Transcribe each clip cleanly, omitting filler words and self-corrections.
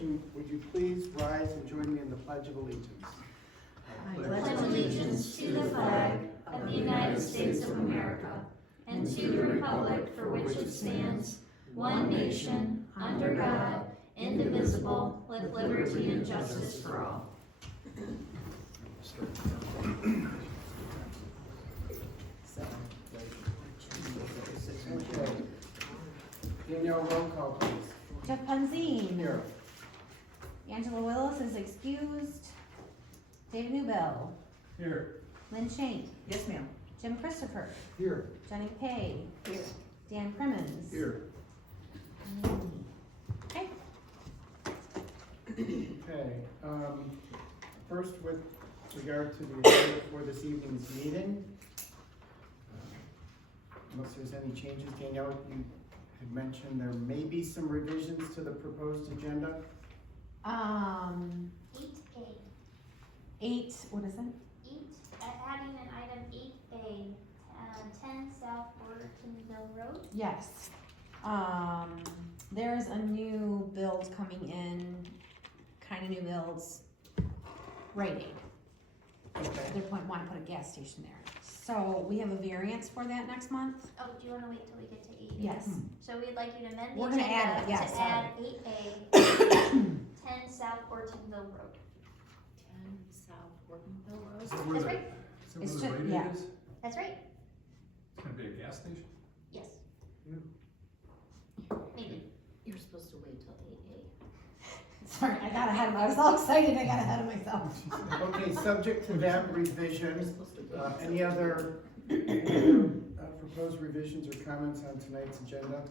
Association, would you please rise and join me in the Pledge of Allegiance? I pledge allegiance to the flag of the United States of America and to the republic for which it stands, one nation, under God, indivisible, with liberty and justice for all. Okay. Danielle, roll call, please. Jeff Punzine. Here. Angela Willis is excused. David Newbell. Here. Lynn Shank. Yes, ma'am. Jim Christopher. Here. Jenny Pay. Here. Dan Crimmins. Here. Okay. Okay, first with regard to the agenda for this evening's meeting, unless there's any changes, Danielle, you had mentioned there may be some revisions to the proposed agenda. 8A. 8, what is it? Adding an item 8A, 10 South Watertonville Road. Yes. There's a new build coming in, kind of new builds, Rite Aid. Okay. They're want to put a gas station there. So we have a variance for that next month. Oh, do you wanna wait till we get to 8A? Yes. So we'd like you to amend the We're gonna agenda add it, yes. to add 8A, 10 South Watertonville Road. 10 South Ortonville Road. That's right, It's just, yeah. that's right, It's gonna be a gas station? yes. Yeah. Maybe. You're supposed to wait till 8A. Sorry, I was all excited, I got ahead of myself. Okay, subject to that revision, You're supposed to wait. any other proposed revisions or comments on tonight's agenda?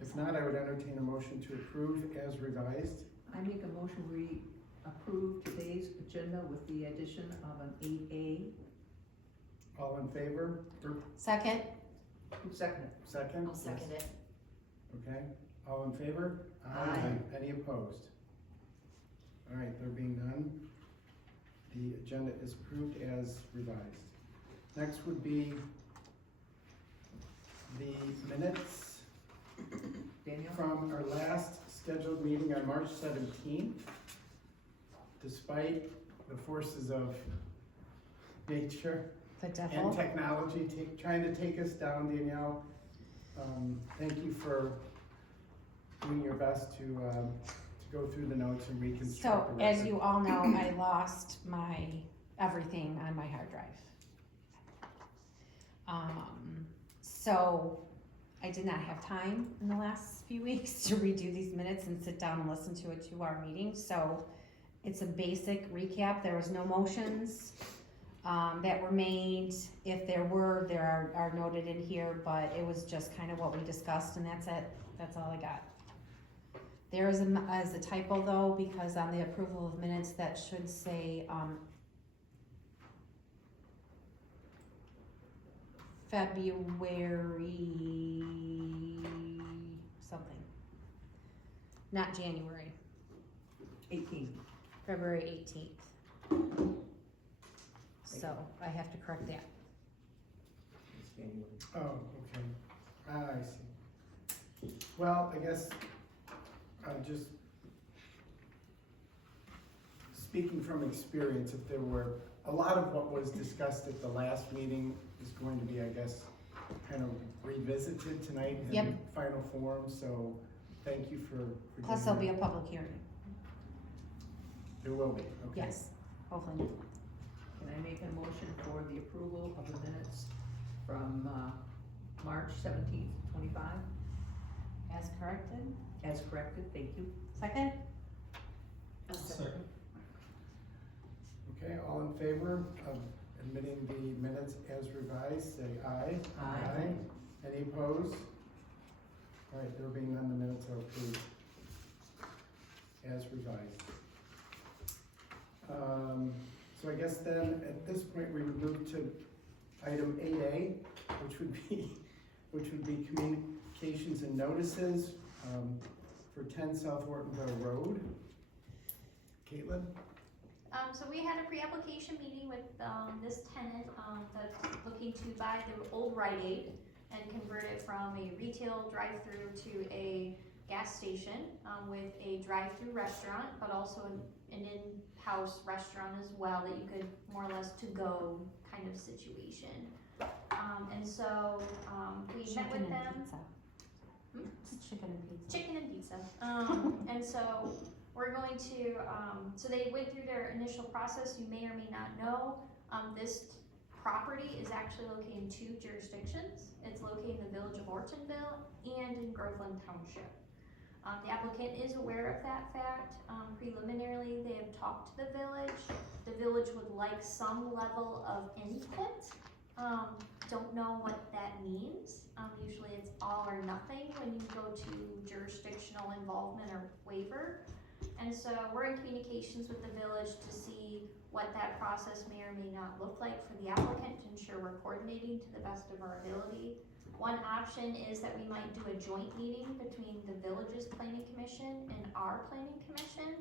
If not, I would entertain a motion to approve as revised. I make a motion, we approve today's agenda with the addition of an 8A. All in favor? Or Second? Who seconded? second? I'll second it. Okay, all in favor? Aye. Any opposed? All right, there being none, the agenda is approved as revised. Next would be the minutes Daniel? from our last scheduled meeting on March 17th. Despite the forces of nature The and devil. technology trying to take us down, Danielle, thank you for doing your best to go through the notes and reconstruct So, the as record. you all know, I lost my, everything on my hard drive. So, I did not have time in the last few weeks to redo these minutes and sit down and listen to a 2-hour meeting, so it's a basic recap. There was no motions that were made. If there were, there are noted in here, but it was just kind of what we discussed, and that's it. That's all I got. There is a typo though, because on the approval of minutes, that should say, February something. Not January, 18. February 18th. So I have to correct that. Oh, okay. I see. Well, I guess, just speaking from experience, if there were, a lot of what was discussed at the last meeting is going to be, I guess, kind of revisited tonight in Yep. final form, so thank you for Plus doing there'll be a that. public hearing. There will be, okay. Yes, hopefully. Can I make a motion for the approval of the minutes from March 17th, 25, As corrected. as corrected? Thank you. Second? Second. Okay, all in favor of admitting the minutes as revised, say aye. Aye. Any opposed? All right, there being none, the minutes are approved as revised. So I guess then, at this point, we would move to item 8A, which would be communications and notices, for 10 South Ortonville Road. Caitlin? So we had a pre-application meeting with, this tenant, that's looking to buy the old Rite Aid and convert it from a retail drive-through to a gas station, with a drive-through restaurant, but also an in-house restaurant as well, that you could more or less to-go kind of situation. And so, we met Chicken with and them. pizza. Hmm? Chicken and pizza. Chicken and pizza. And so we're going to, so they went through their initial process. You may or may not know, this property is actually located in 2 jurisdictions. It's located in the village of Ortonville and in Groveland Township. The applicant is aware of that fact. Preliminarily, they have talked to the village. The village would like some level of input. Don't know what that means. Usually it's all or nothing when you go to jurisdictional involvement or waiver. And so we're in communications with the village to see what that process may or may not look like for the applicant, to ensure we're coordinating to the best of our ability. One option is that we might do a joint meeting between the village's planning commission and our planning commission.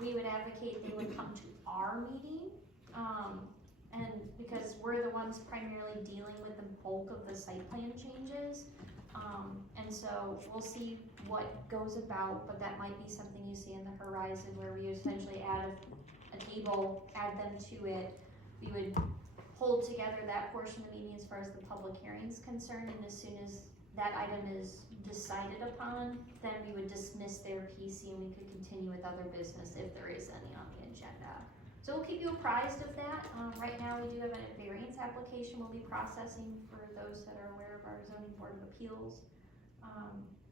We would advocate they would come to our meeting, and because we're the ones primarily dealing with the bulk of the site plan changes. And so we'll see what goes about, but that might be something you see on the horizon, where we essentially add a table, add them to it. We would hold together that portion of the meeting as far as the public hearing is concerned, and as soon as that item is decided upon, then we would dismiss their PC and we could continue with other business if there is any on the agenda. So we'll keep you apprised of that. Right now, we do have a variance application we'll be processing for those that are aware of our zoning board of appeals.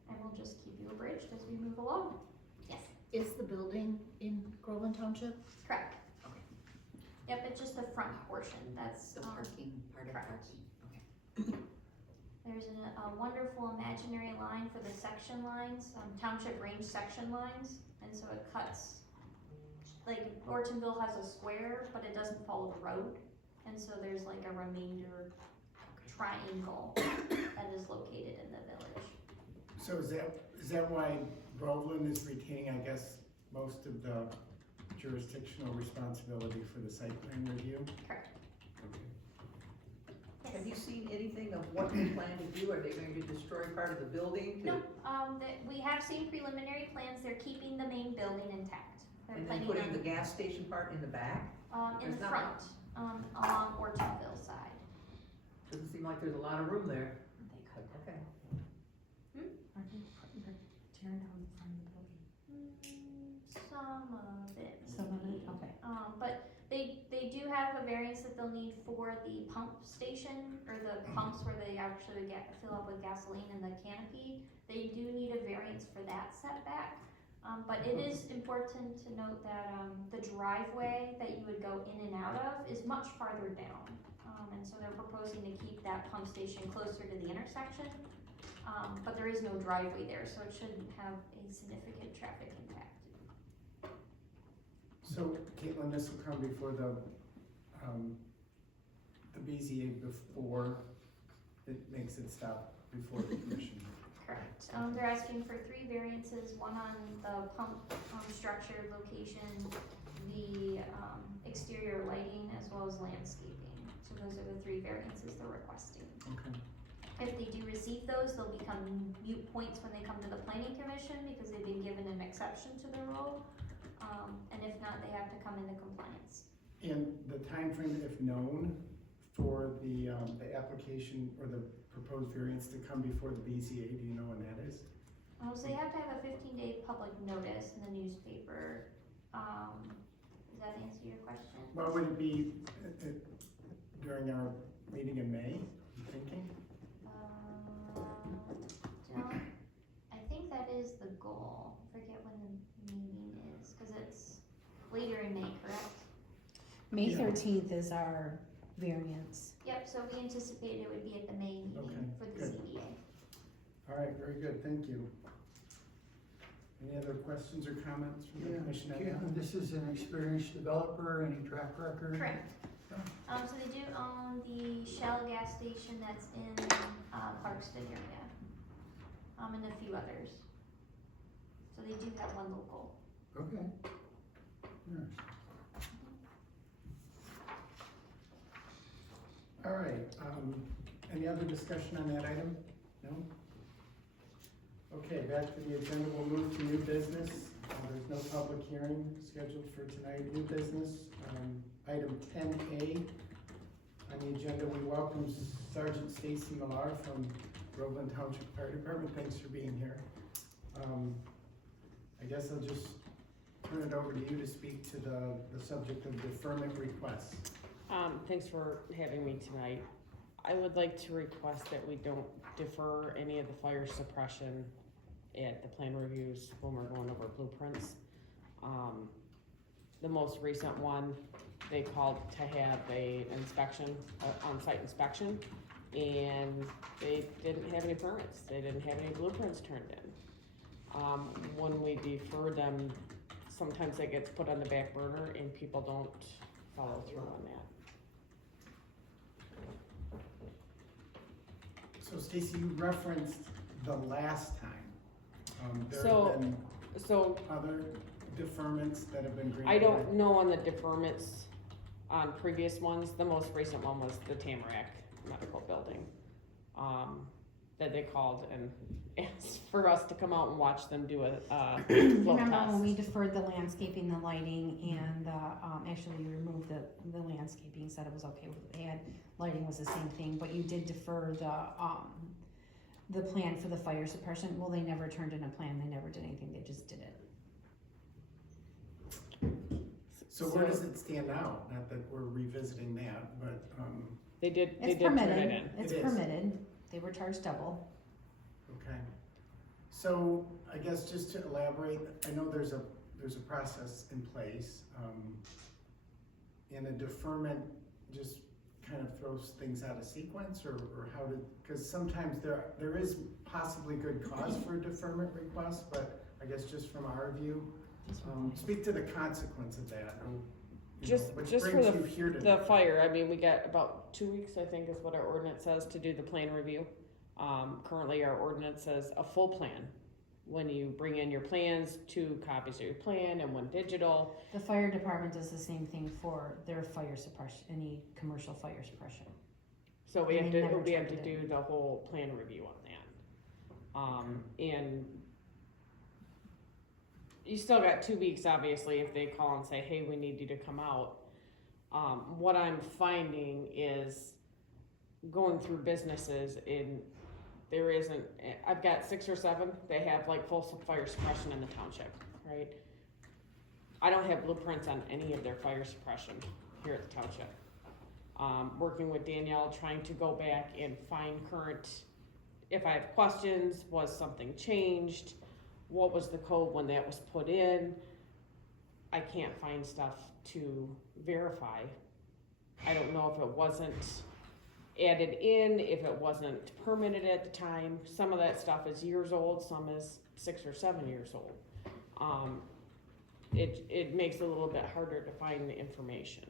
And we'll just keep you abridged as we move along. Yes, Is the building in Groveland Township? correct. Okay. Yep, it's just the front portion, that's, The parking part of correct. parking? There's a wonderful imaginary line for the section lines, township range section lines, and so it cuts, like Ortonville has a square, but it doesn't follow the road, and so there's like a remainder triangle that is located in the village. So is that why Groveland is retaining, I guess, most of the jurisdictional responsibility for the site plan review? Correct. Okay. Have you seen anything of what they plan to do? Are they going to destroy part of the building? No, we have seen preliminary plans, they're keeping the main building intact. They're And then planning putting on, the gas station part in the back? in the there's not- front, along Ortonville side. Doesn't seem like there's a lot of room there. They could. Okay. Are they tearing down the front of the building? Some of it. Some of it, maybe. okay. But they do have a variance that they'll need for the pump station, or the pumps where they actually fill up with gasoline in the canopy. They do need a variance for that setback. But it is important to note that, the driveway that you would go in and out of is much farther down. And so they're proposing to keep that pump station closer to the intersection. But there is no driveway there, so it shouldn't have a significant traffic impact. So Caitlin, this will come before the BZA before it makes it stop before the commission. Correct. They're asking for 3 variances, one on the pump, structure location, the, exterior lighting, as well as landscaping. So those are the 3 variances they're requesting. Okay. If they do receive those, they'll become moot points when they come to the planning commission, because they've been given an exception to the rule. And if not, they have to come into compliance. And the timeframe, if known, for the application or the proposed variance to come before the BZA, do you know when that is? So they have to have a 15-day public notice in the newspaper. Does that answer your question? Well, would it be during our meeting in May, you thinking? I think that is the goal. I forget when the meeting is, cause it's later in May, correct? May Yeah. 13th is our variance. Yep, so we anticipate it would be at the May meeting Okay, for the good. ZBA. All right, very good, thank you. Any other questions or comments from the Yeah, commission? Caitlin, this is an experienced developer, any track record? Correct. So they do own the Shell gas station that's in, Clarkston area, and a few others. So they do have one local. Okay. Yes. All right, any other discussion on that item? No? Okay, back to the agenda, we'll move to new business. There's no public hearing scheduled for tonight, new business. Item 10A on the agenda, we welcome Sergeant Stacy Millar from Groveland Township Fire Department. Thanks for being here. I guess I'll just turn it over to you to speak to the subject of deferment requests. Thanks for having me tonight. I would like to request that we don't defer any of the fire suppression at the plan reviews when we're going over blueprints. The most recent one, they called to have a inspection, on-site inspection, and they didn't have any permits. They didn't have any blueprints turned in. When we defer them, sometimes it gets put on the back burner and people don't follow through on that. So Stacy, you referenced the last time. There So- have been So other deferments that have been granted. I don't know on the deferments on previous ones. The most recent one was the Tamarack Medical Building. That they called and asked for us to come out and watch them do a flow Remember when we test. deferred the landscaping, the lighting, and actually you removed the landscaping, said it was okay with the ad. Lighting was the same thing, but you did defer the plan for the fire suppression. Well, they never turned in a plan, they never did anything, they just did it. So where does it stand now? Not that we're revisiting that, but, They did It's turn it permitted, in. it's It is. permitted, they were charged double. okay. So I guess just to elaborate, I know there's a process in place. And a deferment just kind of throws things out of sequence, or how did, because sometimes there is possibly good cause for a deferment request, but I guess just from our view, speak to the consequence of that. Which Just for brings you here the today. fire, I mean, we got about 2 weeks, I think is what our ordinance says, to do the plan review. Currently, our ordinance says a full plan. When you bring in your plans, 2 copies of your plan and 1 digital. The fire department does the same thing for their fire suppression, any commercial fire suppression. So we And have they to, never we have to turned it do the whole plan review on that. And you still got 2 weeks, obviously, if they call and say, hey, we need you to come out. What I'm finding is going through businesses there isn't, I've got 6 or 7, they have like full fire suppression in the township, right? I don't have blueprints on any of their fire suppression here at the township. Working with Danielle, trying to go back and find current, if I have questions, was something changed? What was the code when that was put in? I can't find stuff to verify. I don't know if it wasn't added in, if it wasn't permitted at the time. Some of that stuff is years old, some is 6 or 7 years old. It makes it a little bit harder to find the information.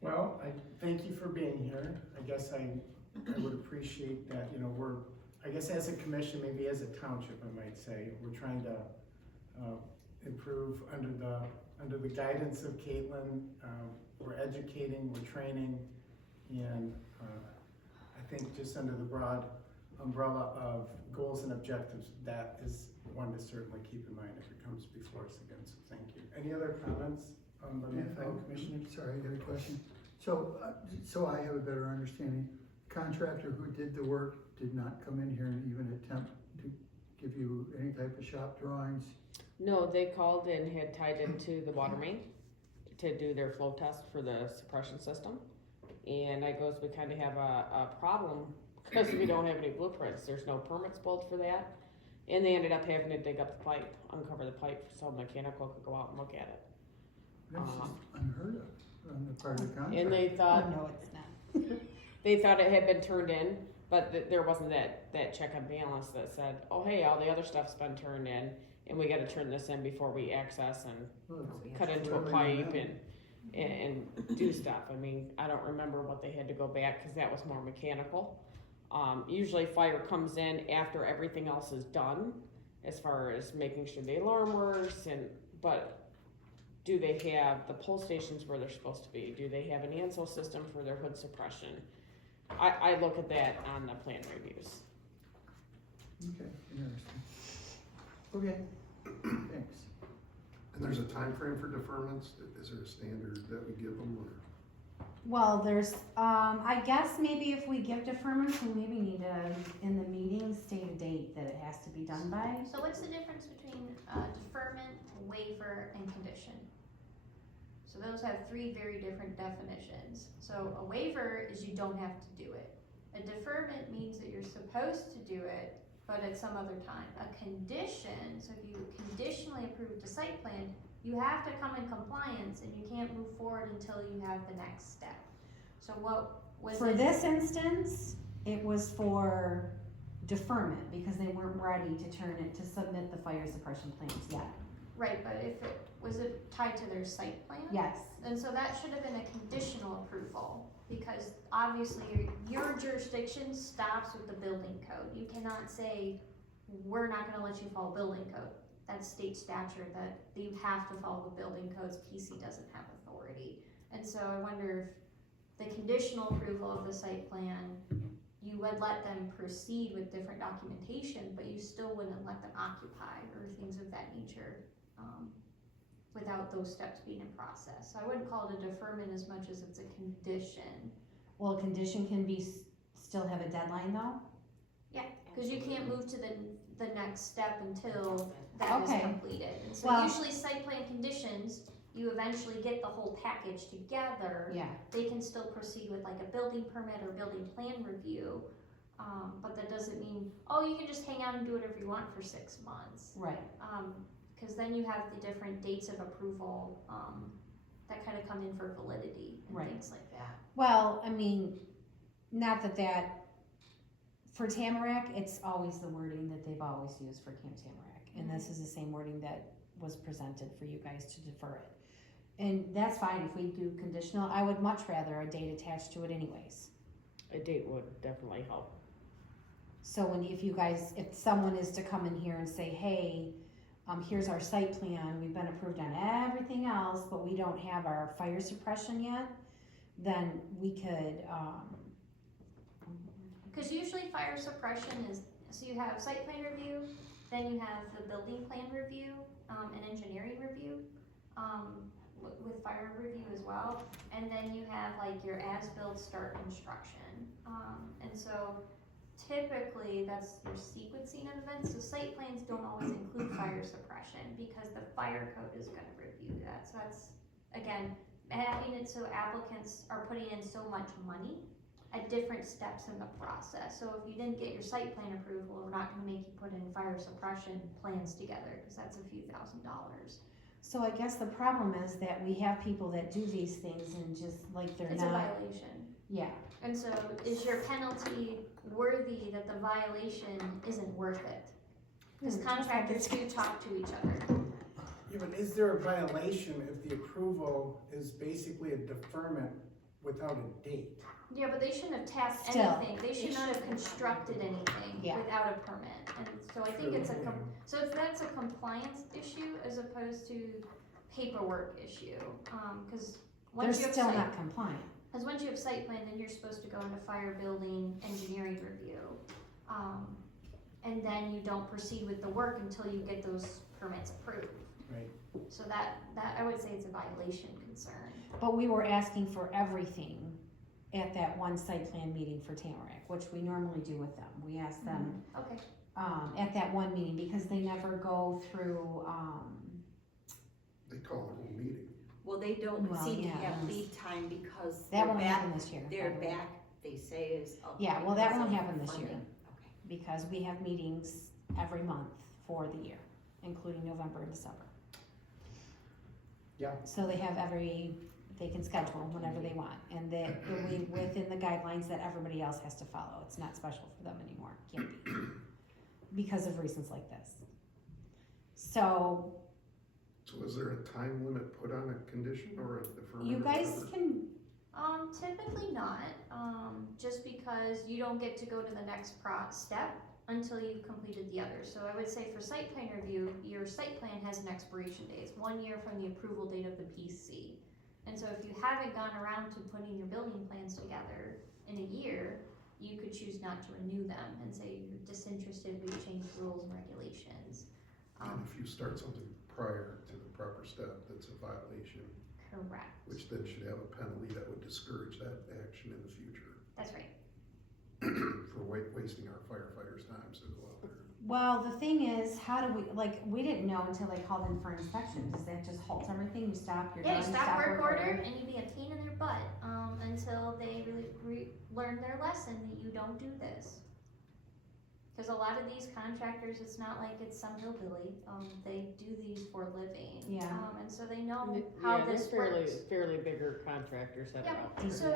Well, I thank you for being here. I guess I would appreciate that, I guess as a commission, maybe as a township, I might say, we're trying to improve under the guidance of Caitlin. We're educating, we're training, and I think just under the broad umbrella of goals and objectives, that is one to certainly keep in mind if it comes before us again, so thank you. Any other comments by my fellow commissioners? Sorry, I got a question. So I have a better understanding. Contractor who did the work did not come in here and even attempt to give you any type of shop drawings? No, they called and had tied into the water main to do their flow test for the suppression system. And I goes, we kind of have a problem because we don't have any blueprints. There's no permits pulled for that. And they ended up having to dig up the pipe, uncover the pipe so mechanical could go out and look at it. That's just unheard of on the part of the contractor. And they Oh, thought, no, it's not. they thought it had been turned in, but there wasn't that check and balance that said, oh, hey, all the other stuff's been turned in and we gotta turn this in before we access and Well, it's cut into a clearly pipe not. and do stuff. I mean, I don't remember what they had to go back, cause that was more mechanical. Usually fire comes in after everything else is done, as far as making sure the alarm works but do they have the pull stations where they're supposed to be? Do they have an ANSO system for their hood suppression? I look at that on the plan reviews. Okay, interesting. Okay, thanks. And there's a time frame for deferments? Is there a standard that we give them, or? Well, there's, I guess maybe if we give deferments, we maybe need to, in the meeting, state a date that it has to be done by. So what's the difference between deferment, waiver, and condition? So those have three very different definitions. So a waiver is you don't have to do it. A deferment means that you're supposed to do it, but at some other time. A condition, so if you conditionally approved a site plan, you have to come in compliance and you can't move forward until you have the next step. So what was For it? this instance, it was for deferment, because they weren't ready to submit the fire suppression plans yet. Right, but if it, was it tied to their site plan? Yes, And so that should have been a conditional approval, because obviously your jurisdiction stops with the building code. You cannot say, we're not gonna let you follow building code. That's state statute, that you have to follow the building codes, PC doesn't have authority. And so I wonder if the conditional approval of the site plan, you would let them proceed with different documentation, but you still wouldn't let them occupy or things of that nature, without those steps being in process. So I wouldn't call it a deferment as much as it's a condition. well, a condition can be, still have a deadline though? Cause you can't move to the next step until that is Okay. completed. And so Well- usually site plan conditions, you eventually get the whole package together. Yeah, They can still proceed with like a building permit or building plan review. But that doesn't mean, oh, you can just hang out and do whatever you want for 6 months. right. Cause then you have the different dates of approval, that kind of come in for validity and Right. things like that. Well, I mean, not that, for Tamarack, it's always the wording that they've always used for Camp Tamarack. And this is the same wording that was presented for you guys to defer it. And that's fine if we do conditional. I would much rather a date attached to it anyways. A date would definitely help. So if someone is to come in here and say, hey, here's our site plan, we've been approved on everything else, but we don't have our fire suppression yet, then we could, Cause usually fire suppression is, so you have site plan review, then you have the building plan review, and engineering review, with fire review as well. And then you have like your as-built start construction. And so typically that's your sequencing of events. So site plans don't always include fire suppression because the fire code is gonna review that. So that's, again, having it so applicants are putting in so much money at different steps in the process. So if you didn't get your site plan approval, we're not gonna make you put in fire suppression plans together, cause that's a few $1,000s. so I guess the problem is that we have people that do these things and just like they're It's a not, violation. yeah. And so is your penalty worthy that the violation isn't worth it? Cause contractors do talk to each other. Yeah, but is there a violation if the approval is basically a deferment without a date? Yeah, but they shouldn't have tasked Still. anything, they should not have constructed anything Yeah. without a permit. And so I think it's so if that's a compliance issue as opposed to paperwork issue, cause They're once you have still site, not compliant. cause once you have site plan, then you're supposed to go into fire building engineering review. And then you don't proceed with the work until you get those permits approved. Right. So that I would say it's a violation concern. But we were asking for everything at that one site plan meeting for Tamarack, which we normally do with them. We ask them, Okay, at that one meeting, because they never go through, They call it a whole meeting. Well, they don't Well, seem to yeah, have that's- lead time because that their won't back, happen this year. their by the way. back, they say is up. Yeah, well, that because won't of happen this year. funding. Because we have meetings every month for the year, including November and December. Yeah. So they have they can schedule whenever they want, and that it'll be within the guidelines that everybody else has to follow. It's not special for them anymore, can't be, because of reasons like this. So, So is there a time limit put on a condition or a deferment? you or guys whatever? can, typically not, just because you don't get to go to the next step until you've completed the other. So I would say for site plan review, your site plan has an expiration date. It's 1 year from the approval date of the PC. And so if you haven't gone around to putting your building plans together in a year, you could choose not to renew them and say you're disinterested, we change rules and regulations. And if you start something prior to the proper step, that's a violation, Correct. which then should have a penalty that would discourage that action in the future That's right. for wasting our firefighters' time to go out there. Well, the thing is, how do we, like, we didn't know until they called in for inspection. Does that just halt everything? You stop, you're Yeah, done, you stop work order and you be a pain in their butt, until they really learn their lesson that you don't do this. Cause a lot of these contractors, it's not like it's some hillbilly, they do these for a living. Yeah. And so they know how Yeah, this there's works. fairly bigger contractors that are Yeah, out there. so,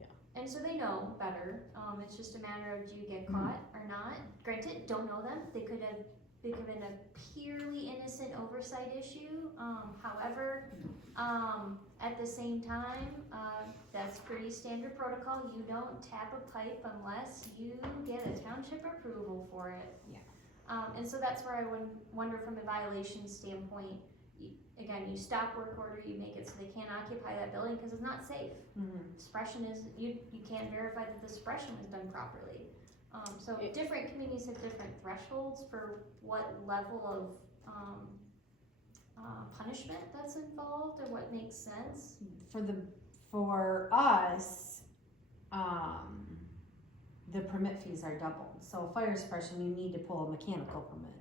Yeah. and so they know better, it's just a matter of do you get caught or not. Granted, don't know them, they could have been a purely innocent oversight issue, however, at the same time, that's pretty standard protocol, you don't tap a pipe unless you get a township approval for it. Yeah. And so that's where I would wonder from a violation standpoint, again, you stop work order, you make it so they can't occupy that building because it's not safe. Mhm. Suppression is, you can't verify that the suppression was done properly. So different communities have different thresholds for what level of, punishment that's involved or what makes sense. For us, the permit fees are doubled. So fire suppression, you need to pull a mechanical permit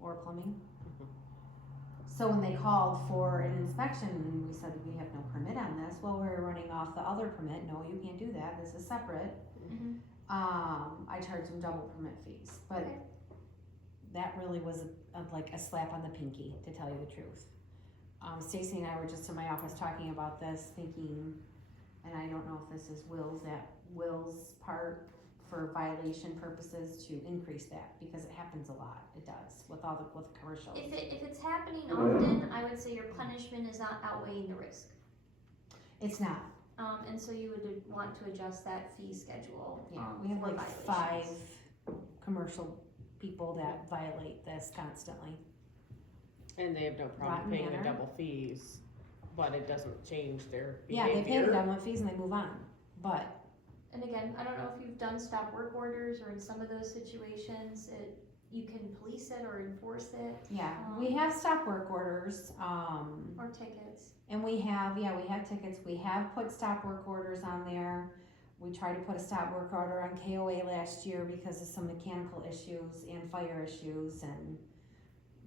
or plumbing. So when they called for an inspection and we said we have no permit on this, well, we're running off the other permit. No, you can't do that. This is separate. Mhm. I charged them double permit fees, but Okay. that really was like a slap on the pinky, to tell you the truth. Stacy and I were just in my office talking about this, thinking, and I don't know if this is Will's part for violation purposes to increase that, because it happens a lot. It does with commercials. If it's happening often, I would say your punishment is not outweighing the risk. It's not. And so you would want to adjust that fee schedule. Yeah, we have for like violations. 5 commercial people that violate this constantly. And they have no problem Rotten paying the Manor. double fees, but it doesn't change their Yeah, behavior. they pay the government fees and they move on, but And again, I don't know if you've done stop work orders or in some of those situations, you can police it or enforce it, yeah, we have stop work orders, or tickets. and we have tickets, we have put stop work orders on there. We tried to put a stop work order on KOA last year because of some mechanical issues and fire issues, and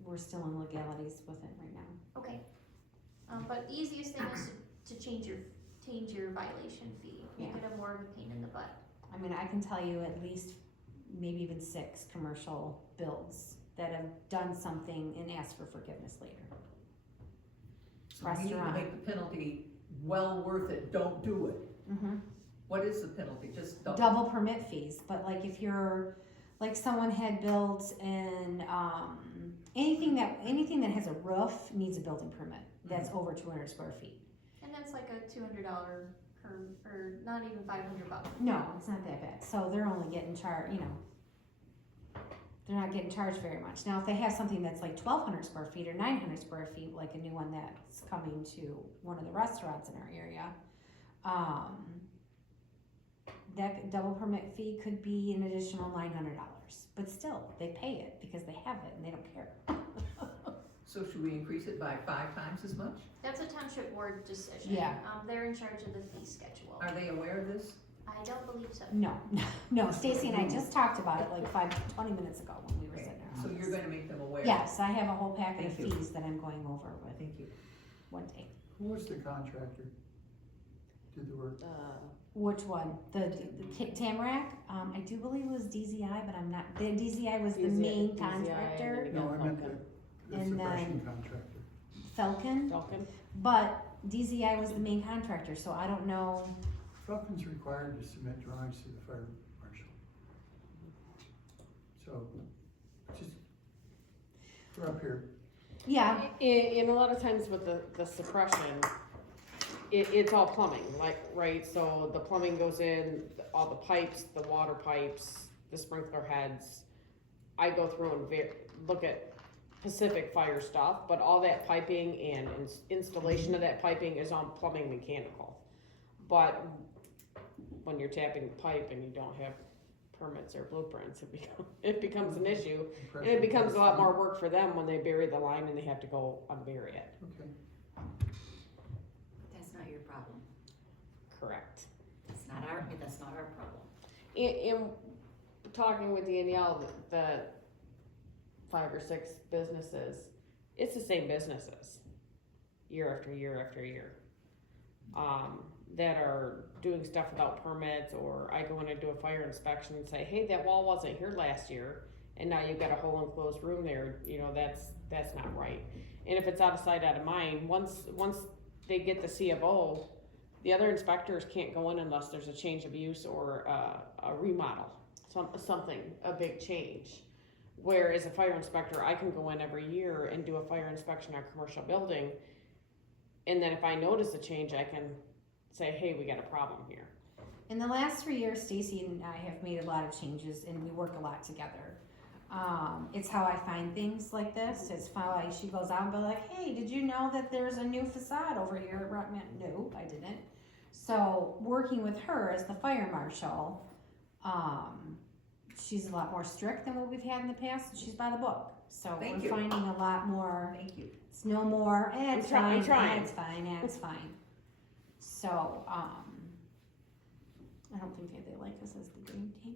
we're still in legalities with it right now. Okay. But the easiest thing is to change your violation fee. Make Yeah. it a more of a pain in the butt. I mean, I can tell you at least maybe even 6 commercial builds that have done something and asked for forgiveness later. So we need to Restaurant. make the penalty well worth it, don't do it. Mm-hmm. What is the penalty? Just double? Double permit fees, but like if you're, like someone had built in, anything that has a roof needs a building permit, that's over 200 square feet. And that's like a $200 or not even $500. No, it's not that bad, so they're only getting charged, they're not getting charged very much. Now, if they have something that's like 1,200 square feet or 900 square feet, like a new one that's coming to one of the restaurants in our area, that double permit fee could be an additional $900, but still, they pay it because they have it and they don't care. So should we increase it by 5 times as much? That's a township board decision. Yeah. They're in charge of the fee schedule. Are they aware of this? I don't believe so. No, Stacy and I just talked about it like 20 minutes ago when we were Okay, sitting there. so you're gonna make them aware? Yes, I have a whole packet of Thank you. fees that I'm going over with Thank you. one day. Who was the contractor? Did the work? Which one? The Tamarack? I do believe it was DZI, but I'm not, the DZI was the main DZI, contractor, and No, I meant Falcon. the And suppression then- contractor. Falcon, Falcon? but DZI was the main contractor, so I don't know. Falcon's required to submit drawings to the fire marshal. So, just, we're up here. Yeah, In a lot of times with the suppression, it's all plumbing, like, right, so the plumbing goes in, all the pipes, the water pipes, the sprinkler heads. I go through and look at Pacific Fire stuff, but all that piping and installation of that piping is on plumbing mechanical. But when you're tapping the pipe and you don't have permits or blueprints, it becomes an issue. And it becomes a lot more work for them when they bury the line and they have to go unbury it. Okay. That's not your problem. Correct. That's not our problem. In talking with Danielle, the 5 or 6 businesses, it's the same businesses, year after year after year, that are doing stuff without permits, or I go in and do a fire inspection and say, hey, that wall wasn't here last year, and now you've got a whole enclosed room there, you know, that's not right. And if it's out of sight, out of mind, once they get the C of O, the other inspectors can't go in unless there's a change of use or a remodel, something, a big change. Whereas a fire inspector, I can go in every year and do a fire inspection on a commercial building, and then if I notice a change, I can say, hey, we got a problem here. In the last 3 years, Stacy and I have made a lot of changes and we work a lot together. It's how I find things like this. It's how she goes out and be like, hey, did you know that there's a new facade over here at Rutland? No, I didn't. So working with her as the fire marshal, she's a lot more strict than what we've had in the past, and she's by the book. So Thank we're you. finding a lot more, Thank you. it's no more, it's I'm fine, trying. it's fine, it's fine. So, I don't think they like us as the dream team.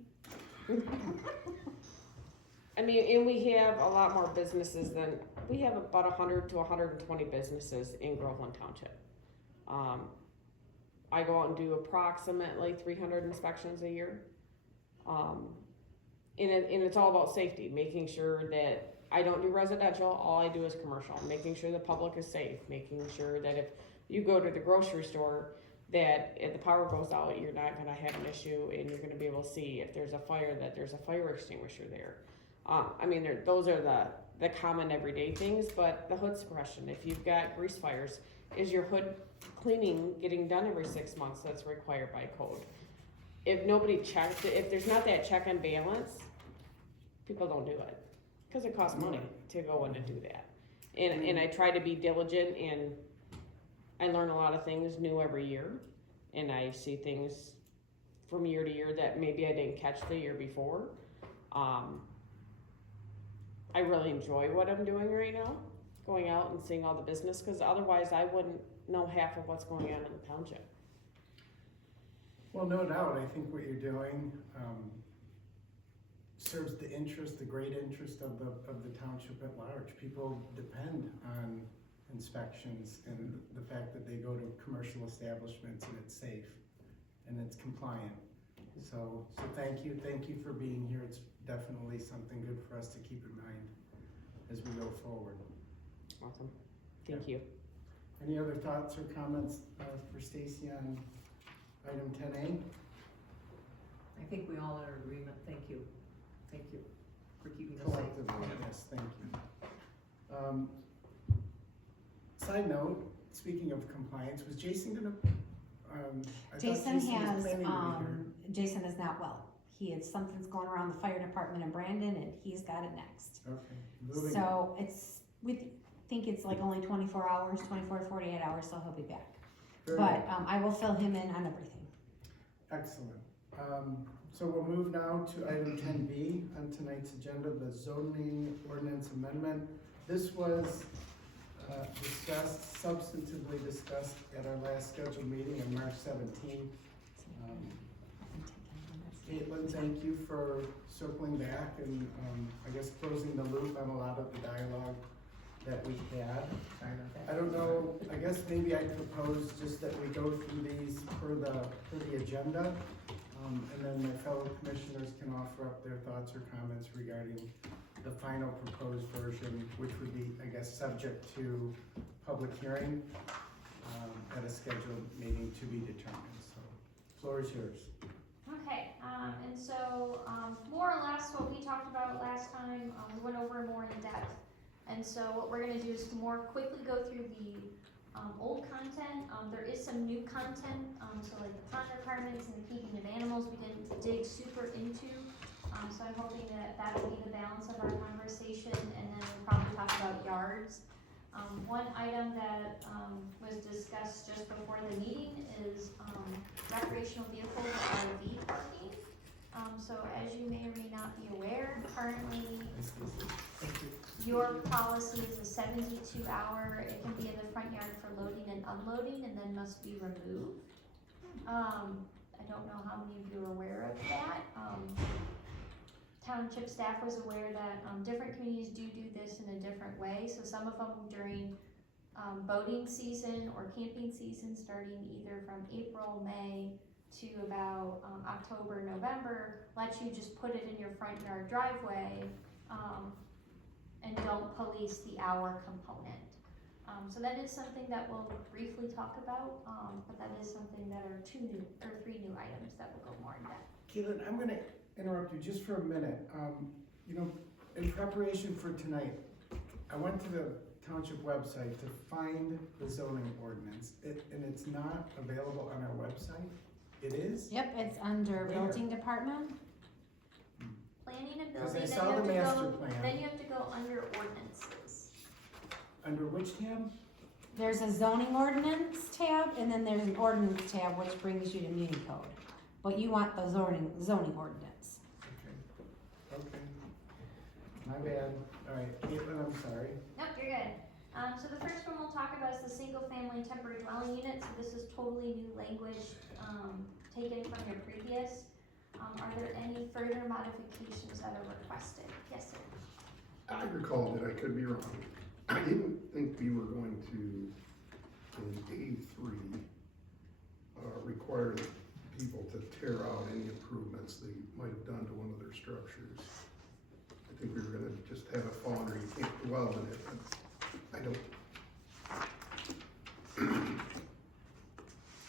I mean, and we have a lot more businesses than, we have about 100 to 120 businesses in Groveland Township. I go out and do approximately 300 inspections a year. And it's all about safety, making sure that I don't do residential, all I do is commercial, making sure the public is safe, making sure that if you go to the grocery store, that if the power goes out, you're not gonna have an issue and you're gonna be able to see if there's a fire, that there's a fire extinguisher there. I mean, those are the common everyday things, but the hood suppression, if you've got grease fires, is your hood cleaning getting done every 6 months? That's required by code. If nobody checks, if there's not that check and balance, people don't do it, cause it costs money to go in and do that. And I try to be diligent, and I learn a lot of things new every year, and I see things from year to year that maybe I didn't catch the year before. I really enjoy what I'm doing right now, going out and seeing all the business, cause otherwise I wouldn't know half of what's going on in the township. Well, no doubt, I think what you're doing, serves the interest, the great interest of the township at large. People depend on inspections and the fact that they go to commercial establishments and it's safe and it's compliant. So thank you for being here. It's definitely something good for us to keep in mind as we go forward. Awesome, thank you. Any other thoughts or comments for Stacy on item 10A? I think we all are in agreement. Thank you. Thank you for keeping us safe. Collectively, yes, thank you. Side note, speaking of compliance, was Jason gonna, I thought Jason was has, planning to be here. Jason is not well. Something's going around the fire department in Brandon and he's got it next. Okay, moving on. So we think it's like only 24 hours, 24 to 48 hours, so he'll be back. Very But good. I will fill him in on everything. Excellent. So we'll move now to item 10B on tonight's agenda, the zoning ordinance amendment. This was substantively discussed at our last scheduled meeting on March 17th. Caitlin, thank you for circling back and I guess closing the loop on a lot of the dialogue that we had. I don't know, I guess maybe I propose just that we go through these per the agenda. And then my fellow commissioners can offer up their thoughts or comments regarding the final proposed version, which would be, I guess, subject to public hearing at a scheduled meeting to be determined. So, floor is yours. Okay, and so, more or less what we talked about last time, we went over more in depth. And so what we're gonna do is more quickly go through the old content. There is some new content, so like the pond requirements and the keeping of animals, we didn't dig super into. So I'm hoping that that'll be the balance of our conversation, and then we'll probably talk about yards. One item that, was discussed just before the meeting is, recreational vehicles or RV parking. So as you may or may not be aware, currently your policy is a 72-hour, it can be in the front yard for loading and unloading and then must be removed. I don't know how many of you are aware of that. Township staff was aware that, different communities do this in a different way, so some of them during, boating season or camping season, starting either from April, May to about, October, November, let you just put it in your front yard driveway, and don't police the hour component. So that is something that we'll briefly talk about, but that is something that are 3 new items that will go more in depth. Keelan, I'm gonna interrupt you just for a minute. You know, in preparation for tonight, I went to the township website to find the zoning ordinance, and it's not available on our website. It is? Yep, it's under Where? building department. Planning and 'Cause I building, then saw you have the to master go, plan. then you have to go under ordinances. Under which tab? There's a zoning ordinance tab, and then there's an ordinance tab, which brings you to muni code. But you want the zoning ordinance. Okay. My bad. All right, Caitlin, I'm sorry. Nope, you're good. So the first one we'll talk about is the single-family temporary dwelling unit, so this is totally new language, taken from your previous. Are there any further modifications that are requested? Yes, sir. I recall that, I could be wrong. I didn't think we were going to, in A3, require people to tear out any improvements they might have done to one of their structures. I think we were gonna just have it fall under, you can't dwell in it, but I don't.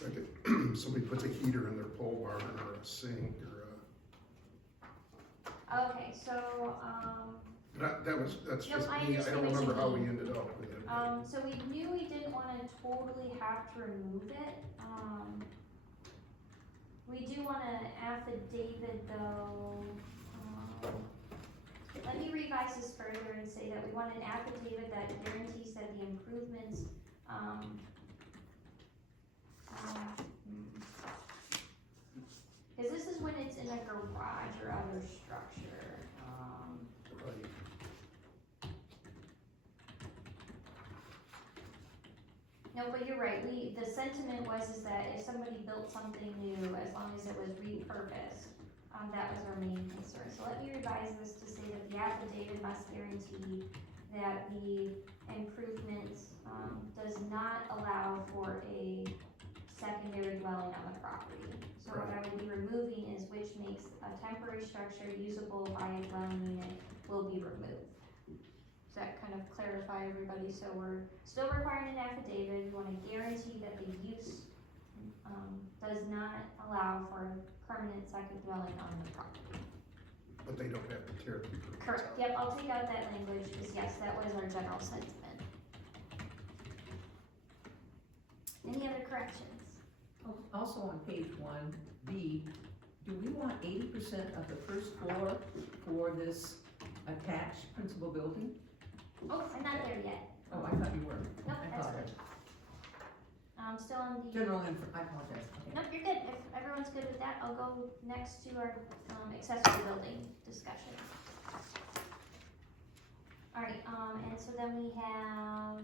Like if somebody puts a heater in their pole barn or a sink or Okay, so, that's Nope, just I me, I understand don't what you remember how we mean. ended up with it. so we knew we didn't wanna totally have to remove it. We do want an affidavit though, let me revise this further and say that we want an affidavit that guarantees that the improvements, cause this is when it's in a garage or other structure, Right. No, but you're right, the sentiment is that if somebody built something new, as long as it was repurposed, that was our main concern. So let me revise this to say that the affidavit must guarantee that the improvements, does not allow for a secondary dwelling on the property. So what I would be removing is which makes a temporary structure usable by a dwelling unit will be removed. Does that kind of clarify everybody? So we're still requiring an affidavit, we wanna guarantee that the use, does not allow for permanent second dwelling on the property. But they don't have to tear the improvements Correct, out. yep, I'll take out that language, because yes, that was our general sentiment. Any other corrections? Also on page 1B, do we want 80% of the first floor for this attached principal building? Oh, I'm not there yet. Oh, I thought you were. Nope, I that's thought good. it. Still on the. General info, I apologize. Okay. Nope, you're good. If everyone's good with that, I'll go next to our, accessory building discussion. Alright, and so then we have,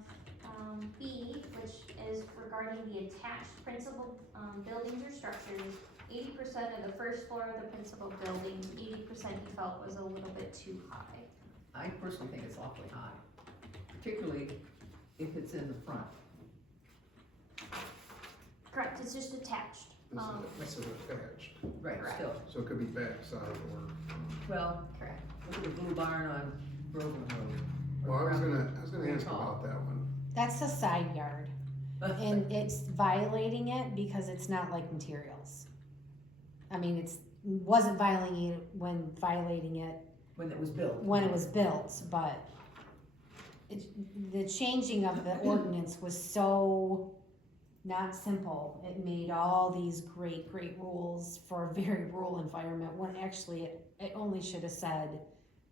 B, which is regarding the attached principal, buildings or structures. 80% of the first floor of the principal building, 80% you felt was a little bit too high. I personally think it's awfully high, particularly if it's in the front. Correct, it's just attached. This is attached, Right, Correct. still. so it could be backside or, Well, Correct. look at the blue barn on Groveland Road. well, I was gonna ask Tall. about that one. That's a side yard, and it's violating it because it's not like materials. I mean, wasn't violating it when When it was built. it was built, but the changing of the ordinance was so not simple. It made all these great rules for a very rural environment, when actually it only should have said,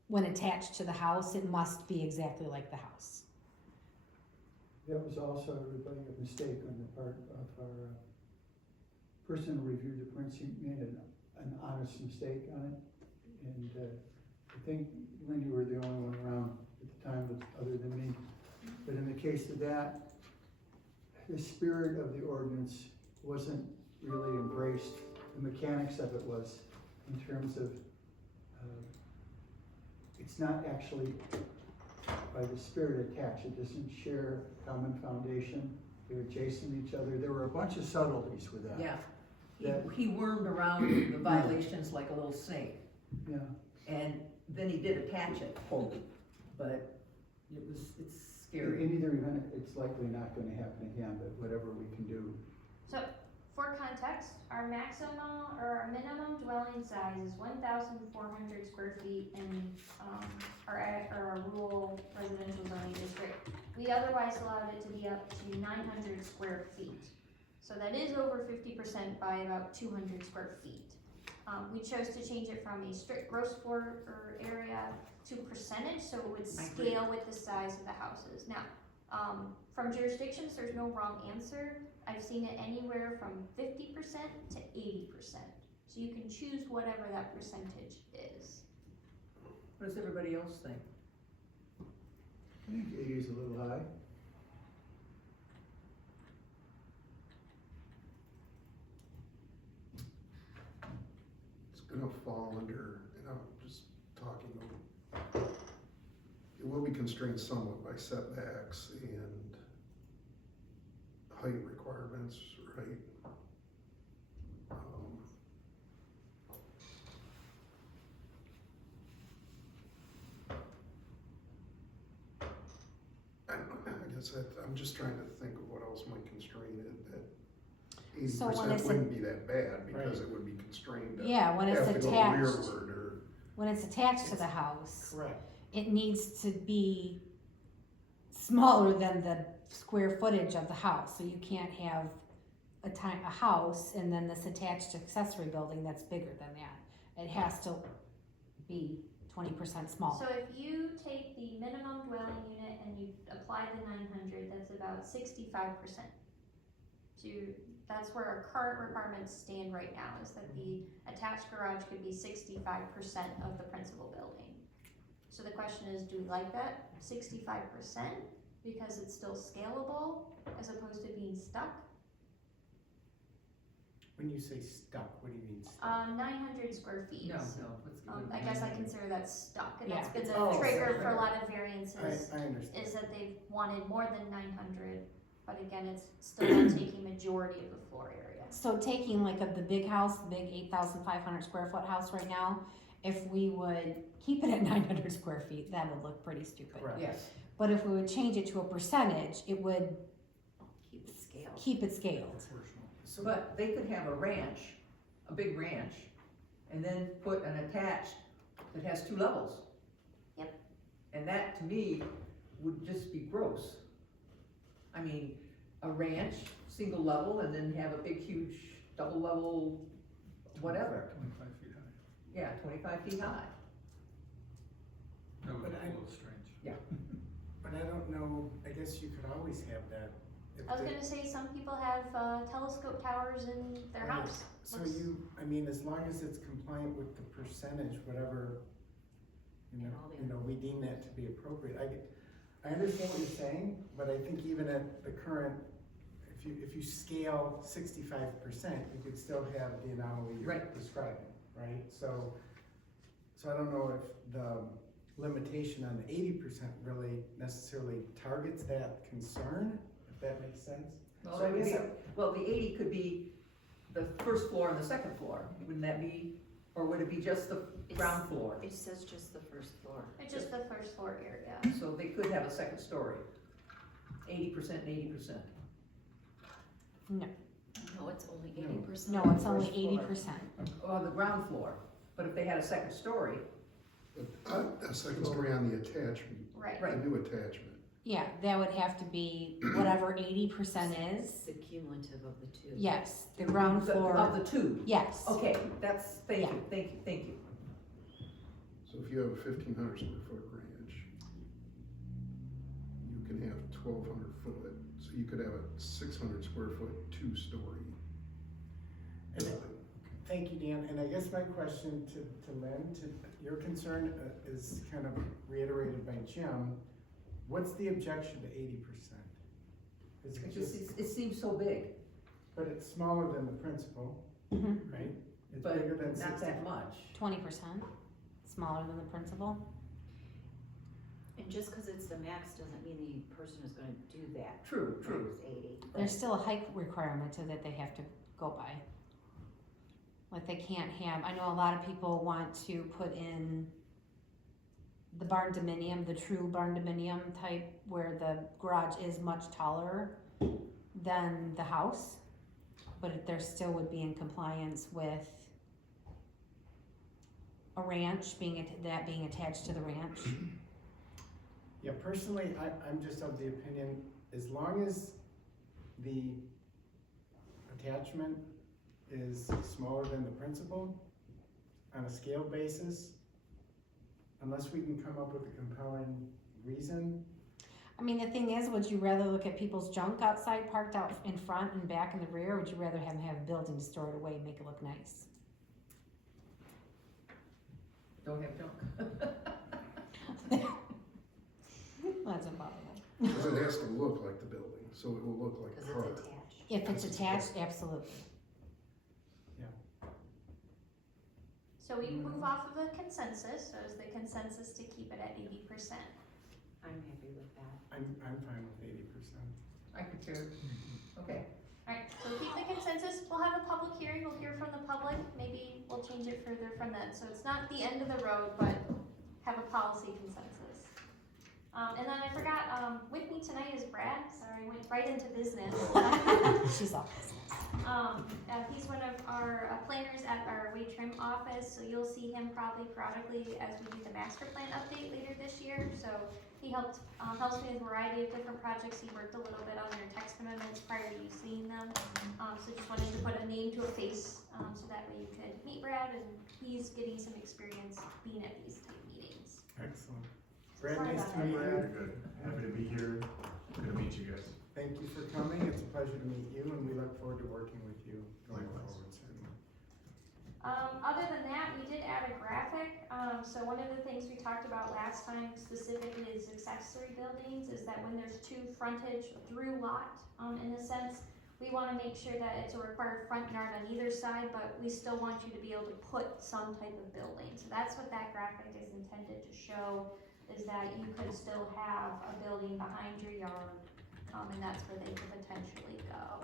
when attached to the house, it must be exactly like the house. That was also, everybody, a mistake on the part of our person who reviewed the prints. He made an honest mistake on it. And I think, Lynn, you were the only one around at the time, but other than me. But in the case of that, the spirit of the ordinance wasn't really embraced. The mechanics of it was, in terms of, it's not actually by the spirit attached. It doesn't share a common foundation. They're adjacent to each other. There were a bunch of subtleties with that. Yeah, That- he wormed around the violations like a little snake, Yeah. and then he did attach it, but it's scary. In either event, it's likely not gonna happen again, but whatever we can do. So, for context, our maximum or our minimum dwelling size is 1,400 square feet in, our rural residential zoning district. We otherwise allowed it to be up to 900 square feet. So that is over 50% by about 200 square feet. We chose to change it from a strict gross floor area to percentage, so it would scale with the size of the houses. Now, from jurisdictions, there's no wrong answer. I've seen it anywhere from 50% to 80%. So you can choose whatever that percentage is. What does everybody else think? I think 80 is a little high. It's gonna fall under, and I'm just talking, it will be constrained somewhat by setbacks and height requirements, right? I guess I'm just trying to think of what else might constrain it, that So when 80% it's a- wouldn't be that bad, because Right. it would be constrained to Yeah, when it's have to go attached, rearward or. when it's attached to the house, Correct. it needs to be smaller than the square footage of the house, so you can't have a house and then this attached accessory building that's bigger than that. It has to be 20% So smaller. if you take the minimum dwelling unit and you apply the 900, that's about 65%. That's where our current requirements stand right now, is that the attached garage could be 65% of the principal building. So the question is, do we like that 65% because it's still scalable as opposed to being stuck? When you say stuck, what do you mean stuck? 900 square feet. No, let's go. I guess I consider that stuck, and that's Yeah. been the Oh, trigger right, for a right. lot of variances, I understand. is that they've wanted more than 900, but again, it's still not taking majority of the floor area. So taking like of the big house, the big 8,500 square foot house right now, if we would keep it at 900 square feet, that would look pretty stupid. Correct. Yes, But if we would change it to a percentage, it would Keep it scaled. keep it scaled. So, but they could have a ranch, a big ranch, and then put an attached that has 2 levels. Yep. And that, to me, would just be gross. I mean, a ranch, single level, and then have a big, huge, double level, whatever. 25 feet high. Yeah, 25 feet high. That would But be I- a little strange. but I don't know, I guess you could always have that. If I was the- gonna say, some people have telescope towers in their Right. house. So Looks- I mean, as long as it's compliant with the percentage, whatever, And all the you know, we deem that to be appropriate. I understand what you're saying, but I think even at the current, if you scale 65%, you could still have the anomaly you're Right. describing, right? So I don't know if the limitation on the 80% really necessarily targets that concern, if that makes sense. Well, So I that would guess be- well, the 80 could be the first floor and the second floor, wouldn't that be, or would it be just the ground floor? It says just the first floor. It's just the first floor area. So they could have a second story, 80% and 80%. No, it's only No. 80%. No, it's only First floor. 80%. On the ground floor, but if they had a second story, A second story on the attachment, Right. the new attachment. Yeah, that would have to be whatever 80% is. The cumulative of the two. Yes, the ground of floor, the 2. yes. Okay, that's, thank Yeah. you, thank you, thank you. So if you have a 1,500 square foot ranch, you can can have 1,200 foot, so you could have a 600 square foot, 2-story And- building. Thank you, Dan, and I guess my question to Lynn, to your concern is kind of reiterated by Jim. What's the objection to 80%? Is it It just, just, it seems so big, but it's smaller than the principal, Mhm. right? It's but bigger than not 60. that much. 20%, smaller than the principal. And just cause it's the max doesn't mean the person is gonna do that. True, true. It's 80. There's still a height requirement to that they have to go by. Like they can't have, I know a lot of people want to put in the barn dominium, the true barn dominium type, where the garage is much taller than the house. But there still would be in compliance with a ranch being, that being attached to the ranch. Yeah, personally, I'm just of the opinion, as long as the attachment is smaller than the principal on a scale basis, unless we can come up with a compelling reason. I mean, the thing is, would you rather look at people's junk outside parked out in front and back in the rear, or would you rather have them have a building to store it away and make it look nice? Don't have junk. That's impossible. Because it has to look like the building, so it will look like Cause the it's park. attached. If it's attached, absolutely. So we move off of the consensus, so is the consensus to keep it at 80%? I'm happy with that. I'm fine with 80%. I could too. Okay, Alright, so keep the consensus, we'll have a public hearing, we'll hear from the public, maybe we'll change it further from that, so it's not the end of the road, but have a policy consensus. And then I forgot, with me tonight is Brad, sorry, I went right into business. She's off. He's one of our planners at our Wade Trim office, so you'll see him probably periodically as we do the master plan update later this year, so he helps me with a variety of different projects. He worked a little bit on their text amendments prior to you seeing them. So just wanted to put a name to a face, so that way you could meet Brad, and he's getting some experience being at these type meetings. Excellent. Brad, Sorry nice about to meet that. you. Very good. Happy to be here. Good to meet you guys. Thank you for coming. It's a pleasure to meet you, and we look forward to working with you going Likewise. forward, certainly. Other than that, we did add a graphic. So one of the things we talked about last time specifically is accessory buildings, is that when there's two frontage through lot, in a sense, we wanna make sure that it's a required front yard on either side, but we still want you to be able to put some type of building. So that's what that graphic is intended to show, is that you could still have a building behind your yard, and that's where they could potentially go.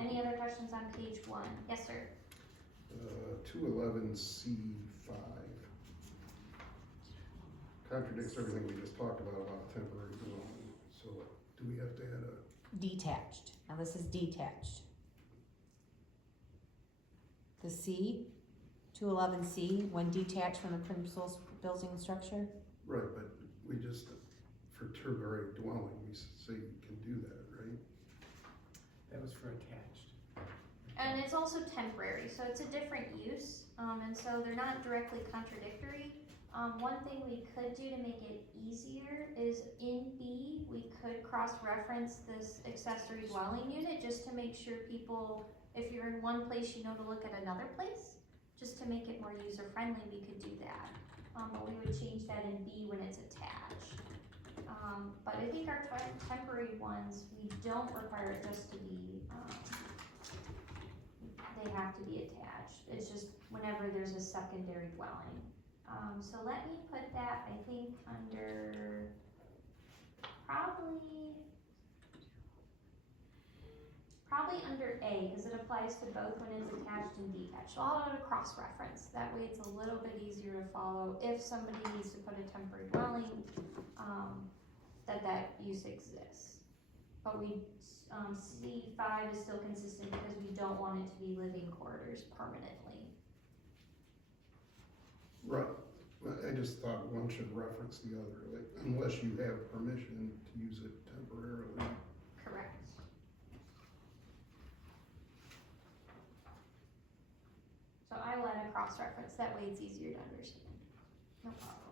Any other questions on page 1? Yes, sir. 211C5 contradicts everything we just talked about temporary dwelling. So do we have to add a, Detached. Now this is detached. The C, 211C, when detached from the principal building structure. right, but we just, for temporary dwelling, we say you can do that, right? That was for attached. And it's also temporary, so it's a different use, and so they're not directly contradictory. One thing we could do to make it easier is in B, we could cross-reference this accessory dwelling unit, just to make sure people, if you're in one place, you know to look at another place, just to make it more user-friendly, we could do that. But we would change that in B when it's attached. But I think our temporary ones, we don't require it just to be, they have to be attached. It's just whenever there's a secondary dwelling. So let me put that, I think, under probably under A, because it applies to both when it's attached and detached. So I'll add a cross-reference. That way it's a little bit easier to follow if somebody needs to put a temporary dwelling, that use exists. But C5 is still consistent because we don't want it to be living quarters permanently. Right. Well, I just thought one should reference the other, like, unless you have permission to use it temporarily. Correct. So I will add a cross-reference, that way it's easier to understand. No problem.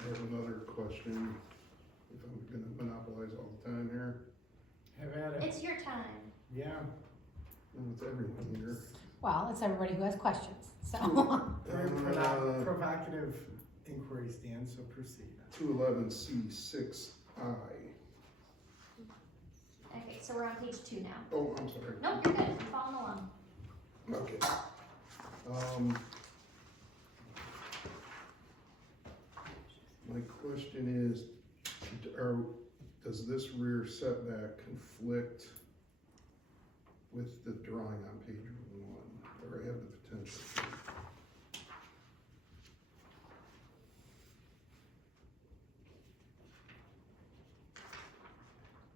I have another question, if I'm gonna monopolize all the time here. Have at it. It's your time. Yeah. Well, it's everyone here. Well, it's everybody who has questions, so. Very Uh, provocative inquiries, Dan, so proceed. 211C6I. Okay, so we're on page 2 now. Oh, I'm sorry. Nope, you're good, I'm following along. Okay. My question is, does this rear setback conflict with the drawing on page 1, or have the potential to?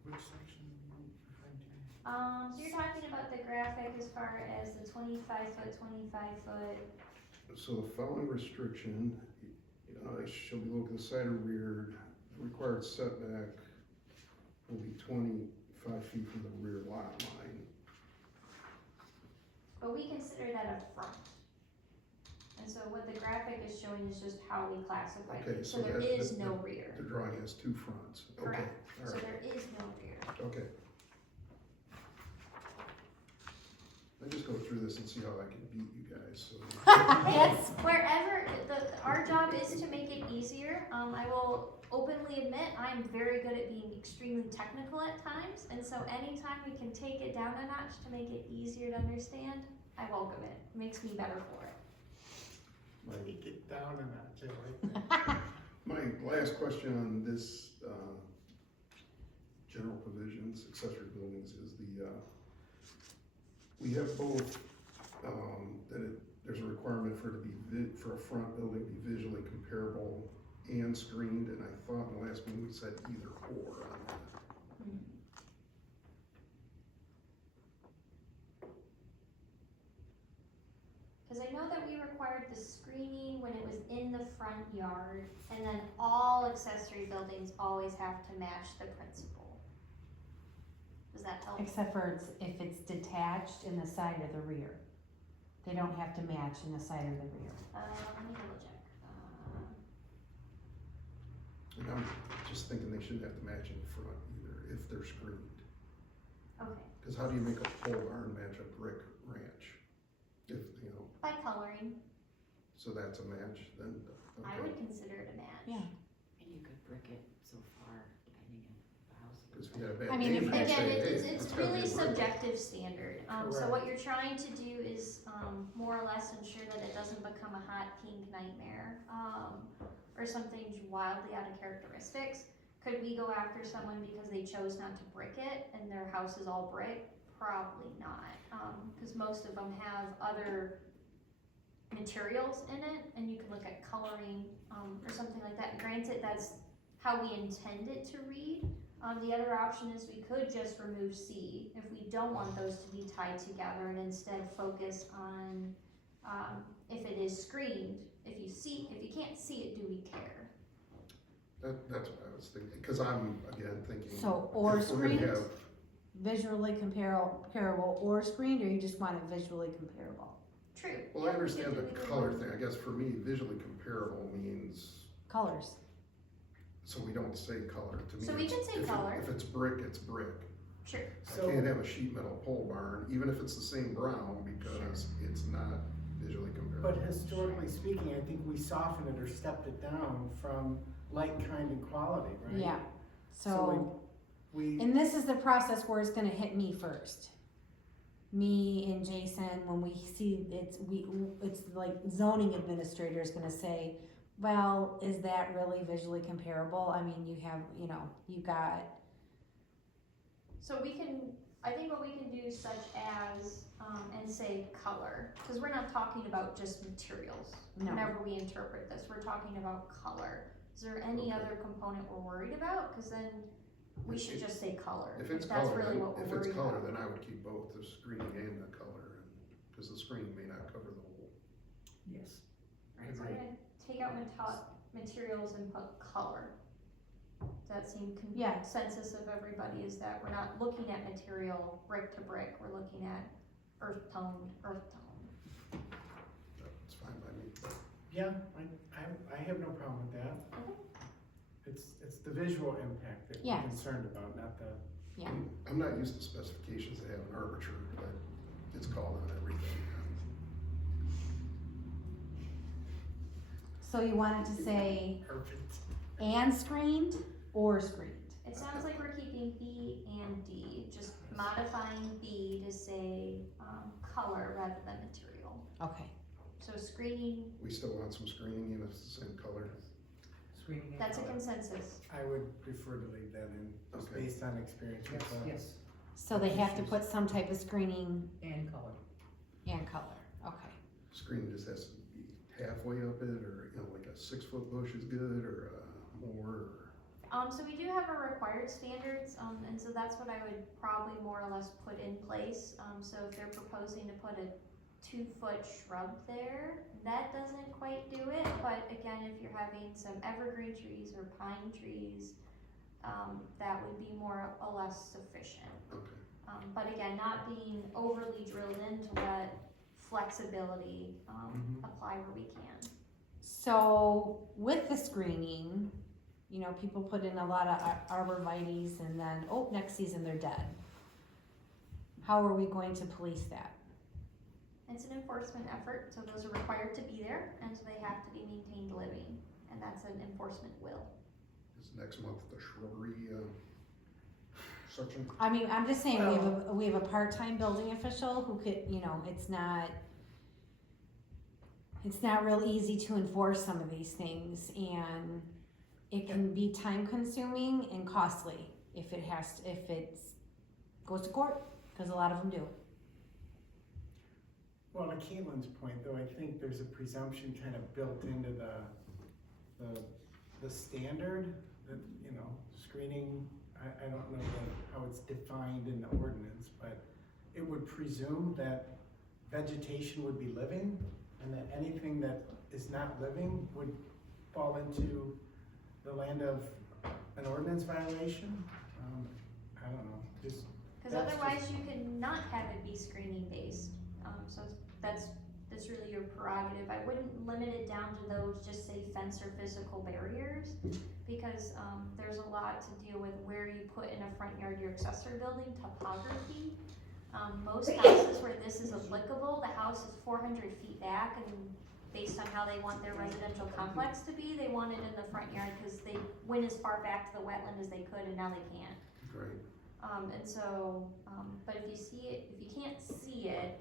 Which section are you referring to? So you're talking about the graphic as far as the 25-foot, 25-foot, So the following restriction, shall be located side or rear, the required setback will be 25 feet from the rear lot line. but we consider that a front. And so what the graphic is showing is just how we classify Okay, it, so so there that- is that- no rear, The drawing has 2 fronts. Okay, Correct. all so right, there is no rear. okay. I just go through this and see how I can beat you guys, so. Yes, wherever, our job is to make it easier. I will openly admit, I'm very good at being extremely technical at times, and so anytime we can take it down a notch to make it easier to understand, I welcome it. It makes me better for it. Take it down a notch, I like that. My last question on this, general provisions, accessory buildings, is we have both, there's a requirement for it to be, for a front building to be visually comparable and screened, and I thought in the last one we said either or on that. Because I know that we required the screening when it was in the front yard, and then all accessory buildings always have to match the principal. Does that help? Except for if it's detached in the side or the rear. They don't have to match in the side or the rear. Let me double check. And I'm just thinking they shouldn't have to match in the front either, if they're screened. Okay, Because how do you make a pole barn match a brick ranch? If, by coloring, so that's a match, then, I okay. would consider it a match. Yeah. And you could brick it so far, depending on the house. Because if you had a bad I mean, neighbor, you'd Again, say, hey, it's that's gotta be really a brick. subjective standard, so Correct. what you're trying to do is, more or less ensure that it doesn't become a hot pink nightmare, or something wildly out of characteristics. Could we go after someone because they chose not to brick it and their house is all brick? Probably not, cause most of them have other materials in it, and you can look at coloring, or something like that. Granted, that's how we intend it to read. The other option is we could just remove C if we don't want those to be tied together and instead focus on, if it is screened, if you can't see it, do we care? That's what I was thinking, because I'm, again, thinking. So, or if we're gonna screened? have- Visually comparable or screened, or you just want it visually comparable? True. Well, I Yeah, we understand could the do either color one. thing, I guess for me, visually comparable means, Colors. so we don't say color, to me. So we it's- can say if it- color. If it's brick, it's brick. Sure. I So, can't have a sheet metal pole barn, even if it's the same brown, because it's not visually comparable. but historically speaking, I think we softened it or stepped it down from like, kind, and quality, right? Yeah, so, We, and this is the process where it's gonna hit me first. Me and Jason, when we see it's like zoning administrator is gonna say, well, is that really visually comparable? I mean, you have, you got, So I think what we can do such as, and say color, because we're not talking about just materials. no, Whenever we interpret this, we're talking about color. Is there any Okay. other component we're worried about? Because then we should just say color, If if it's that's color, really then, what we're if worried it's color, about. then I would keep both the screening and the color, because the screening may not cover the whole. yes. Right, so we're gonna take out materials and put color. Does that seem Yeah. consensus of everybody is that we're not looking at material brick to brick, we're looking at earth tone. That's fine by me. Yeah, I have no problem with that. It's the visual impact that we're Yes. concerned about, not the, Yeah. I'm not used to specifications that have an armature, but it's called on everything. So you wanted to say perfect. and screened or screened? It sounds like we're keeping B and D, just modifying B to say, color rather than material. Okay. So screening, We still want some screening, even if it's the same color. Screening and that's a color. consensus. I would prefer to leave that in, just Okay. based on experience with Yes, the. yes, So they have to put some type of screening and color. and color, okay. Screening just has to be halfway up it, or, like a 6-foot bush is good, or, more, or. So we do have our required standards, and so that's what I would probably more or less put in place. So if they're proposing to put a 2-foot shrub there, that doesn't quite do it, but again, if you're having some evergreen trees or pine trees, that would be more or less sufficient. Okay. But again, not being overly drilled in to let flexibility, Mhm. apply where we can. So with the screening, you know, people put in a lot of arborvitaes and then, oh, next season they're dead. How are we going to police that? It's an enforcement effort, so those are required to be there, and so they have to be maintained living, and that's an enforcement will. Is next month the shrubbery, section? I mean, I'm just saying, we have a part-time building official who could, you know, it's not real easy to enforce some of these things, and it can be time-consuming and costly if it goes to court, cause a lot of them do. Well, to Caitlin's point, though, I think there's a presumption kind of built into the standard that, you know, screening, I don't know how it's defined in the ordinance, but it would presume that vegetation would be living, and that anything that is not living would fall into the land of an ordinance violation. I don't know, just. Cause That's otherwise you can not have it be screening based, so that's really your prerogative. I wouldn't limit it down to those, just say fence or physical barriers, because, there's a lot to deal with where you put in a front yard your accessory building, topography. Most houses where this is applicable, the house is 400 feet back, and based on how they want their residential complex to be, they want it in the front yard, cause they went as far back to the wetland as they could, and now they can't. Great. And so, but if you see it, if you can't see it,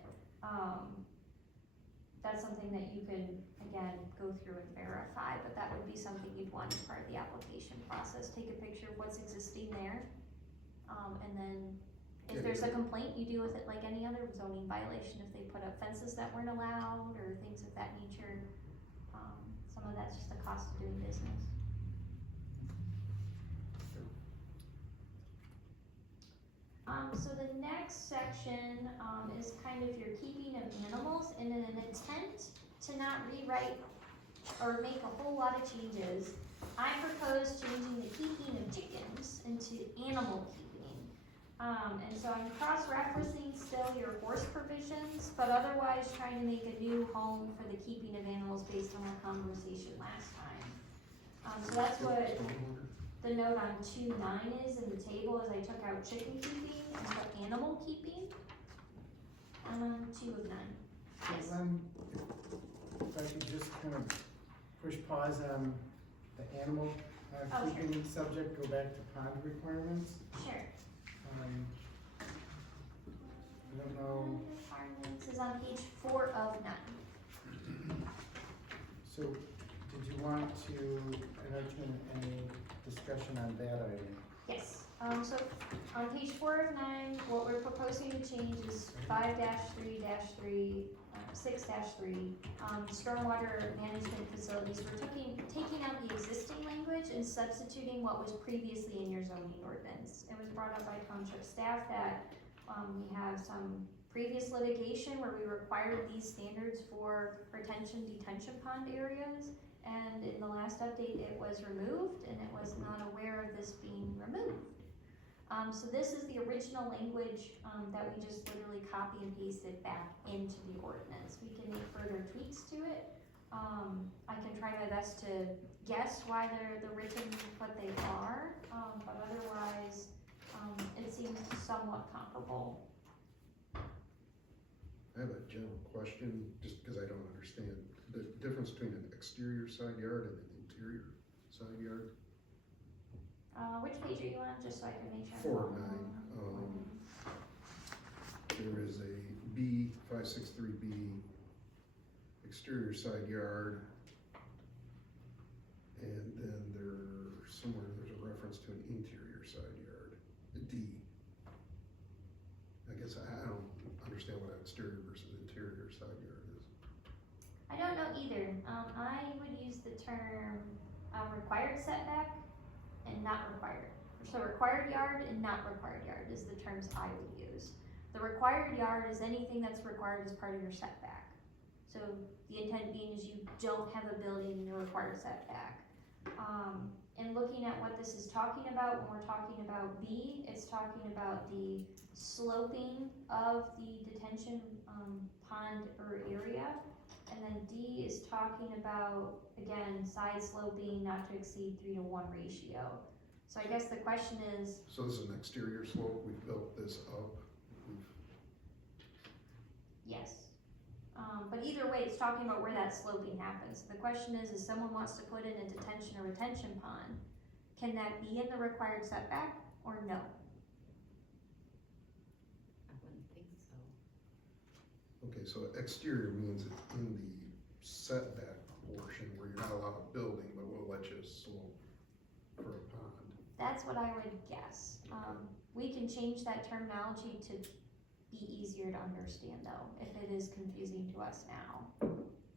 that's something that you could, again, go through and verify, but that would be something you'd want as part of the application process. Take a picture of what's existing there, and then if there's a complaint, you deal with it like any other zoning violation. If they put up fences that weren't allowed or things of that nature, some of that's just the cost of doing business. So the next section, is kind of your keeping of animals, and in an attempt to not rewrite or make a whole lot of changes, I propose changing the keeping of chickens into animal keeping. And so I'm cross-referencing still your horse provisions, but otherwise trying to make a new home for the keeping of animals based on our conversation last time. So that's what the note on 2.9 is in the table, is I took out chicken keeping and put animal keeping. On 2 of 9. Yes. Then, if I could just kind of push pause on the animal Oh, sure. keeping subject, go back to pond requirements. Sure. I don't know, Requirements is on page 4 of 9. so did you want to entertain any discussion on that item? Yes. So on page 4 of 9, what we're proposing to change is 5-3-3, 6-3, stormwater management facilities. We're taking out the existing language and substituting what was previously in your zoning ordinance. It was brought up by township staff that we have some previous litigation where we required these standards for retention detention pond areas, and in the last update it was removed, and it was not aware of this being removed. So this is the original language that we just literally copy and pasted back into the ordinance. We can make further tweaks to it, I can try my best to guess why they're written what they are, but otherwise, it seems somewhat comparable. I have a general question, just because I don't understand, the difference between an exterior side yard and an interior side yard? Which page are you on, just so I can make sure? 409, there is a B, 563B, exterior side yard. And then somewhere there's a reference to an interior side yard, a D. I guess I don't understand what an exterior versus interior side yard is. I don't know either. I would use the term required setback and not required. So required yard and not required yard is the terms I would use. The required yard is anything that's required as part of your setback. So the intent being is you don't have a building in your required setback. And looking at what this is talking about, when we're talking about B, it's talking about the sloping of the detention pond or area. And then D is talking about, again, side sloping not to exceed 3:1 ratio. So I guess the question is, So this is an exterior slope, we built this up. yes. But either way, it's talking about where that sloping happens. The question is if someone wants to put in a detention or retention pond, can that be in the required setback or no? I wouldn't think so. Okay, so exterior means it's in the setback portion where you're not allowed a building, but we'll let you slope for a pond. That's what I would guess. We can change that terminology to be easier to understand though, if it is confusing to us now.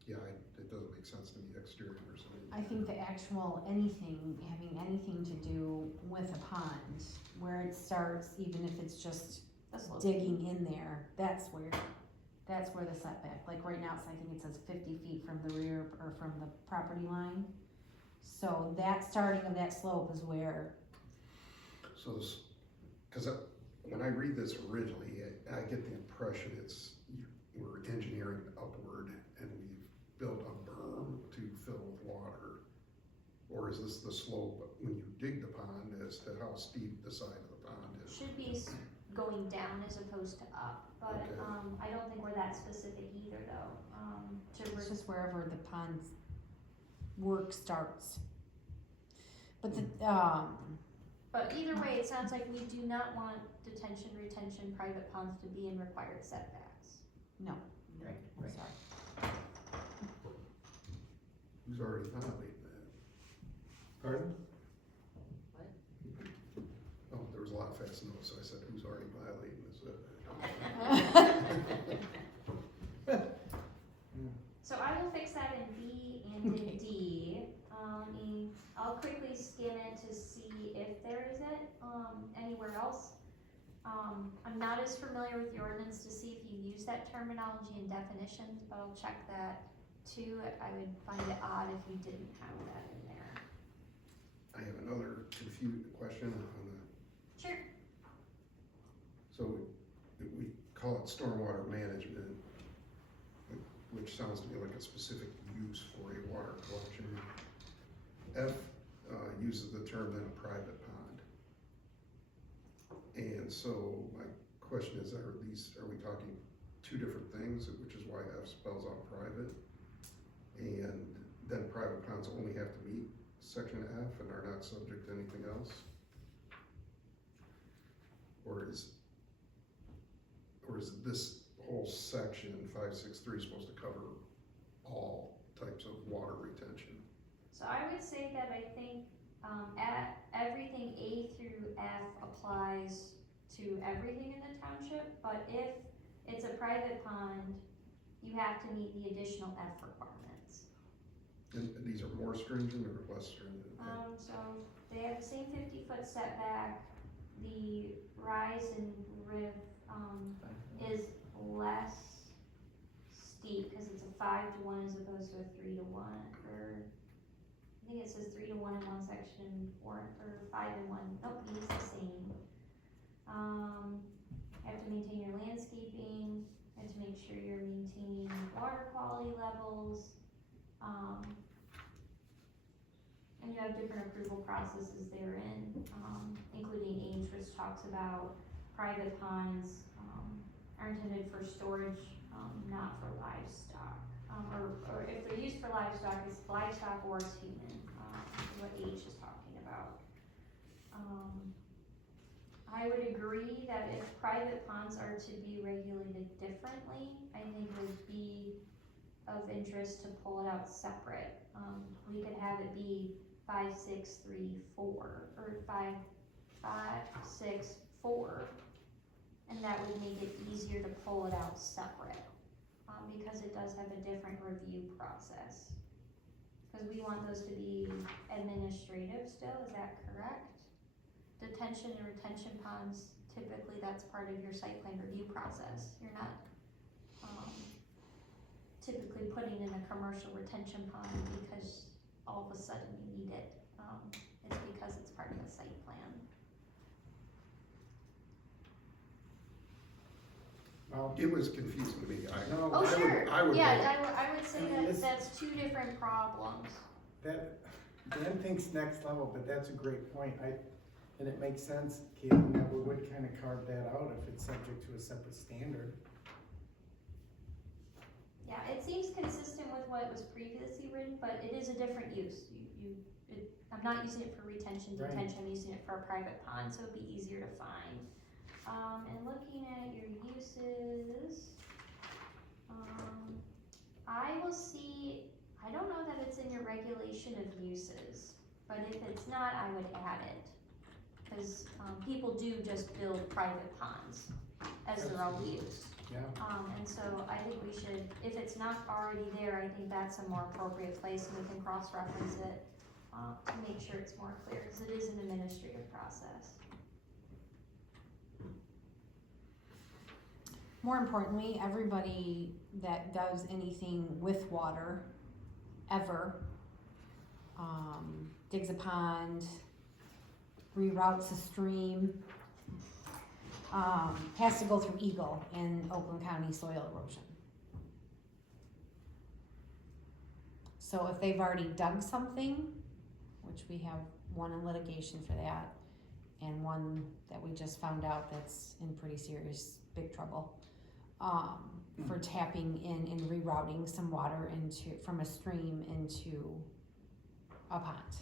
Yeah, it doesn't make sense to me, exterior versus I think the actual anything, having anything to do with a pond, where it starts, even if it's just The slope. digging in there, that's where the setback, like right now, I think it says 50 feet from the rear, or from the property line. So that starting of that slope is where, So this, because when I read this originally, I get the impression we're engineering upward and we've built a berm to fill with water. Or is this the slope when you dig the pond as to how steep the side of the pond is? Should be going down as opposed to up, but, Okay. I don't think we're that specific either though, it's just wherever the pond's work starts. But but either way, it sounds like we do not want detention, retention, private ponds to be in required setbacks. no, Right, sorry. Who's already violating that? Pardon? Oh, there was a lot of fast notes, so I said, who's already violating this? So I will fix that in B and in D. And I'll quickly scan it to see if there isn't, anywhere else. I'm not as familiar with the ordinance to see if you use that terminology in definitions, but I'll check that too. I would find it odd if we didn't have that in there. I have another question on the, Sure. so we call it stormwater management, which sounds to me like a specific use for a water collection. F uses the term then a private pond. And so my question is, are we talking two different things, which is why F spells out private? And then private ponds only have to meet section F and are not subject to anything else? Or is this whole section 563 supposed to cover all types of water retention? So I would say that I think everything A through F applies to everything in the township, but if it's a private pond, you have to meet the additional F requirements. And these are more stringent or less stringent? So they have the same 50-foot setback. The rise and riv is less steep because it's a 5-to-1 as opposed to a 3-to-1, or I think it says 3-to-1 in one section, 5-to-1. Nope, it is the same. You have to maintain your landscaping. You have to make sure you're maintaining water quality levels. have different approval processes therein, including age, which talks about private ponds, are intended for storage, not for livestock. Or if they're used for livestock, it's livestock or it's human, is what H is talking about. I would agree that if private ponds are to be regulated differently, I think it would be of interest to pull it out separate. We could have it be 5634 or 5564, and that would make it easier to pull it out separate, because it does have a different review process. Because we want those to be administrative still, is that correct? Detention and retention ponds, typically that's part of your site plan review process. You're not typically putting in a commercial retention pond because all of a sudden you need it. It's because it's part of the site plan. Well, It was confusing to me. no, Oh, sure. I would Yeah, vote. I would say I mean, that this- that's two different problems. that, Dan thinks next level, but that's a great point. And it makes sense, Caitlin, that we would kind of carve that out if it's subject to a separate standard. Yeah, it seems consistent with what was previously written, but it is a different use. I'm not using it for retention, Right. detention, I'm using it for a private pond, so it'd be easier to find. And looking at your uses, I will see, I don't know that it's in your regulation of uses, but if it's not, I would add it. Cause, people do just build private ponds as their own use. Yeah, And so I think we should, if it's not already there, I think that's a more appropriate place and we can cross-reference it, to make sure it's more clear, cause it is an administrative process. More importantly, everybody that does anything with water, ever, digs a pond, reroutes a stream, has to go through Eagle and Oakland County soil erosion. So if they've already dug something, which we have one in litigation for that, and one that we just found out that's in pretty serious, big trouble, for tapping in and rerouting some water from a stream into a pond.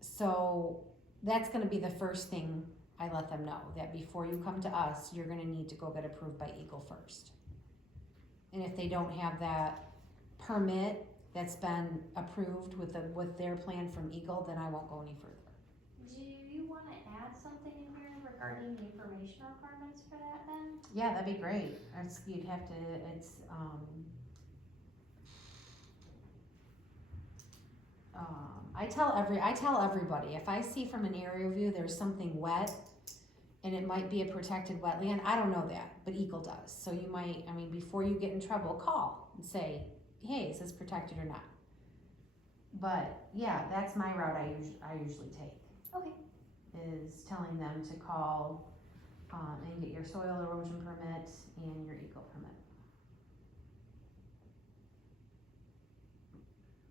So that's gonna be the first thing I let them know, that before you come to us, you're gonna need to go get approved by Eagle first. And if they don't have that permit that's been approved with their plan from Eagle, then I won't go any further. Do you wanna add something in here regarding the information requirements for that then? Yeah, that'd be great. You'd have to, I tell everybody, if I see from an aerial view, there's something wet, and it might be a protected wetland, I don't know that, but Eagle does. So you might, before you get in trouble, call and say, hey, is this protected or not? But, yeah, that's my route I usually take. Okay. Is telling them to call, and get your soil erosion permit and your Eagle permit.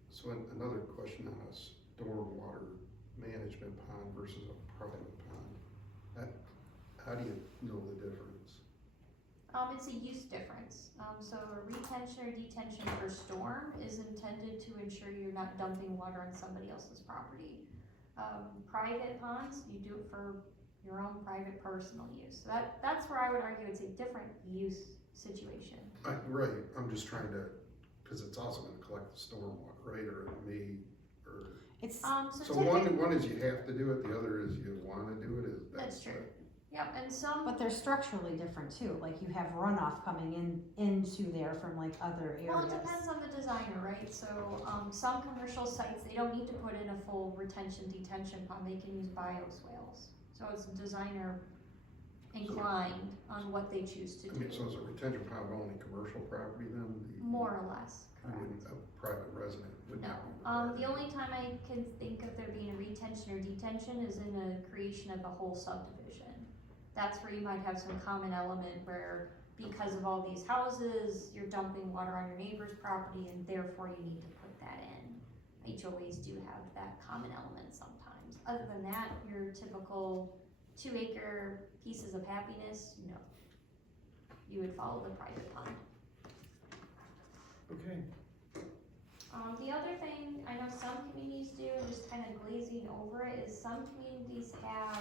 So another question on a stormwater management pond versus a private pond. How do you know the difference? It's a use difference. So a retention or detention for storm is intended to ensure you're not dumping water on somebody else's property. Private ponds, you do it for your own private personal use. So that's where I would argue it's a different use situation. Right, I'm just trying to, cause it's also gonna collect the stormwater, right, or it may, or. It's, So one is you have to do it, the other is you wanna do it, That's true. Yep, and some, but they're structurally different too, like you have runoff coming into there from like other areas. well, it depends on the designer, right? So, some commercial sites, they don't need to put in a full retention detention pond, they can use bioswales. So it's designer inclined on what they choose to I mean, do, so is a retention pond only commercial property then? more or less, You correct? wouldn't- A private resident would No, not be the required. only time I can think of there being a retention or detention is in a creation of a whole subdivision. That's where you might have some common element where because of all these houses, you're dumping water on your neighbor's property and therefore you need to put that in. HOAs do have that common element sometimes. Other than that, your typical 2-acre pieces of happiness, no. You would follow the private pond. Okay, The other thing I know some communities do, just kind of glazing over it, is some communities have,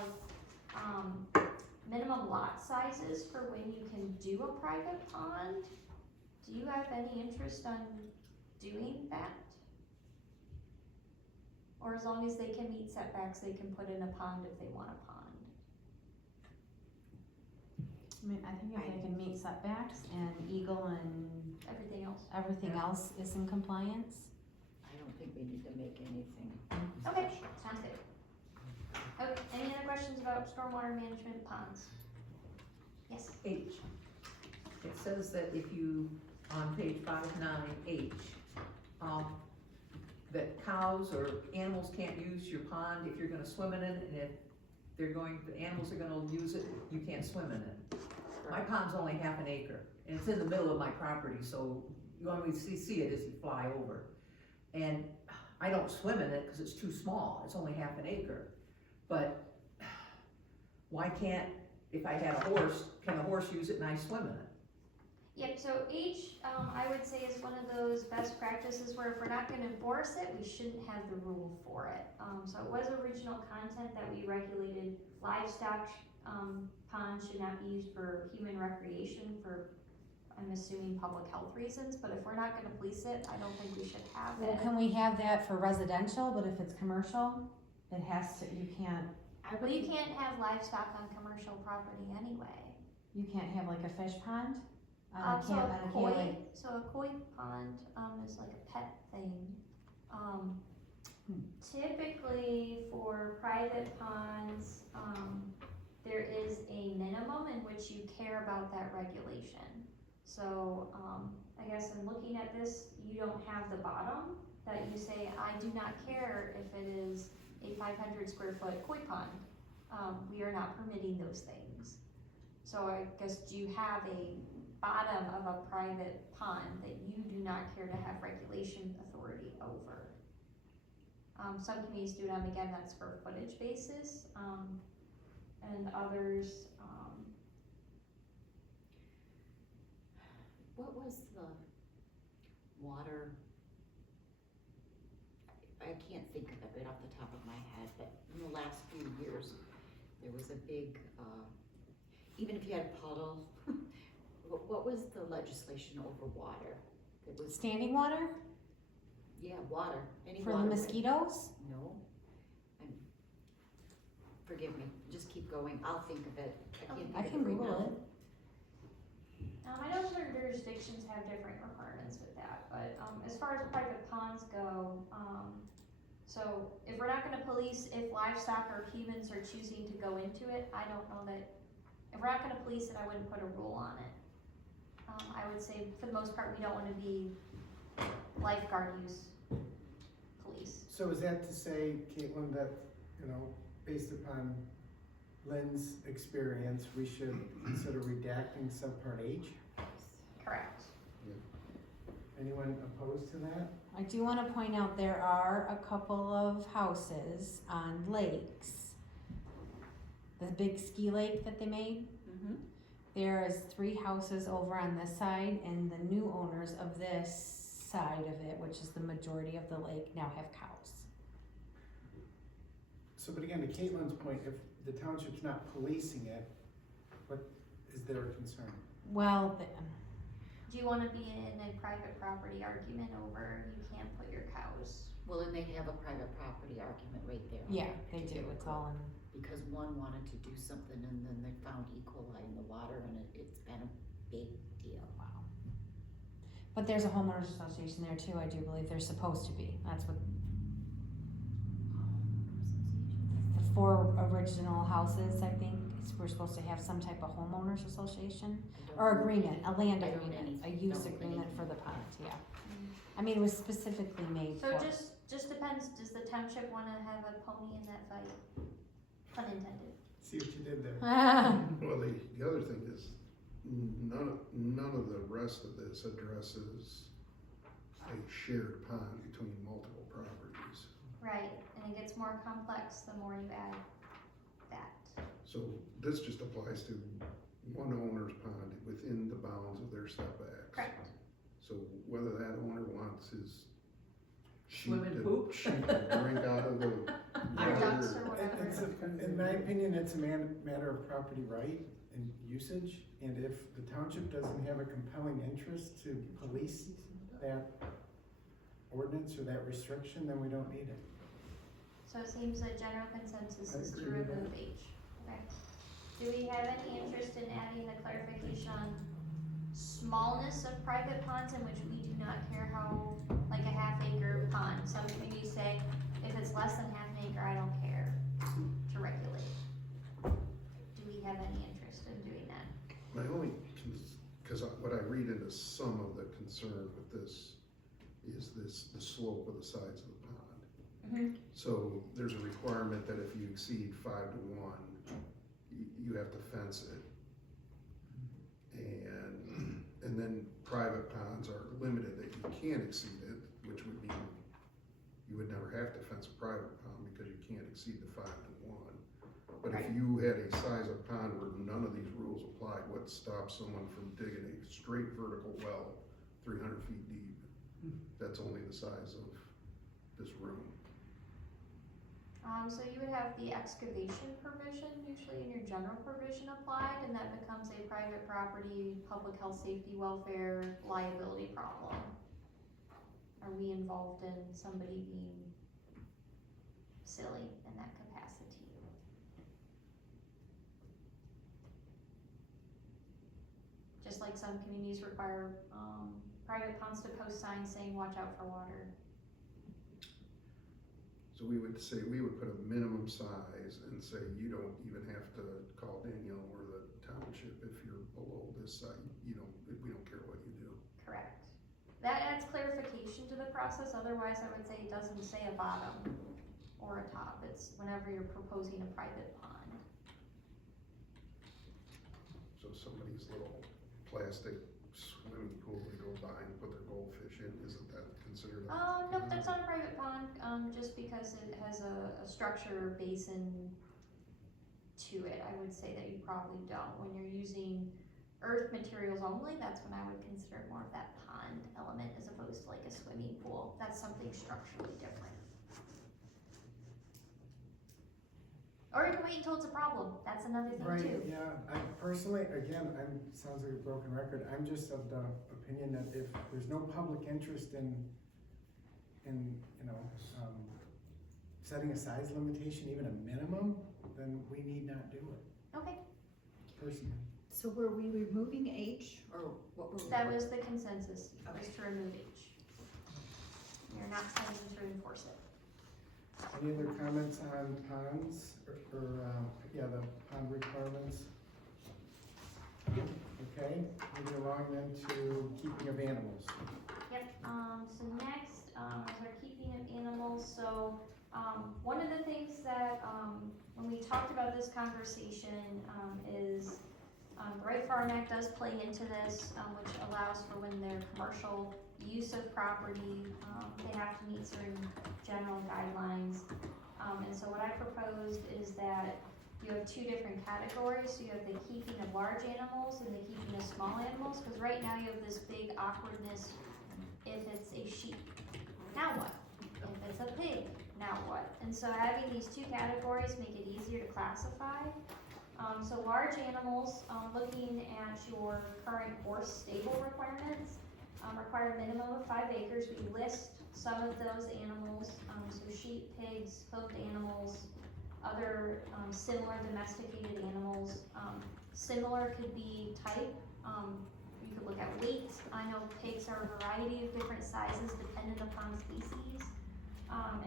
minimum lot sizes for when you can do a private pond. Do you have any interest on doing that? Or as long as they can meet setbacks, they can put in a pond if they want a pond? I mean, I think if they can meet setbacks and Eagle and Everything else? everything else is in compliance. I don't think we need to make anything. Okay, sounds good. Okay, any other questions about stormwater management ponds? Yes? H. It says that if you, on page 5.9H, that cows or animals can't use your pond if you're gonna swim in it, and if the animals are gonna use it, you can't swim in it. My pond's only half an acre, and it's in the middle of my property, so you only see it as you fly over. And I don't swim in it because it's too small, it's only half an acre. But why can't, if I had a horse, can a horse use it and I swim in it? Yep, so H, I would say is one of those best practices where if we're not gonna enforce it, we shouldn't have the rule for it. So it was original content that we regulated livestock, ponds should not be used for human recreation for, I'm assuming, public health reasons, but if we're not gonna police it, I don't think we should have Well, it. can we have that for residential, but if it's commercial, it has to, you can't Well, you can't have livestock on commercial property anyway. have like a fish pond? So a on a koi, lake. so a koi pond, is like a pet thing. Typically for private ponds, there is a minimum in which you care about that regulation. So, I guess in looking at this, you don't have the bottom that you say, I do not care if it is a 500 square foot koi pond. We are not permitting those things. So I guess, do you have a bottom of a private pond that you do not care to have regulation authority over? Some communities do it on, again, that's for footage basis, and others, What was the water? I can't think of it right off the top of my head, but in the last few years, there was a big, even if you had a puddle, what was the legislation over water? It was, Standing water yeah, water, any for the waterway. mosquitoes? No. Forgive me, just keep going, I'll think of it. I can Google it. I know certain jurisdictions have different requirements with that, but, as far as private ponds go, so if we're not gonna police if livestock or humans are choosing to go into it, I don't know that, if we're not gonna police it, I wouldn't put a rule on it. I would say for the most part, we don't wanna be lifeguard use police. so is that to say, Caitlin, that, based upon Lynn's experience, we should consider redacting subpart H? Correct. Anyone opposed to that? I do wanna point out there are a couple of houses on lakes. The big ski lake that they made, Mhm. there is 3 houses over on this side, and the new owners of this side of it, which is the majority of the lake, now have cows. So, but again, to Caitlin's point, if the township's not policing it, what is their concern? Well, Do you wanna be in a private property argument over you can't put your cows? Well, and they have a private property argument right there. yeah, they do, it's all in. Because one wanted to do something and then they found E. coli in the water and it's been a big deal. Wow. But there's a homeowners association there too, I do believe there's supposed to be, that's what, the 4 original houses, I think, we're supposed to have some type of homeowners association, or agreement, a land I don't agreement, a any- use don't agreement anything for the about pond, yeah. I mean, it was specifically made So for. it just depends, does the township wanna have a pony in that fight? Pun intended. See what you did there? Well, the other thing is, none of the rest of this addresses a shared pond between multiple properties. Right, and it gets more complex the more you add that. So this just applies to one owner's pond within the bounds of their setbacks. Correct. So whether that owner wants his sheep Swim and to, poop? sheep to drink out of the Or water, ducks or whatever. It's in my opinion, it's a matter of property right and usage, and if the township doesn't have a compelling interest to police that ordinance or that restriction, then we don't need it. So it seems a general consensus I is to agree with remove H. Okay. Do we have any interest in adding the clarification on smallness of private ponds in which we do not care how, like a half-acre pond? Some communities say, if it's less than half an acre, I don't care to regulate. Do we have any interest in doing that? my only, cause what I read into some of the concern with this is the slope of the sides of the pond. Mhm. So there's a requirement that if you exceed 5 to 1, you have to fence it. And then private ponds are limited that you can't exceed it, which would mean you would never have to fence a private pond because you can't exceed the 5 to 1. But if you had a size of pond where none of these rules apply, what stops someone from digging a straight vertical well 300 feet deep? That's only the size of this room. So you would have the excavation provision usually in your general provision applied, and that becomes a private property, public health, safety, welfare, liability problem. Are we involved in somebody being silly in that capacity? Just like some communities require, private ponds to post signs saying, watch out for water. So we would put a minimum size and say you don't even have to call Danielle or the township if you're below this site. We don't care what you do. Correct. That adds clarification to the process, otherwise I would say it doesn't say a bottom or a top, it's whenever you're proposing a private pond. So somebody's little plastic swimming pool they go by and put their goldfish in, isn't that considered a? Nope, that's not a private pond, just because it has a structure or basin to it, I would say that you probably don't. When you're using earth materials only, that's when I would consider it more of that pond element as opposed to like a swimming pool. That's something structurally different. Or you can wait until it's a problem, that's another thing Right, too. yeah, I personally, again, sounds like a broken record, I'm just of the opinion that if there's no public interest in, setting a size limitation, even a minimum, then we need not do it, Okay, personally. So were we removing H, or what were we? that was the consensus, was to remove H. You're not planning to enforce it. Any other comments on ponds, the pond requirements? Okay, moving along then to keeping of animals. Yep, so next, is our keeping of animals, so, one of the things that, when we talked about this conversation, is, the Right Farm Act does play into this, which allows for when they're commercial use of property, they have to meet certain general guidelines. And so what I proposed is that you have two different categories, so you have the keeping of large animals and the keeping of small animals, because right now you have this big awkwardness if it's a sheep, now what? If it's a pig, now what? And so having these two categories make it easier to classify. So large animals, looking at your current horse stable requirements, require a minimum of 5 acres. We list some of those animals, so sheep, pigs, hoofed animals, other similar domesticated animals. Similar could be type, you could look at weight. I know pigs are a variety of different sizes dependent upon species.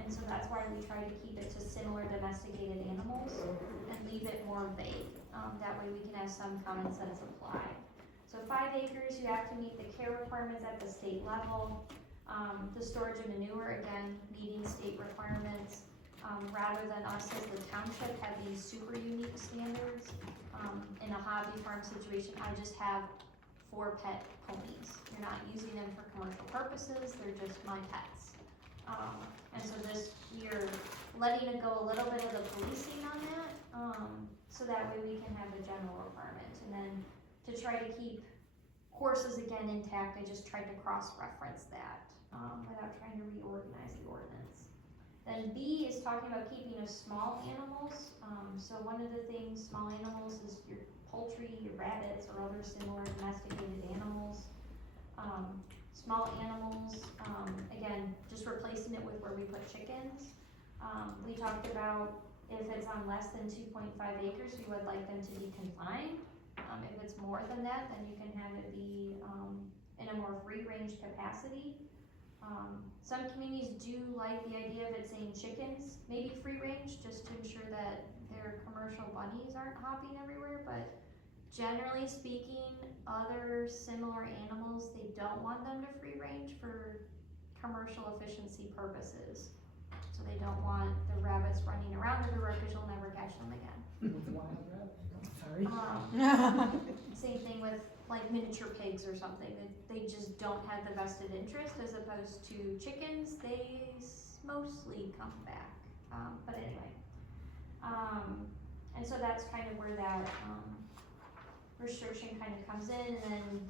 And so that's why we try to keep it to similar domesticated animals and leave it more vague. That way we can have some common sense apply. So 5 acres, you have to meet the care requirements at the state level. The storage of manure, again, meeting state requirements. Rather than us as the township have these super unique standards, in a hobby farm situation, I just have 4 pet ponies. You're not using them for commercial purposes, they're just my pets. And so this, we're letting it go a little bit of the policing on that, so that way we can have a general requirement. And then to try to keep horses again intact, I just tried to cross-reference that, without trying to reorganize the ordinance. Then B is talking about keeping of small animals. So one of the things, small animals, is your poultry, your rabbits, or other similar domesticated animals. Small animals, again, just replacing it with where we put chickens. We talked about if it's on less than 2.5 acres, we would like them to be confined. If it's more than that, then you can have it be in a more free-range capacity. Some communities do like the idea of it saying chickens, maybe free-range, just to ensure that their commercial bunnies aren't hopping everywhere, but generally speaking, other similar animals, they don't want them to free-range for commercial efficiency purposes. So they don't want the rabbits running around everywhere because you'll never catch them again. Sorry. Same thing with like miniature pigs or something, they just don't have the vested interest, as opposed to chickens, they mostly come back, but anyway. And so that's kind of where that, restriction kind of comes in, and then,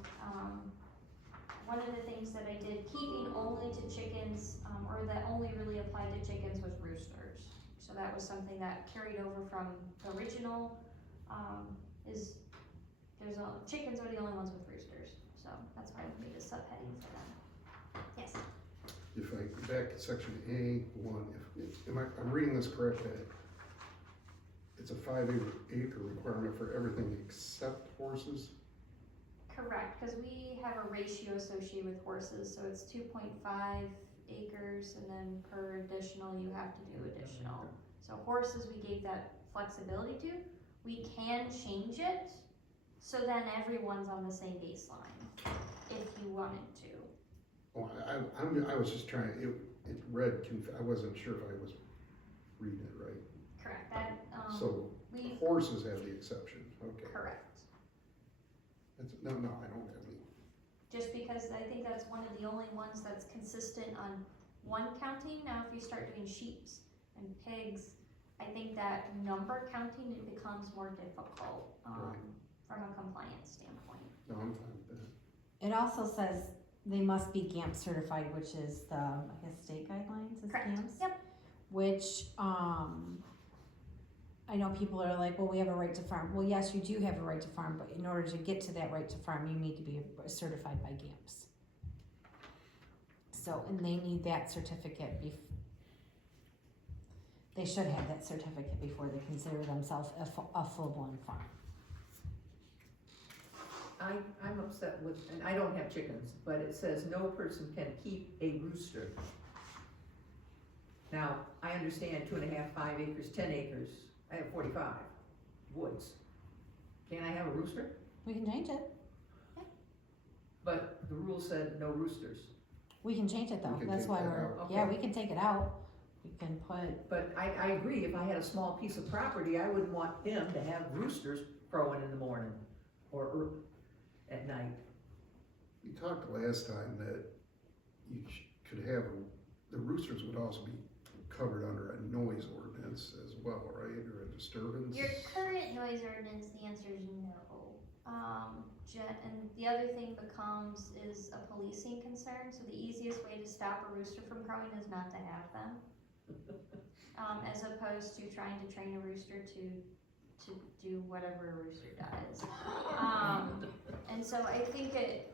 one of the things that I did, keeping only to chickens, or that only really applied to chickens, was roosters. So that was something that carried over from the original, chickens are the only ones with roosters, so that's why I made a subheading for them. Yes? If I go back to section A1, I'm reading this correct, that it's a 5 acre requirement for everything except horses? Correct, because we have a ratio associated with horses, so it's 2.5 acres, and then per additional, you have to do additional. So horses, we gave that flexibility to. We can change it, so then everyone's on the same baseline, if you wanted to. Oh, I was just trying, it read, I wasn't sure if I was reading it right. Correct, that, So horses have the exception, okay. correct. No, I don't have any. Just because I think that's one of the only ones that's consistent on one counting. Now, if you start doing sheeps and pigs, I think that number counting, it becomes more difficult, Right. from a compliance standpoint. No, I'm fine with that. It also says they must be GAMP certified, which is the, I guess, state guidelines is Correct. GAMPs. Yep. Which, I know people are like, well, we have a right to farm. Well, yes, you do have a right to farm, but in order to get to that right to farm, you need to be certified by GAMPs. So, and they need that certificate they should have that certificate before they consider themselves a full-blown farm. I'm upset with, and I don't have chickens, but it says no person can keep a rooster. Now, I understand 2.5, 5 acres, 10 acres, I have 45 woods. Can I have a rooster? We can change it. But the rule said no roosters. We can change it though. We can That's take why that we're, out. yeah, Okay. we can take it out. We can put, But I agree, if I had a small piece of property, I wouldn't want them to have roosters crowing in the morning or at night. You talked last time that you could have, the roosters would also be covered under a noise ordinance as well, right, or a disturbance? Your current noise ordinance, the answer is no. And the other thing becomes is a policing concern, so the easiest way to stop a rooster from crowing is not to have them. As opposed to trying to train a rooster to do whatever a rooster does. And so I think it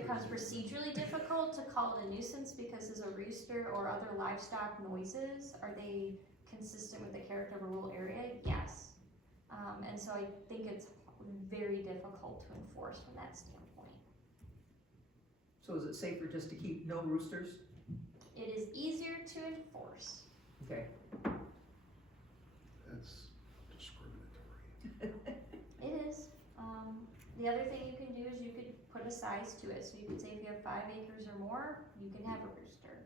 becomes procedurally difficult to call it a nuisance, because as a rooster or other livestock noises, are they consistent with the character of a rural area? Yes. And so I think it's very difficult to enforce from that standpoint. So is it safer just to keep no roosters? It is easier to enforce. Okay. That's discriminatory. It is. The other thing you can do is you could put a size to it. So you could say if you have 5 acres or more, you can have a rooster.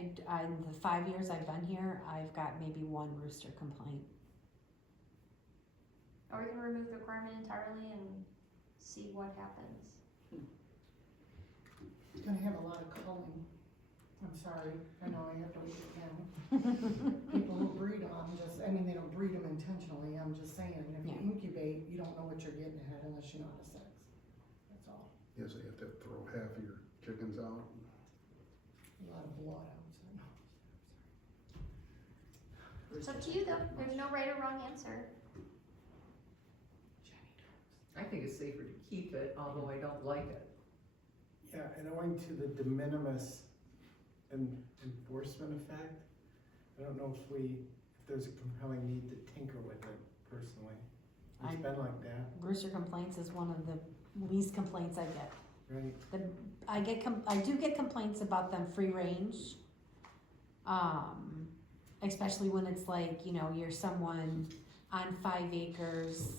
in the 5 years I've been here, I've got maybe one rooster complaint. Or you can remove the requirement entirely and see what happens. It's gonna have a lot of culling. I'm sorry, I know I have to read it again. People who breed them, they don't breed them intentionally, I'm just saying, if you Yeah. incubate, you don't know what you're getting at unless you know the sex. That's all. Yes, you have to throw half of your chickens out. A lot of blood outside. It's up to you though, there's no right or wrong answer. I think it's safer to keep it, although I don't like it. Yeah, and owing to the de minimis enforcement effect, I don't know if there's a compelling need to tinker with it personally. It's been like that, Rooster complaints is one of the least complaints I get. right? I do get complaints about them free range. Especially when it's like, you're someone on 5 acres,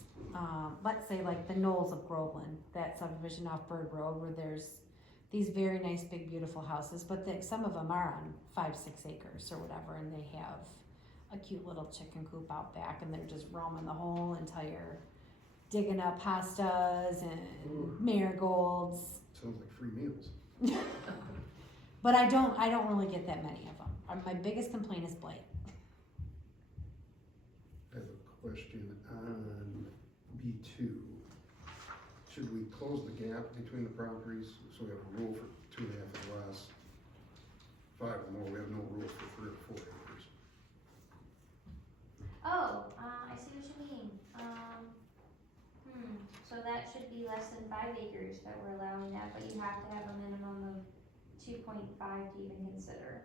let's say like the Knolls of Groveland, that subdivision off Bird Road where there's these very nice, big, beautiful houses, but some of them are on 5-6 acres or whatever, and they have a cute little chicken coop out back, and they're just roaming the whole entire, digging up hostas and marigolds. Sounds like free meals. But I don't really get that many of them. My biggest complaint is blight. I have a question on B2. Should we close the gap between the properties? So we have a rule for 2.5 and less, 5 or more, we have no rule for 3 or 4 acres. Oh, I see what you mean, so that should be less than 5 acres that we're allowing that, but you have to have a minimum of 2.5 to even consider.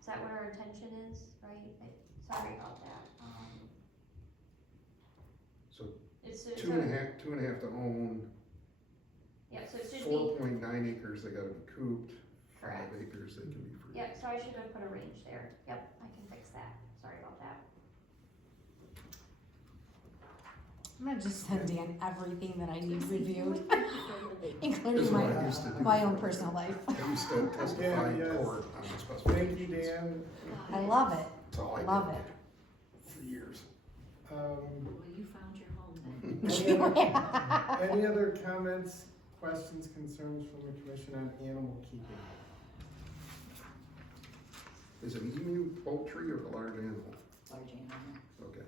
Is that what our intention is, right? Sorry about that, So it's, 2.5 to own, yeah, so it should be, 4.9 acres, they gotta be cooped, 5 correct. acres, they can be free. Yep, so I should have put a range there, yep, I can fix that, sorry about that. I'm gonna just send Dan everything that I need reviewed, That's including what I used to do. my own personal life. I used to testify in Yeah, yes. court on the specifications. Thank you, Dan. I love it. That's all I Love did it. for years. Well, you found your home then. Any other comments, questions, concerns from the commission on animal keeping? Is an emu poultry or a large animal? Large animal. Okay.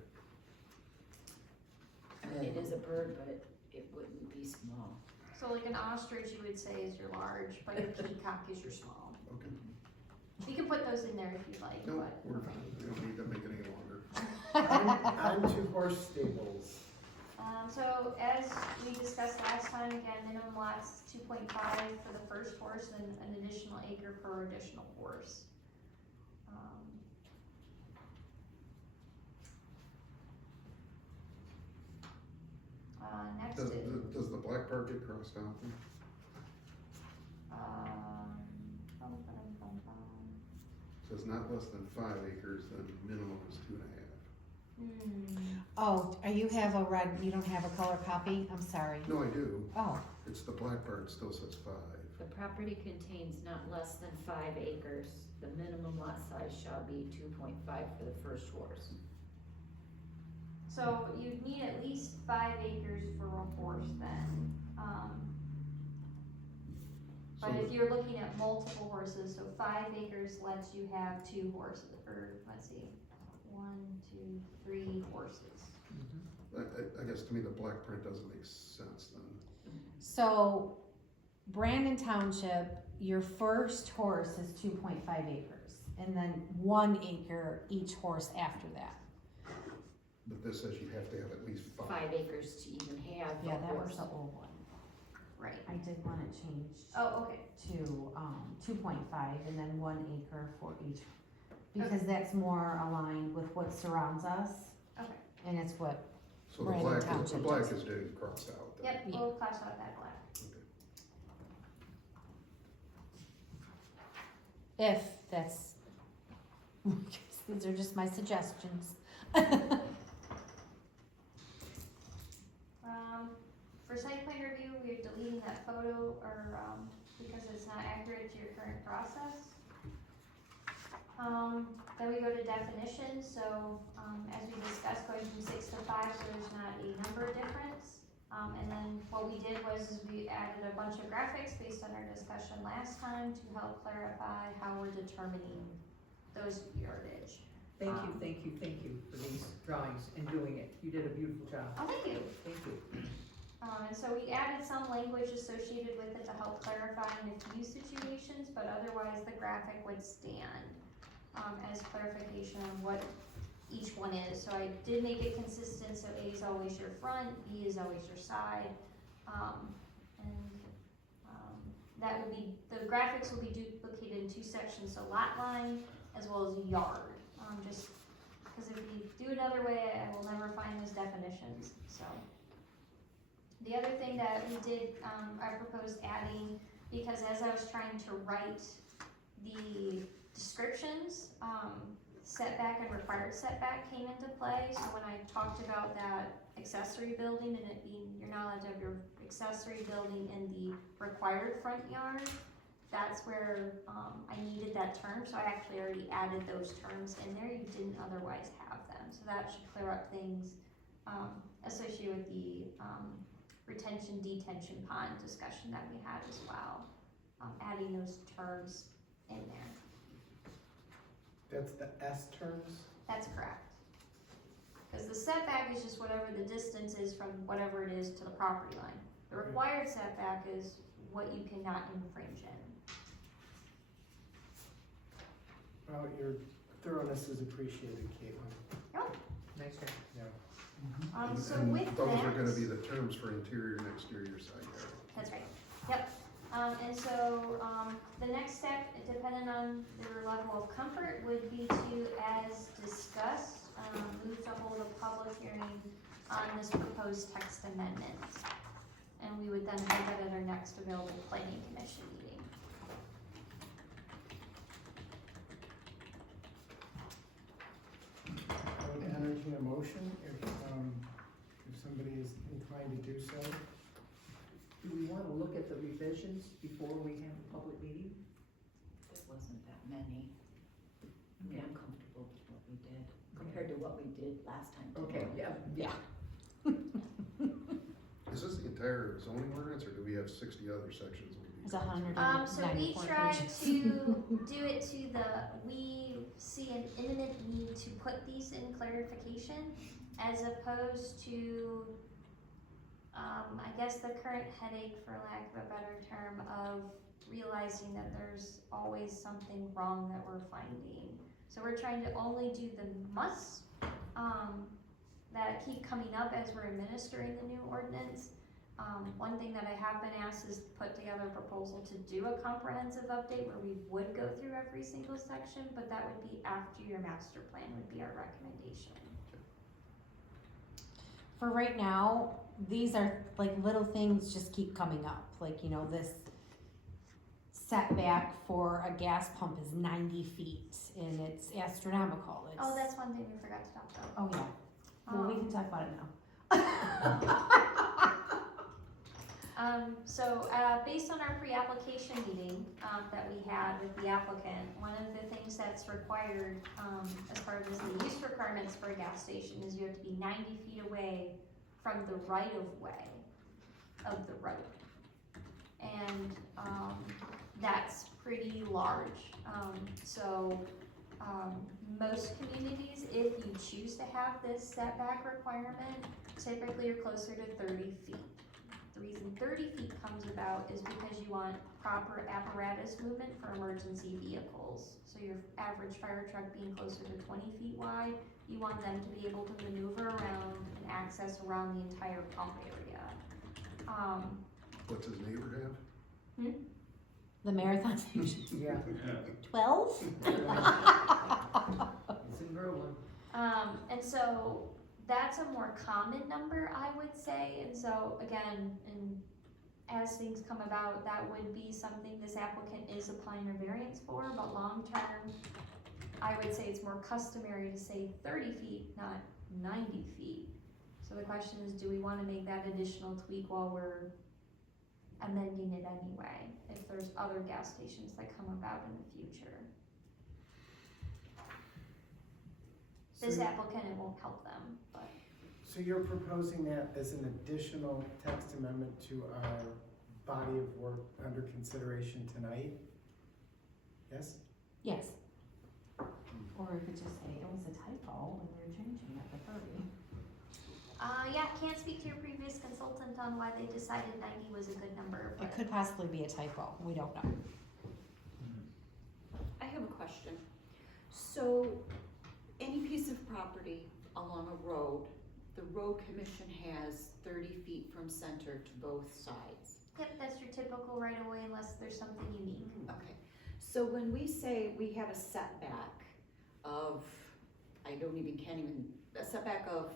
I mean, it is a bird, but it wouldn't be small. So like an ostrich you would say is your large, but a peacock is your small. Okay. You can put those in there if you'd like, No, but. we're fine, we don't need to make it any longer. On to horse stables. So as we discussed last time, again, minimum lots 2.5 for the first horse and an additional acre per additional horse. Next Does, is, does the black part get crossed out then? bum, bum, bum, bum. So it's not less than 5 acres, then minimum is 2.5. Oh, you don't have a color copy? I'm sorry. No, I do, Oh, it's the black part still says 5. The property contains not less than 5 acres. The minimum lot size shall be 2.5 for the first horse. So you'd need at least 5 acres for a horse then. But So if you're looking at multiple horses, so 5 acres lets you have 2 horses, or let's see, 1, 2, 3 horses. I guess to me the black print doesn't make sense then. so Brandon Township, your first horse is 2.5 acres, and then 1 acre each horse after that. But this says you have to have at least 5. 5 acres to even have Yeah, a that was horse. the old one. Right. I did want it changed Oh, okay. to, 2.5 and then 1 acre for each, because that's more aligned with what surrounds us. Okay. And it's what, So the Brandon black, the Township black does. is getting crossed out then. Yep, Yeah. we'll class out that black. if that's, these are just my suggestions. For site plan review, we're deleting that photo because it's not accurate to your current process. Then we go to definitions, so, as we discussed, going from 6 to 5, so there's not a number difference. And then what we did was is we added a bunch of graphics based on our discussion last time to help clarify how we're determining those yardage. Thank you for these drawings and doing it. You did a beautiful job. Oh, thank you. Thank you. And so we added some language associated with it to help clarify in a few situations, but otherwise the graphic would stand as clarification on what each one is. So I did make it consistent, so A is always your front, B is always your side. That will be, the graphics will be duplicated in two sections, so lot line as well as yard. Just because if we do it another way, I will never find those definitions, so. The other thing that we did, I proposed adding, because as I was trying to write the descriptions, setback and required setback came into play. So when I talked about that accessory building and it being, you're not allowed to have your accessory building in the required front yard, that's where I needed that term. So I actually already added those terms in there. You didn't otherwise have them. So that should clear up things associated with the retention detention pond discussion that we had as well. Adding those terms in there. That's the S terms? That's correct. Because the setback is just whatever the distance is from whatever it is to the property line. The required setback is what you cannot infringe in. Well, your thoroughness is appreciated, Caitlin. Nice job. Yeah. So And with those are that- gonna be the terms for interior and exterior side yard. That's right, yep. And so, the next step, depending on their level of comfort, would be to, as discussed, move to hold a public hearing on this proposed text amendment. And we would then hold that at our next available planning commission meeting. I would entertain a motion if somebody is inclined to do so. Do we wanna look at the revisions before we have a public meeting? There wasn't that many. I mean, I'm comfortable with what we did, compared to what we did last time. Okay, yeah. Is this the entire zoning ordinance, or do we have 60 other sections? It's 100. So we 94 tried pages. to do it to we see an imminent need to put these in clarification as opposed to, I guess the current headache, for lack of a better term, of realizing that there's always something wrong that we're finding. So we're trying to only do the musts, that keep coming up as we're administering the new ordinance. One thing that I have been asked is to put together a proposal to do a comprehensive update where we would go through every single section, but that would be after your master plan would be our recommendation. For right now, these are like little things just keep coming up, like, you know, this setback for a gas pump is 90 feet and it's astronomical. It's, Oh, that's one thing we forgot to talk about. Oh, yeah. Well, we can talk about it now. Based on our pre-application meeting, that we had with the applicant, one of the things that's required, as part of the use requirements for a gas station is you have to be 90 feet away from the right of way of the road. And, that's pretty large. Most communities, if you choose to have this setback requirement, typically you're closer to 30 feet. The reason 30 feet comes about is because you want proper apparatus movement for emergency vehicles. So your average fire truck being closer to 20 feet wide, you want them to be able to maneuver around and access around the entire pump area. What's his neighbor have? The marathon station. Yeah. 12? It's in Berlin. And so that's a more common number, I would say. And so again, as things come about, that would be something this applicant is applying a variance for, but long term, I would say it's more customary to say 30 feet, not 90 feet. So the question is, do we want to make that additional tweak while we're amending it anyway, if there's other gas stations that come about in the future? This So- applicant, it won't help them, but. So you're proposing that as an additional text amendment to our body of work under consideration tonight? Yes? Yes. Or we could just say it was a typo and we're changing it to 30. Yeah, can't speak to your previous consultant on why they decided 90 was a good number, It but could possibly be a typo, we don't know. I have a question. So, any piece of property along a road, the road commission has 30 feet from center to both sides. yep, that's your typical right of way unless there's something unique. Okay, so when we say we have a setback of, a setback of,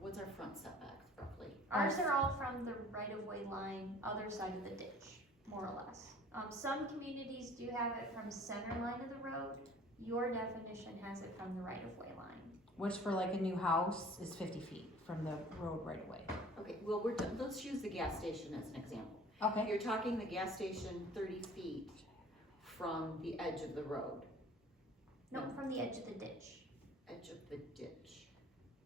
what's our front setback roughly? Ours are all from the right of way line, other side of the ditch, more or less. Some communities do have it from center line of the road. Your definition has it from the right of way line. Which for like a new house is 50 feet from the road right away. Okay, well, let's use the gas station as an example. Okay. You're talking the gas station 30 feet from the edge of the road, No, from the edge of the ditch. edge of the ditch.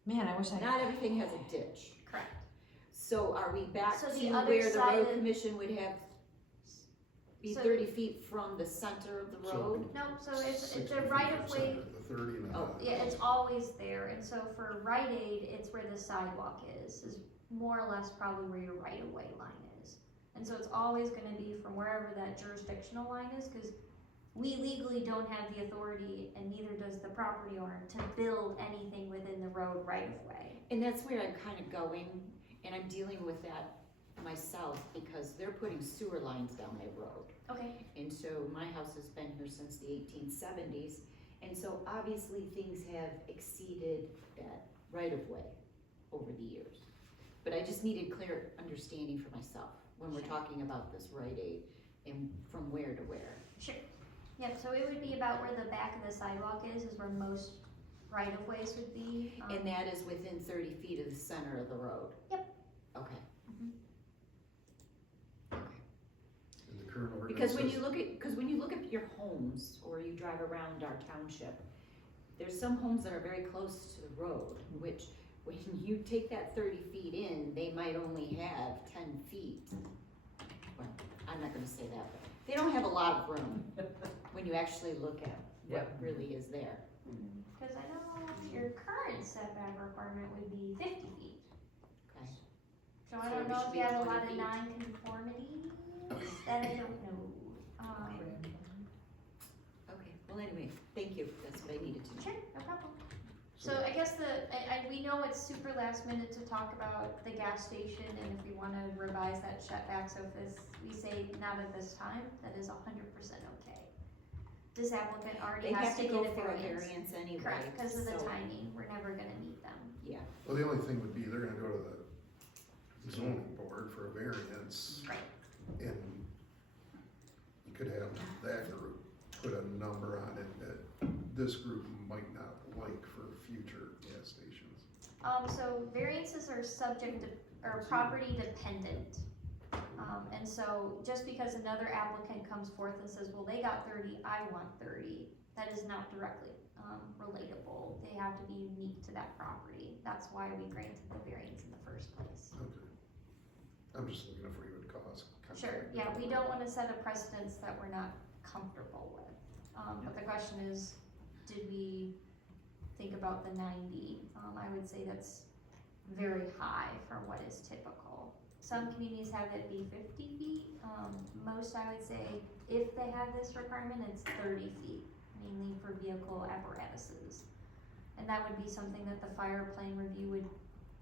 Man, I wish I. Not everything has a ditch. Correct. So are we back So to the other where the side road of- commission would have be So- 30 feet from the center of the So- road? No, so it's 60 the feet right from of way. center, The 30 and a Oh, half. Yeah, it's always there, and so for Rite Aid, it's where the sidewalk is more or less probably where your right-of-way line is. And so it's always gonna be from wherever that jurisdictional line is, cause we legally don't have the authority, and neither does the property owner, to build anything within the road right-of-way. And that's where I'm kind of going, and I'm dealing with that myself because they're putting sewer lines down their road. Okay. And so my house has been here since the 1870s, and so obviously things have exceeded that right of way over the years. But I just needed clear understanding for myself when we're Sure. talking about this Rite Aid and from where to where. Sure. Yep, so it would be about where the back of the sidewalk is where most right-of-ways would be. And that is within 30 feet of the center of the road? Yep. Okay. Mhm. Okay. In the current ordinance. Because when you look at your homes, or you drive around our township, there's some homes that are very close to the road, which, when you take that 30 feet in, they might only have 10 feet. Well, I'm not gonna say that, but they don't have a lot of room when you actually look at what really is there. Cause I know your current setback requirement would be 50 feet. Okay. So I So don't it know should if be you have a 20 lot of feet. non-conformities, that I don't know. Okay, well anyway, thank you, that's what I needed to know. Sure, no problem. So I guess we know it's super last minute to talk about the gas station and if we wanna revise that setback, so if we say not at this time, that is 100% okay. This applicant already They has have to to get go a for a variance. variance anyway. Correct, cause of the so- timing, we're never gonna meet them. Yeah, Well, the only thing would be they're gonna go to the zoning board for a variance. Right. And you could have that group put a number on it that this group might not like for future gas stations. So variances are subject to, or property dependent. And so just because another applicant comes forth and says, well, they got 30, I want 30, that is not directly, relatable. They have to be unique to that property. That's why we granted the variance in the first place. Okay. I'm just looking if we would cause. Sure, yeah, we don't wanna set a precedence that we're not comfortable with. But the question is, did we think about the 90? I would say that's very high for what is typical. Some communities have it be 50 feet. Most I would say, if they have this requirement, it's 30 feet, mainly for vehicle apparatuses. And that would be something that the fire plan review would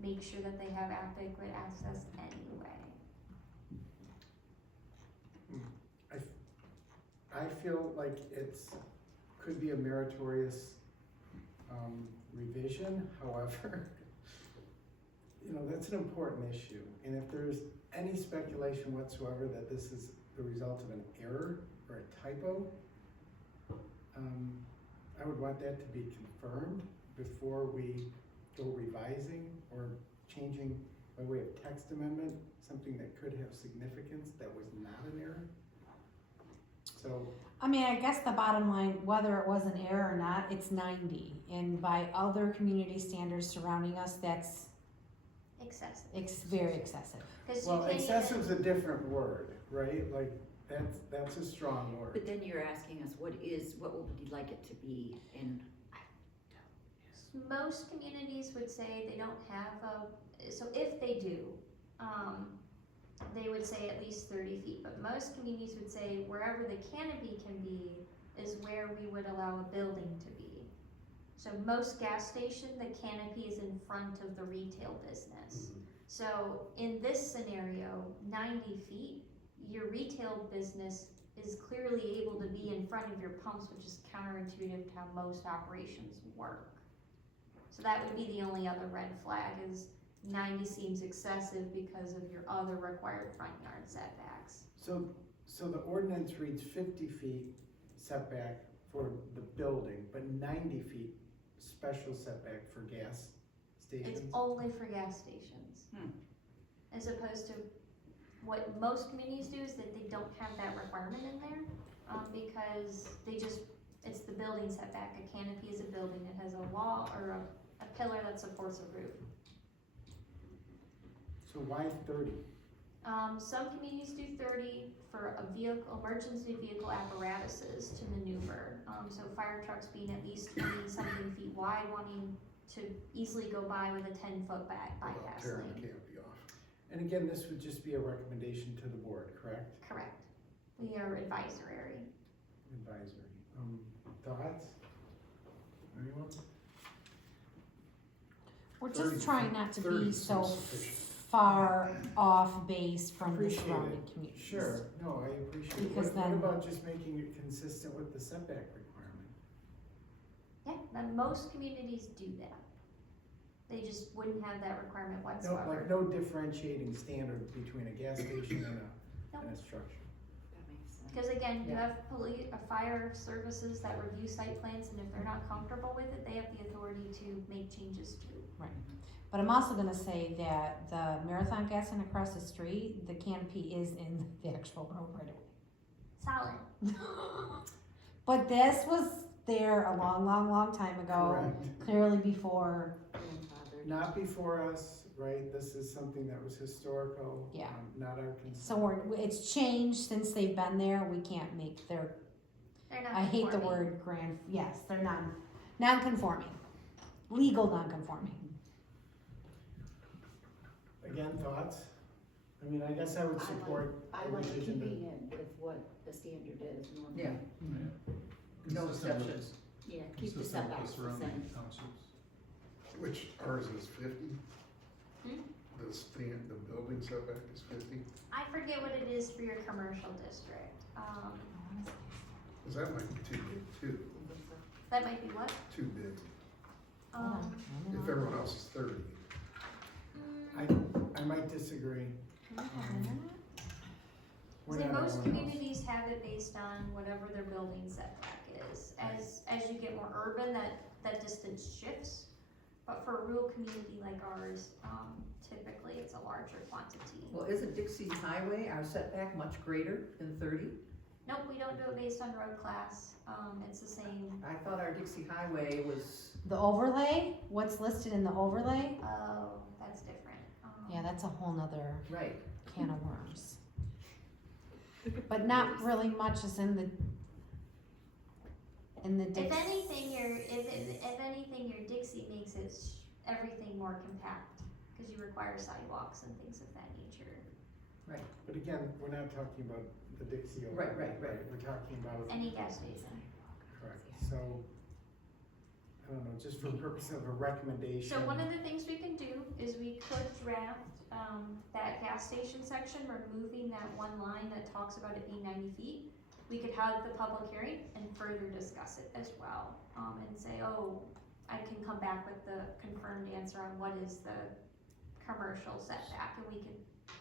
make sure that they have adequate access anyway. I feel like could be a meritorious, revision, however, that's an important issue. And if there's any speculation whatsoever that this is the result of an error or a typo, I would want that to be confirmed before we go revising or changing by way of text amendment, something that could have significance that was not an error. So, I mean, I guess the bottom line, whether it was an error or not, it's 90. And by other community standards surrounding us, that's excessive. It's very excessive. 'Cause you Well, can't even- excessive's a different word, right? Like, that's a strong word. But then you're asking us, what would you like it to be? And Most communities would say they don't have so if they do, they would say at least 30 feet, but most communities would say wherever the canopy can be is where we would allow a building to be. So most gas station, the canopy is in front of the retail business. So in this scenario, 90 feet, your retail business is clearly able to be in front of your pumps, which is counterintuitive to how most operations work. So that would be the only other red flag, is 90 seems excessive because of your other required front yard setbacks. So the ordinance reads 50 feet setback for the building, but 90 feet special setback for gas It's stations? only for gas stations. As opposed to what most communities do is that they don't have that requirement in there, because it's the building setback. A canopy is a building, it has a wall or a pillar that supports a roof. So why 30? Some communities do 30 for emergency vehicle apparatuses to maneuver. So fire trucks being at least 20-something feet wide, wanting to easily go by with a 10-foot Without bypass tearing the lane. canopy off. And again, this would just be a recommendation to the board, correct? Correct. We are advisory. Advisory. Thoughts? Anyone? We're 30 just trying not to 30 be so seems sufficient. far off base from the Appreciate surrounding it. communities. Sure, no, I appreciate it. Because What then- about just making it consistent with the setback requirement? Yeah, and most communities do that. They just wouldn't have that requirement No, whatsoever. like no differentiating standard between a gas station and a structure. that makes sense. Because again, you Yeah. have fire services that review site plans, and if they're not comfortable with it, they have the authority to make changes too. But I'm also gonna say that the Marathon Gas Inn across the street, the canopy is in the actual road right away. Solid. But this was there a long time ago, Correct. clearly before, Grandfathered. Not before us, right? This is something that was historical. Yeah. Not our concern. so it's changed since they've been there, we can't make their, They're not I hate the conforming. word yes, they're non-conforming, legal non-conforming. Again, thoughts? I mean, I guess I would support I a like revision to. keeping it with what the standard is normally. Yeah. No Consistent with- exceptions. Yeah, keep the consistent with setbacks the surrounding same. townships. Which ours is 50? Hmm? The building setback is 50? I forget what it is for your commercial district. Cause that might be too big too, That might be what? too big. Mm-hmm. If everyone else is 30. I might disagree. We're See, not most everyone else. communities have it based on whatever their building setback is. As you get more urban, that distance shifts. But for a rural community like ours, typically it's a larger quantity. Well, isn't Dixie Highway, our setback, much greater than 30? Nope, we don't do it based on road class. It's the same. I thought our Dixie Highway was, The overlay, what's listed in the overlay, Oh, that's different. yeah, that's a whole nother right, can of worms. But not really much is in the If anything, your Dixie makes it everything more compact, because you require sidewalks and things of that nature. But again, we're not talking about the Dixie Right, overlay, right. We're talking about, Any gas station. correct, so, I don't know, just for the purpose of a recommendation. So one of the things we can do is we could draft, that gas station section, removing that one line that talks about it being 90 feet. We could have the public hearing and further discuss it as well, and say, oh, I can come back with the confirmed answer on what is the commercial setback, and we could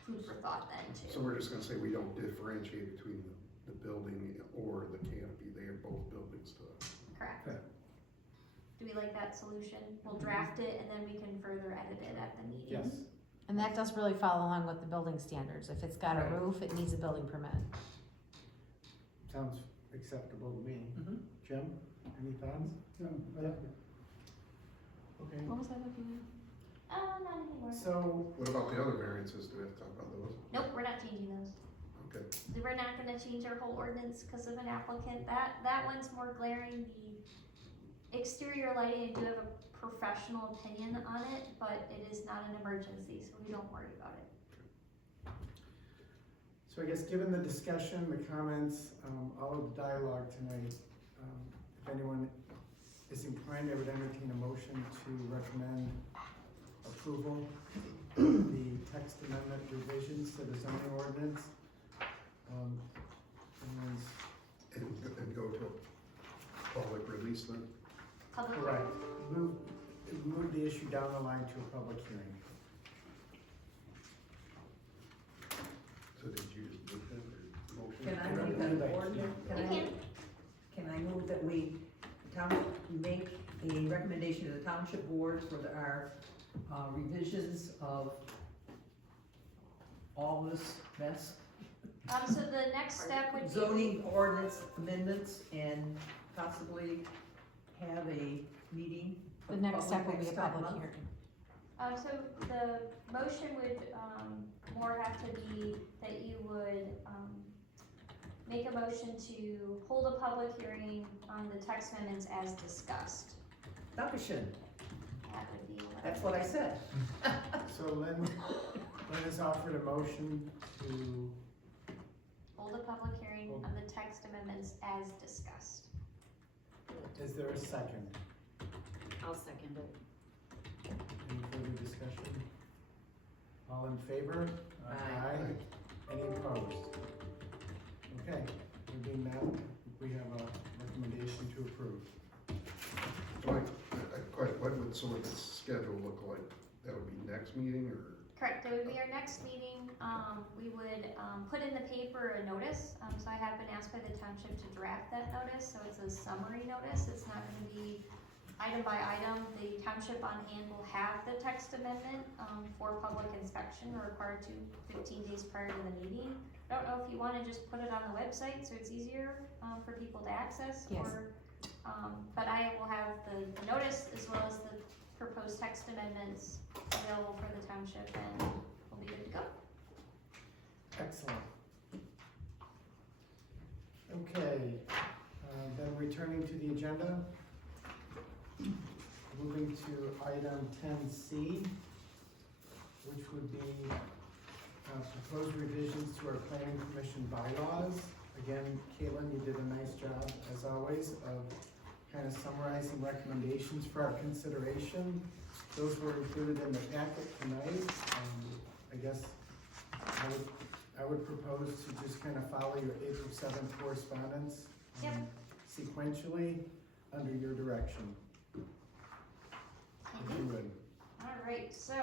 food for thought then So too. we're just gonna say we don't differentiate between the building or the canopy, they are both buildings to us. Correct. Okay. Do we like that solution? We'll draft it and then we can further edit it at the meeting. Yes, And that does really follow along with the building standards. If it's got a Right. roof, it needs a building permit. sounds acceptable to me. Mhm. Jim, any thoughts? No, I like it. Okay. What was I looking Not anymore. So, What about the other variances? Do we have to talk about those? Nope, we're not changing those. Okay. We're not gonna change our whole ordinance because of an applicant. That one's more glaring. The exterior lighting, I do have a professional opinion on it, but it is not an emergency, so we don't worry about it. so I guess given the discussion, the comments, all of the dialogue tonight, if anyone is inclined, I would entertain a motion to recommend approval of the text amendment revisions to the zoning ordinance. Anyone's And go to a public release then? Public correct. Move the issue down the line to a public hearing. So did you just make that or motion? Can I Yeah. make Yeah. an ordinance? You Can I move that we, make a recommendation to the township board for our revisions of all this mess? So the next step would be. Zoning ordinance amendments and possibly have a meeting. The next step will be a next time public month. hearing. So the motion would, more have to be that you would, make a motion to hold a public hearing on the text amendments as discussed. Dankeschön. That would be. That's what I said. So Lynn has offered a motion to, Hold a public hearing on the text amendments as discussed. is there a second? I'll second it. Any further discussion? All in favor? Aye. Any opposed? Okay, there being none, we have a recommendation to approve. Mike, a question, so what the schedule look like? That would be next meeting or? Correct, it would be our next meeting. We would, put in the paper a notice. So I have been asked by the township to draft that notice, so it's a summary notice. It's not gonna be item by item. The township on hand will have the text amendment, for public inspection. We're required to 15 days prior to the meeting. I don't know if you wanna just put it on the website so it's easier, for people to access, Yes. or, but I will have the notice as well as the proposed text amendments available for the township, and we'll be good to go. Excellent. Okay, then returning to the agenda. Moving to item 10C, which would be proposed revisions to our planning commission bylaws. Again, Caitlin, you did a nice job, as always, of kind of summarizing recommendations for our consideration. Those were included in the packet tonight. I guess I would propose to just kind of follow your April 7th correspondence Yep. sequentially under your direction. If you would. Alright, so,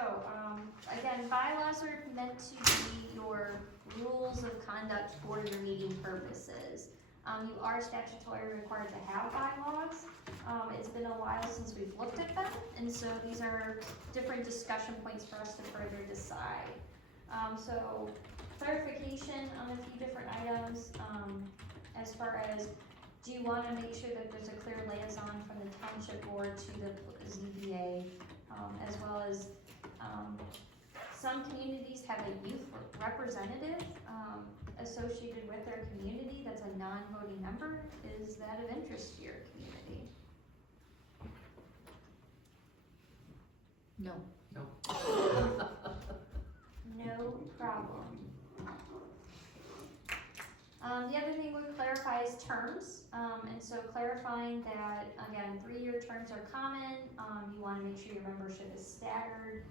again, bylaws are meant to be your rules of conduct for your meeting purposes. You are statutorily required to have bylaws. It's been a while since we've looked at them, and so these are different discussion points for us to further decide. So clarification on a few different items, as far as, do you wanna make sure that there's a clear liaison from the township board to the ZBA, as well as, some communities have a youth representative, associated with their community that's a non-voting member. Is that of interest to your community? No. No problem. The other thing we clarify is terms, and so clarifying that, again, 3-year terms are common, you wanna make sure your membership is staggered,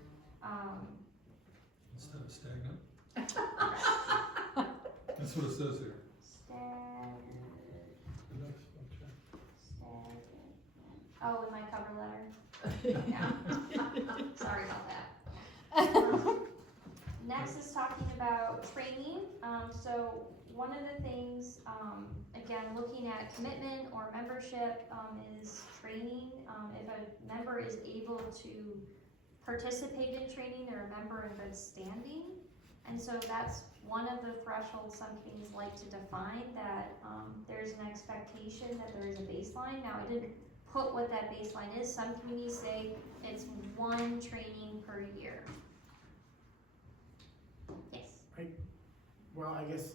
Instead of stagnant. That's what it says here. Oh, in my cover letter? Yeah. Sorry about that. Next is talking about training. So one of the things, again, looking at commitment or membership, is training. If a member is able to participate in training, they're a member in good standing. And so that's one of the thresholds some communities like to define, that there's an expectation that there is a baseline. Now, I didn't put what that baseline is. Some communities say it's 1 training per year. Well, I guess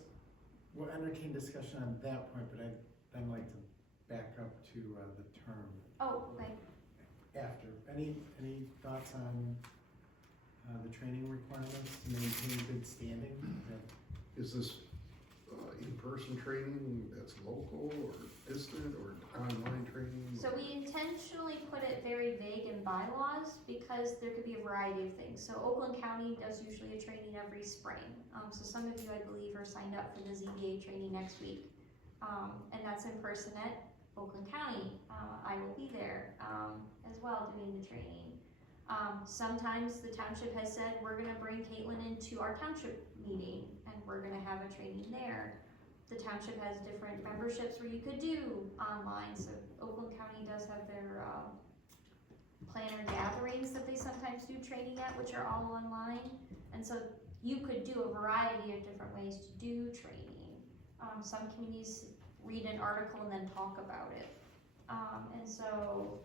we'll entertain discussion on that point, but I'd then like to back up to the term Oh, okay. after. Any thoughts on the training requirements to maintain good standing? Is this in-person training that's local or distant or online training? So we intentionally put it very vague in bylaws because there could be a variety of things. So Oakland County does usually a training every spring. So some of you, I believe, are signed up for the ZBA training next week. And that's in person at Oakland County. I will be there as well doing the training. Sometimes the township has said, we're gonna bring Caitlin into our township meeting and we're gonna have a training there. The township has different memberships where you could do online, so Oakland County does have their planner gatherings that they sometimes do training at, which are all online. And so you could do a variety of different ways to do training. Some communities read an article and then talk about it. And so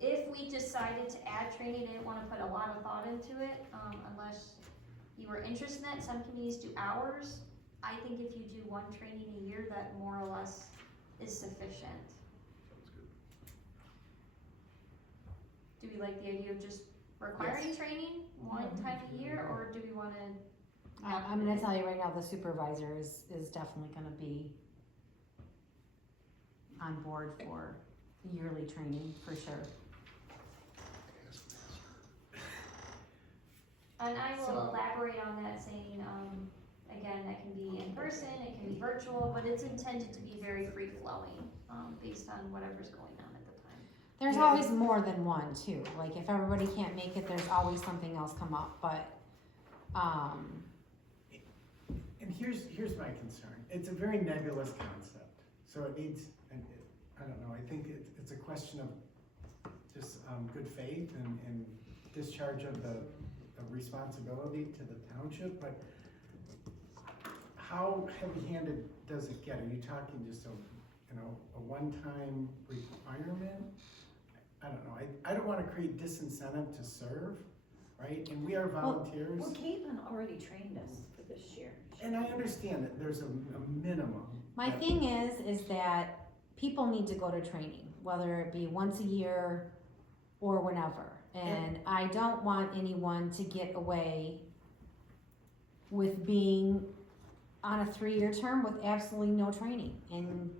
if we decided to add training, I didn't wanna put a lot of thought into it, unless you were interested in that. Some communities do hours. I think if you do one training a year, that more or less is sufficient. Sounds good. Do we like the idea of just requiring training one time a year, or do we wanna? I'm gonna tell you right now, the supervisor is definitely gonna be on board for yearly training, for sure. And I will So- elaborate on that, saying, again, that can be in person, it can be virtual, but it's intended to be very free-flowing, based on whatever's going on at the time. There's Yeah. always more than one too, like if everybody can't make it, there's always something else come up, but, And here's my concern. It's a very nebulous concept, so it needs, I don't know, I think it's a question of just good faith and discharge of the responsibility to the township, but how heavy-handed does it get? Are you talking just a one-time requirement? I don't know, I don't wanna create disincentive to serve, right? And we are volunteers. Well, Caitlin already trained us for this year. And I understand that there's a minimum. my that- thing is that people need to go to training, whether it be once a year or whenever. And I don't want anyone to get away with being on a 3-year term with absolutely no training and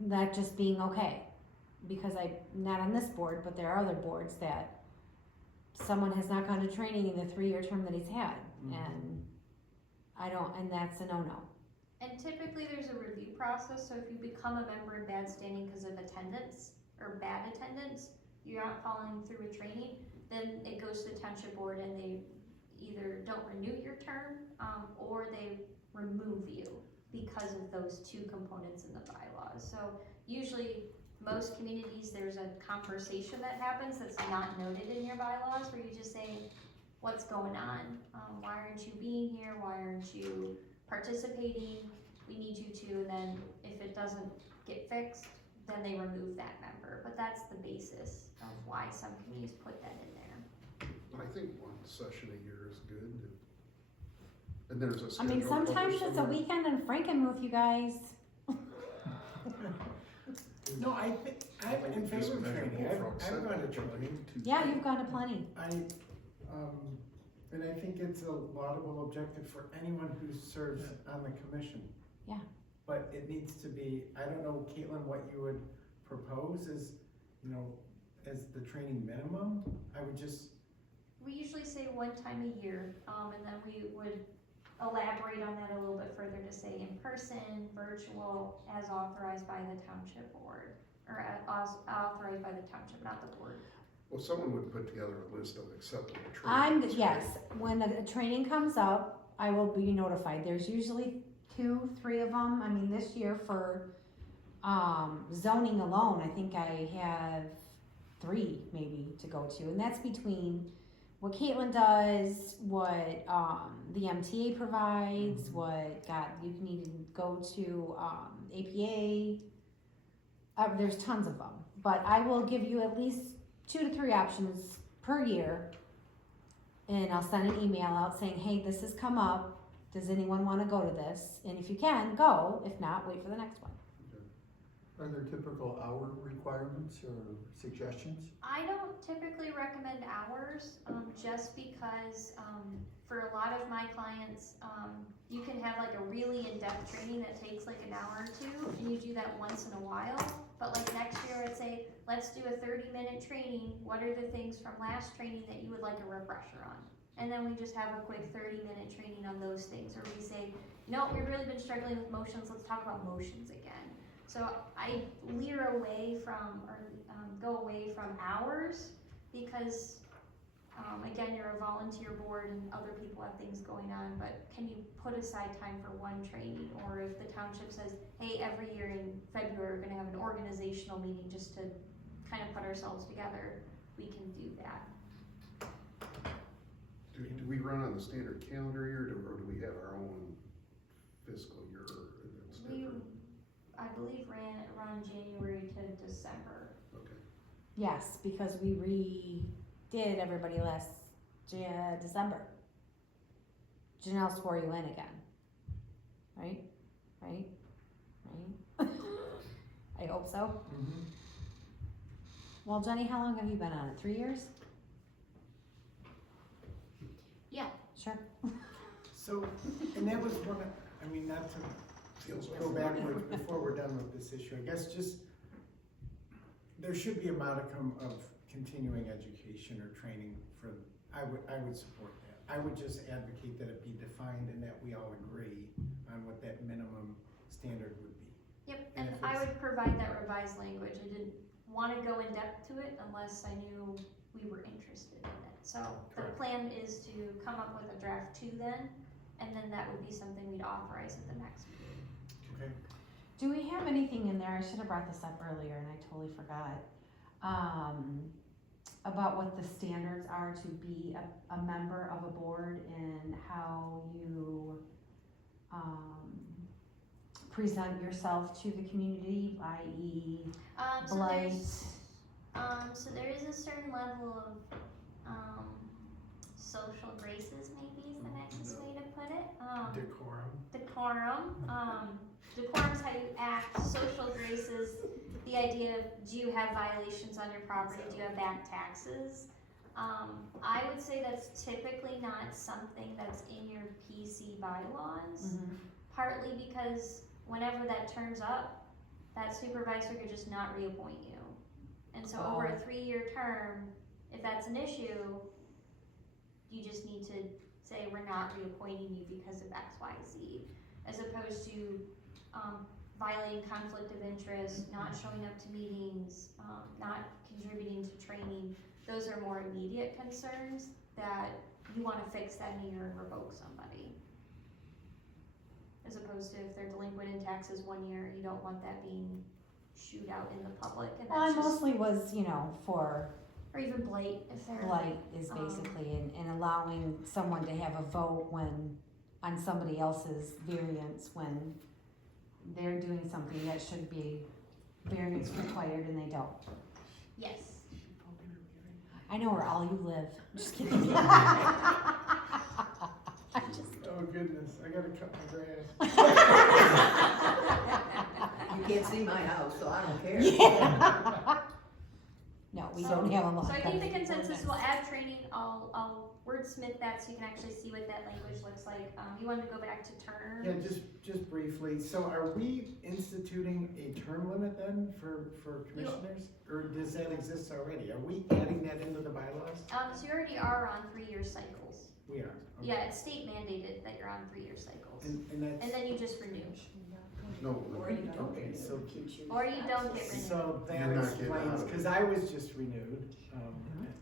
that just being okay. Because not on this board, but there are other boards that someone has not gone to training in the 3-year term that he's had. Mhm. And and that's a no-no. And typically there's a review process, so if you become a member in bad standing because of attendance or bad attendance, you're not following through with training, then it goes to the township board and they either don't renew your term, or they remove you because of those two components in the bylaws. So usually, most communities, there's a conversation that happens that's not noted in your bylaws, where you just say, what's going on? Why aren't you being here? Why aren't you participating? We need you to, and then if it doesn't get fixed, then they remove that member. But that's the basis of why some communities put that in there. I think one session a year is good. And there's a I schedule. mean, sometimes published it's a somewhere. weekend in Frankenmuth, you guys. No, I'm in favor of training. I've gone to training. Yeah, you've gone to plenty. And I think it's a laudable objective for anyone who serves on the commission. Yeah. But it needs to be, I don't know, Caitlin, what you would propose as, as the training minimum? I would just, We usually say one time a year, and then we would elaborate on that a little bit further to say in person, virtual, as authorized by the township board, or as authorized by the township, not the board. Well, someone would put together a list of acceptable trainings. Yes, when the training comes up, I will be notified. There's usually 2, 3 of them. I mean, this year for, zoning alone, I think I have 3 maybe to go to. And that's between what Caitlin does, what, the MTA provides, you can even go to, APA. There's tons of them, but I will give you at least 2 to 3 options per year. And I'll send an email out saying, hey, this has come up. does anyone wanna go to this? And if you can, go, if not, wait for the next one. Are there typical hour requirements or suggestions? I don't typically recommend hours, just because, for a lot of my clients, you can have like a really in-depth training that takes like an hour or two, and you do that once in a while. But like next year, I'd say, let's do a 30-minute training. What are the things from last training that you would like a refresher on? And then we just have a quick 30-minute training on those things, or we say, no, we've really been struggling with motions, let's talk about motions again. So I leer away from, or go away from hours, because, again, you're a volunteer board and other people have things going on, but can you put aside time for one training? Or if the township says, hey, every year in February, we're gonna have an organizational meeting just to kind of put ourselves together, we can do that. Do we run on the standard calendar year, or do we have our own fiscal year that's We, different? I believe, run January to December. Okay. Yes, because we redid everybody last December. Janelle swore you in again. Right? Right? Right? I hope so. Well, Jenny, how long have you been on it? 3 years? Yeah. Sure. So, and that was one, I mean, not to Feels like go forever. backwards before we're done with this issue, I guess just, there should be a modicum of continuing education or training for, I would support that. I would just advocate that it be defined and that we all agree on what that minimum standard would be. Yep, And and if I it's- would provide that revised language. I didn't wanna go in depth to it unless I knew we were interested in it. So the Correct. plan is to come up with a draft 2 then, and then that would be something we'd authorize at the next meeting. Okay. Do we have anything in there, I should have brought this up earlier and I totally forgot, about what the standards are to be a member of a board and how you, present yourself to the community, i.e. So blight? so there is a certain level of, social graces maybe is the nicest way to put it. Decorum. Decorum. Decorum is how you act. Social graces, the idea of, do you have violations on your property? Do you have back taxes? I would say that's typically not something that's in your PC bylaws, partly because whenever that turns up, that supervisor could just not reappoint you. And so over a 3-year term, if that's an issue, you just need to say, we're not reappointing you because of X, Y, Z, as opposed to violating conflict of interest, not showing up to meetings, not contributing to training. Those are more immediate concerns that you want to fix that in a year and revoke somebody. As opposed to if they're delinquent in taxes 1 year, you don't want that being shooed out in the public, and Well, I that's just, mostly was, for or even blight if they're. blight is basically in allowing someone to have a vote on somebody else's variance when they're doing something that should be variance required and they don't. Yes. I know where all you live. Just kidding. Oh goodness, I gotta cut my grass. You can't see my house, so I don't care. Yeah. No, we don't have a lot. So I think the consensus will add training. I'll wordsmith that so you can actually see what that language looks like. You wanted to go back to terms? Yeah, just briefly, so are we instituting a term limit then for commissioners? Or does that exist already? Are we adding that into the bylaws? So you already are on 3-year cycles. We are. Okay. Yeah, it's state mandated that you're on 3-year cycles. And that's. And then you just renew. No. Or you don't. Okay, so, Or you don't get renewed. so that You're not getting out explains, of it. cause I was just renewed,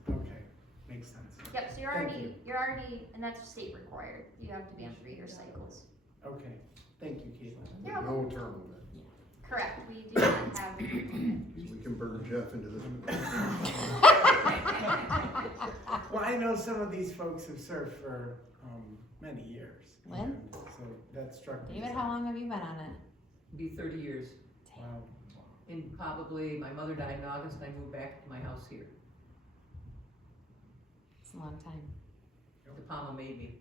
okay, makes sense. Yep, so Thank you. you're already, and that's state required. You have to be on 3-year cycles. Okay, thank you, Caitlin. You're No term limit. Correct, we do not have. So we can burn Jeff into this. Well, I know some of these folks have served for, many years. When? and So that struck me. David, how long have you been on it? Be 30 years. Wow. And probably, my mother died in August, and I moved back to my house here. It's a long time. The Palma made me.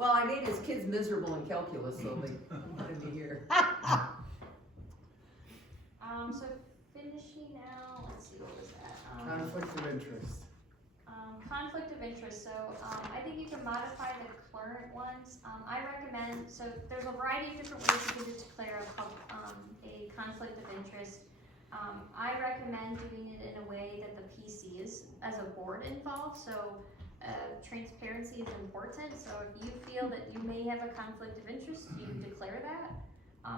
I made his kids miserable in calculus, so they wanted me here. So finishing out, let's see, what was that? Conflict of interest. Conflict of interest, so, I think you can modify the current ones. I recommend, so there's a variety of different ways you can declare a conflict of interest. I recommend doing it in a way that the PC is, as a board involved, so, transparency is important, so if you feel that you may have a conflict of interest, you declare that.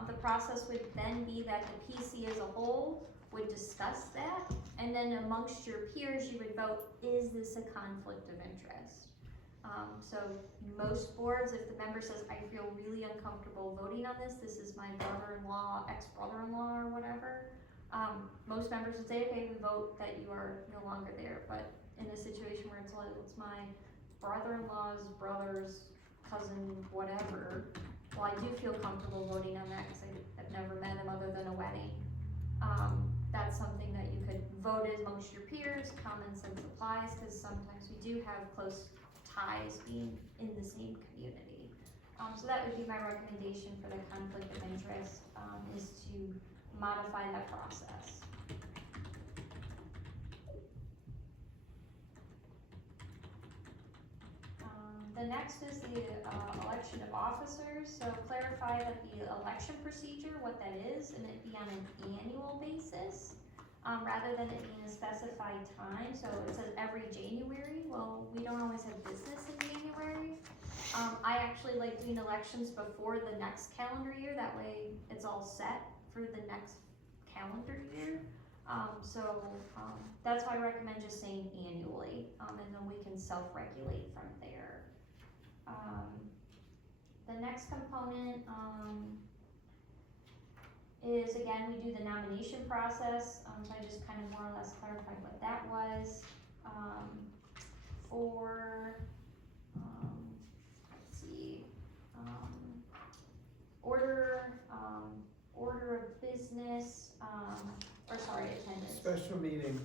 The process would then be that the PC as a whole would discuss that, and then amongst your peers, you would vote, is this a conflict of interest? So most boards, if the member says, I feel really uncomfortable voting on this is my brother-in-law, ex-brother-in-law, or whatever, most members would say, okay, we vote that you are no longer there, but in a situation where it's my brother-in-law's brother's cousin, whatever, well, I do feel comfortable voting on that because I've never met him other than a wedding. That's something that you could vote amongst your peers, common sense applies, because sometimes we do have close ties being in the same community. So that would be my recommendation for the conflict of interest, is to modify that process. The next is the election of officers, so clarify that the election procedure, what that is, and it be on an annual basis, rather than it being a specified time, so it says every January, well, we don't always have business in January. I actually like doing elections before the next calendar year, that way it's all set for the next calendar year. That's why I recommend just saying annually, and then we can self-regulate from there. The next component, is again, we do the nomination process, so I just kind of more or less clarified what that was. Let's see, order of business, attendance. Special meeting,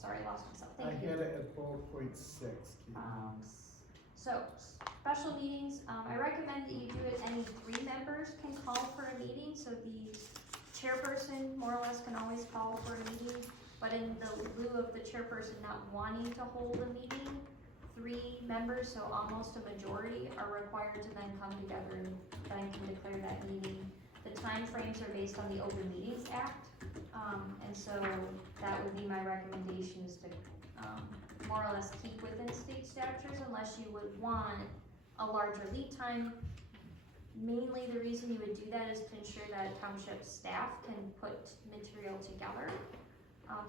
Sorry, I lost myself, I thank you. had it at bullet point 6. So, special meetings, I recommend that you do it, any 3 members can call for a meeting, so the chairperson more or less can always call for a meeting, but in the lieu of the chairperson not wanting to hold a meeting, 3 members, so almost a majority, are required to then come together and then can declare that meeting. The timeframes are based on the Open Meetings Act, and so that would be my recommendation, is to more or less keep within state statutes unless you would want a larger lead time. Mainly the reason you would do that is to ensure that township staff can put material together.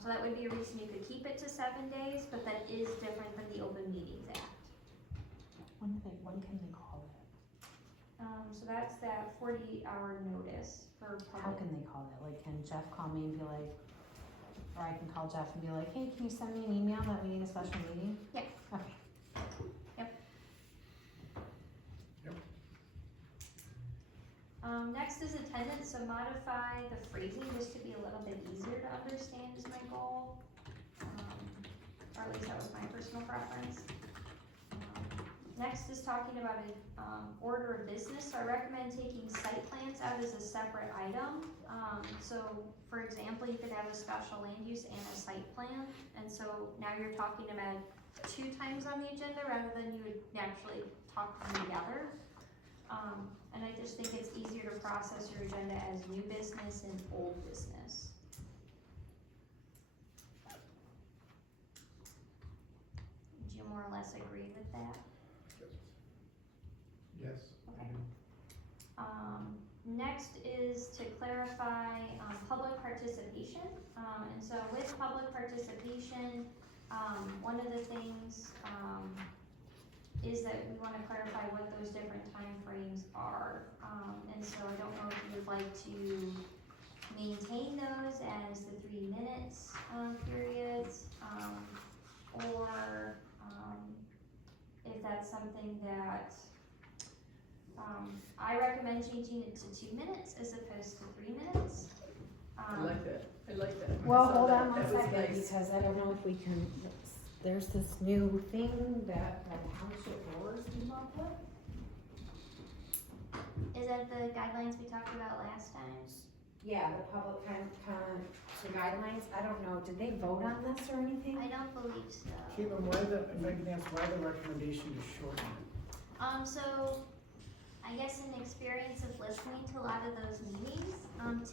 So that would be a reason you could keep it to 7 days, but that is different than the Open Meetings Act. When can they call it? So that's that 40-hour notice for public. How can they call it? Like, can Jeff call me and be like, or I can call Jeff and be like, hey, can you send me an email that we need a special meeting? Yeah. Okay. Next is attendance, so modify the phrasing just to be a little bit easier to understand is my goal. Or at least that was my personal preference. Next is talking about an order of business, so I recommend taking site plans out as a separate item. So for example, you could have a special land use and a site plan, and so now you're talking about 2 times on the agenda rather than you would naturally talk them together. And I just think it's easier to process your agenda as new business and old business. Do you more or less agree with that? Yes. Okay. Next is to clarify public participation. And so with public participation, one of the things is that we want to clarify what those different timeframes are. And so I don't know if you would like to maintain those as the 3 minutes periods, or if that's something that I recommend changing it to 2 minutes as opposed to 3 minutes. I like that, I like that. Well, I saw hold that. on one That was second, nice. because I don't know if we can, there's this new thing that the township boards came up with. Is that the guidelines we talked about last time? Yeah, the public comment to guidelines, I don't know, did they vote on this or anything? I don't believe so. Caitlin, why if I can ask, why the recommendation to shorten it? So, I guess in experience of listening to a lot of those meetings,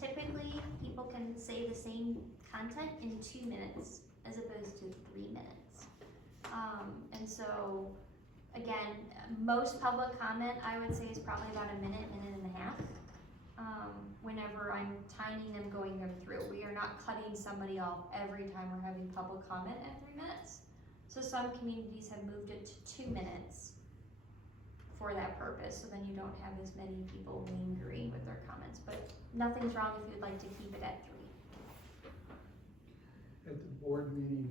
typically people can say the same content in 2 minutes as opposed to 3 minutes. And so, again, most public comment, I would say, is probably about a minute, minute and a half. Whenever I'm timing them, going them through. We are not cutting somebody off every time we're having public comment at 3 minutes. So some communities have moved it to 2 minutes for that purpose, so then you don't have as many people lingering with their comments. But nothing's wrong if you'd like to keep it at 3. At the board meeting,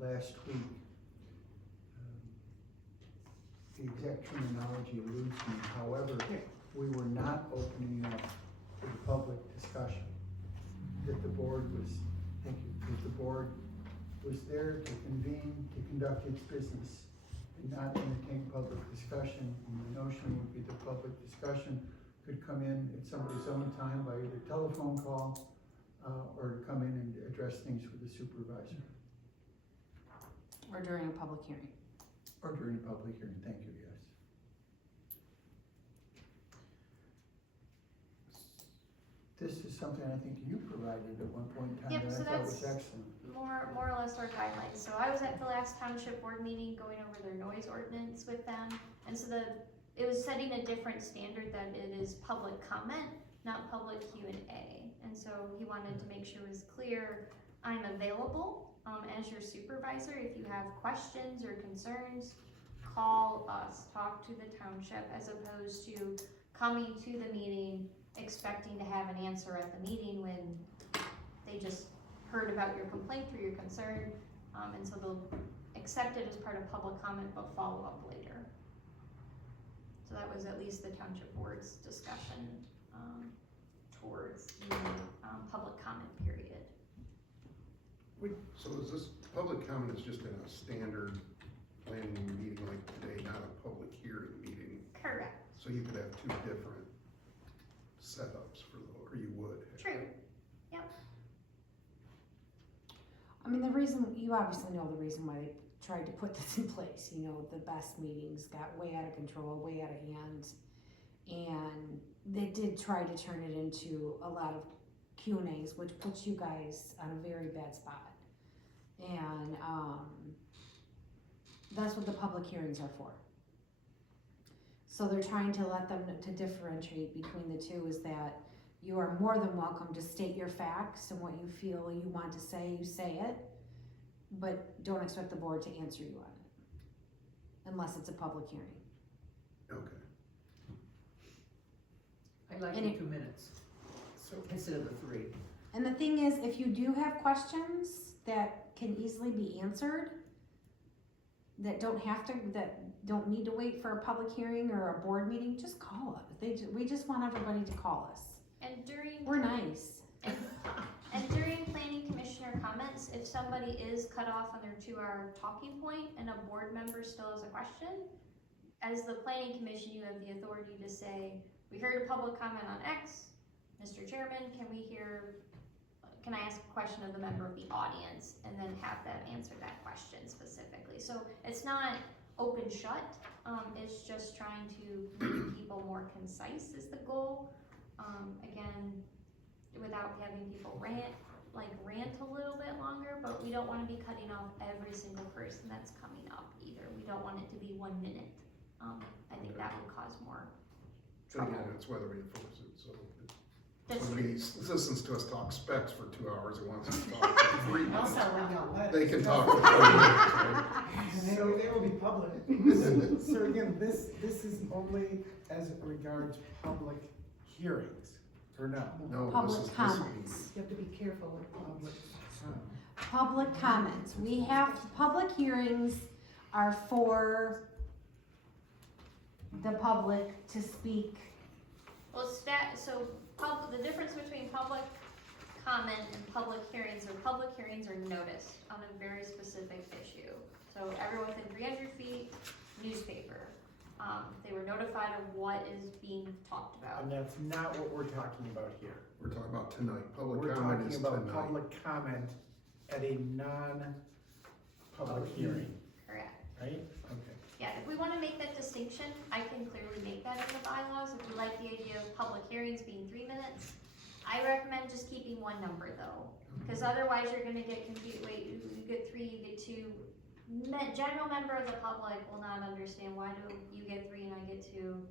last week, the exact terminology eludes me, however, we were not opening up to the public discussion. That the board was, thank you, that the board was there to convene, to conduct its business, and not entertain public discussion. And the notion would be the public discussion could come in at somebody's own time by either telephone call, or to come in and address things with the supervisor. Or during a public hearing. Or during a public hearing, thank you, yes. This is something I think you provided at one point in time Yep, that so I thought was that's- excellent. More or less our guidelines. So I was at the last township board meeting going over their noise ordinance with them. And so it was setting a different standard that it is public comment, not public Q&A. And so he wanted to make sure it was clear, I'm available as your supervisor. If you have questions or concerns, call us, talk to the township, as opposed to coming to the meeting expecting to have an answer at the meeting when they just heard about your complaint or your concern, and so they'll accept it as part of public comment but follow up later. So that was at least the township board's discussion towards the public comment period. So is this, public comment is just in a standard planning meeting like today, not a public hearing meeting? Correct. So you could have 2 different setups for the, or you would. True. I mean, the reason, you obviously know the reason why they tried to put this in place, you know, the best meetings got way out of control, way out of hand. And they did try to turn it into a lot of Q&As, which puts you guys on a very bad spot. And that's what the public hearings are for. So they're trying to let them to differentiate between the two, is that you are more than welcome to state your facts and what you feel you want to say, you say it, but don't expect the board to answer you on it, unless it's a public hearing. Okay. I like And the it- 2 minutes So, instead of the 3. And the thing is, if you do have questions that can easily be answered, that don't need to wait for a public hearing or a board meeting, just call us. We just want everybody to call us. And during We're nice. And during planning commissioner comments, if somebody is cut off on their 2-hour talking point and a board member still has a question, as the planning commission, you have the authority to say, we heard a public comment on X, Mr. Chairman, can I ask a question of the member of the audience, and then have them answer that question specifically. So it's not open shut, it's just trying to make people more concise is the goal. Again, without having people rant a little bit longer, but we don't want to be cutting off every single person that's coming up either. We don't want it to be 1 minute. I think that would cause more But trouble. again, it's whether we enforce it, so if That's somebody listens to us talk specs for 2 hours and wants us to talk for 3 minutes, Also, when y'all let they it. can talk for 3 minutes, right? And they will be public. So again, this is only as it regards public hearings, or no? No, this Public is this comments. meeting. You have to be careful with public. Public comments. We have, public hearings are for the public to speak. Well, the difference between public comment and public hearings are noticed on a very specific issue. everyone within 300 feet, newspaper. They were notified of what is being talked about. And that's not what we're talking about here. We're talking about tonight, public We're comment talking is about tonight. public comment at a non-public hearing, Correct. right? Okay. Yeah, if we wanna make that distinction, I can clearly make that in the bylaws. If you like the idea of public hearings being 3 minutes, I recommend just keeping one number though. Cause otherwise you're gonna get confused, wait, you get 3, you get 2. General member of the public will not understand why do you get 3 and I get 2,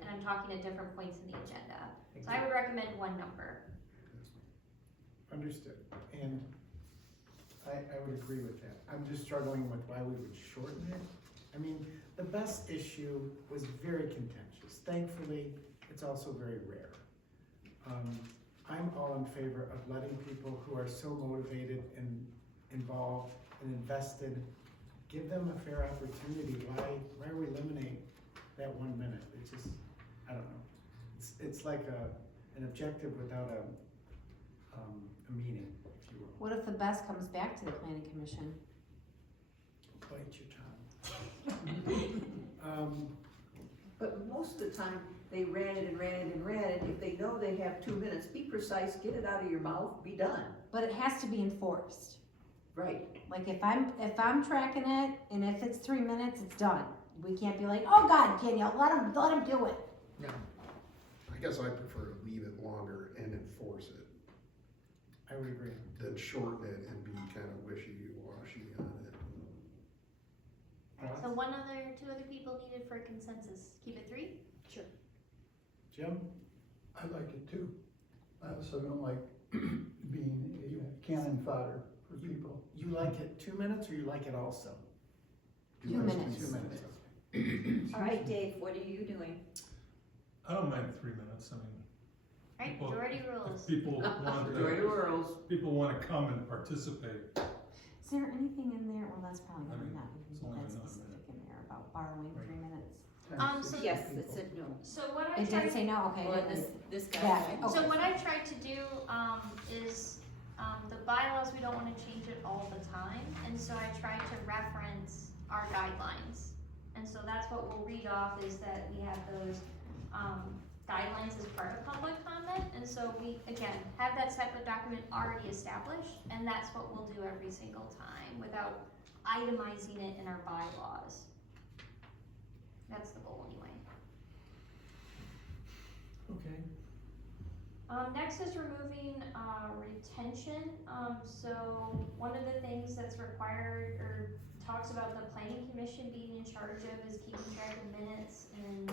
and I'm talking at different points in the agenda. So I would recommend one number. Understood, and I would agree with that. I'm just struggling with why we would shorten it. I mean, the best issue was very contentious. Thankfully, it's also very rare. I'm all in favor of letting people who are so motivated and involved and invested, give them a fair opportunity. Why we eliminate that 1 minute? It's just, I don't know. It's like an objective without a meeting, if you will. What if the best comes back to the planning commission? Bite your tongue. But most of the time, they ran it and ran it and ran it. If they know they have 2 minutes, be precise, get it out of your mouth, be done. But it has to be enforced. Right. Like if I'm tracking it and if it's 3 minutes, it's done. We can't be like, oh God, Danielle, let him do it. No. I guess I prefer to leave it longer and enforce it I would agree. than shorten it and be kind of wishy-washy on it. So 2 other people needed for a consensus. Keep it 3? Sure. Jim? I like it too. I also don't like being a cannon fodder for people. You like it 2 minutes or you like it also? 2 minutes. 2 minutes, okay. All right, Dave, what are you doing? I don't mind 3 minutes, I mean, Right, People- majority rules. if people want Majority to, rules. people want to come and participate, Is there anything in there? Well, that's probably I mean, not it's even only that another specific in there about borrowing 3 minutes. So- Yes, it said no. So what I It tried did say no, okay. Well, then- this Yeah, guy. okay. So what I tried to do, is, the bylaws, we don't wanna change it all the time, and so I tried to reference our guidelines. And so that's what we'll read off, is that we have those, guidelines as part of public comment, and so we, again, have that separate document already established, and that's what we'll do every single time, without itemizing it in our bylaws. That's the goal anyway. Okay. Next is removing, retention. So one of the things that's required or talks about the planning commission being in charge of is keeping track of minutes and,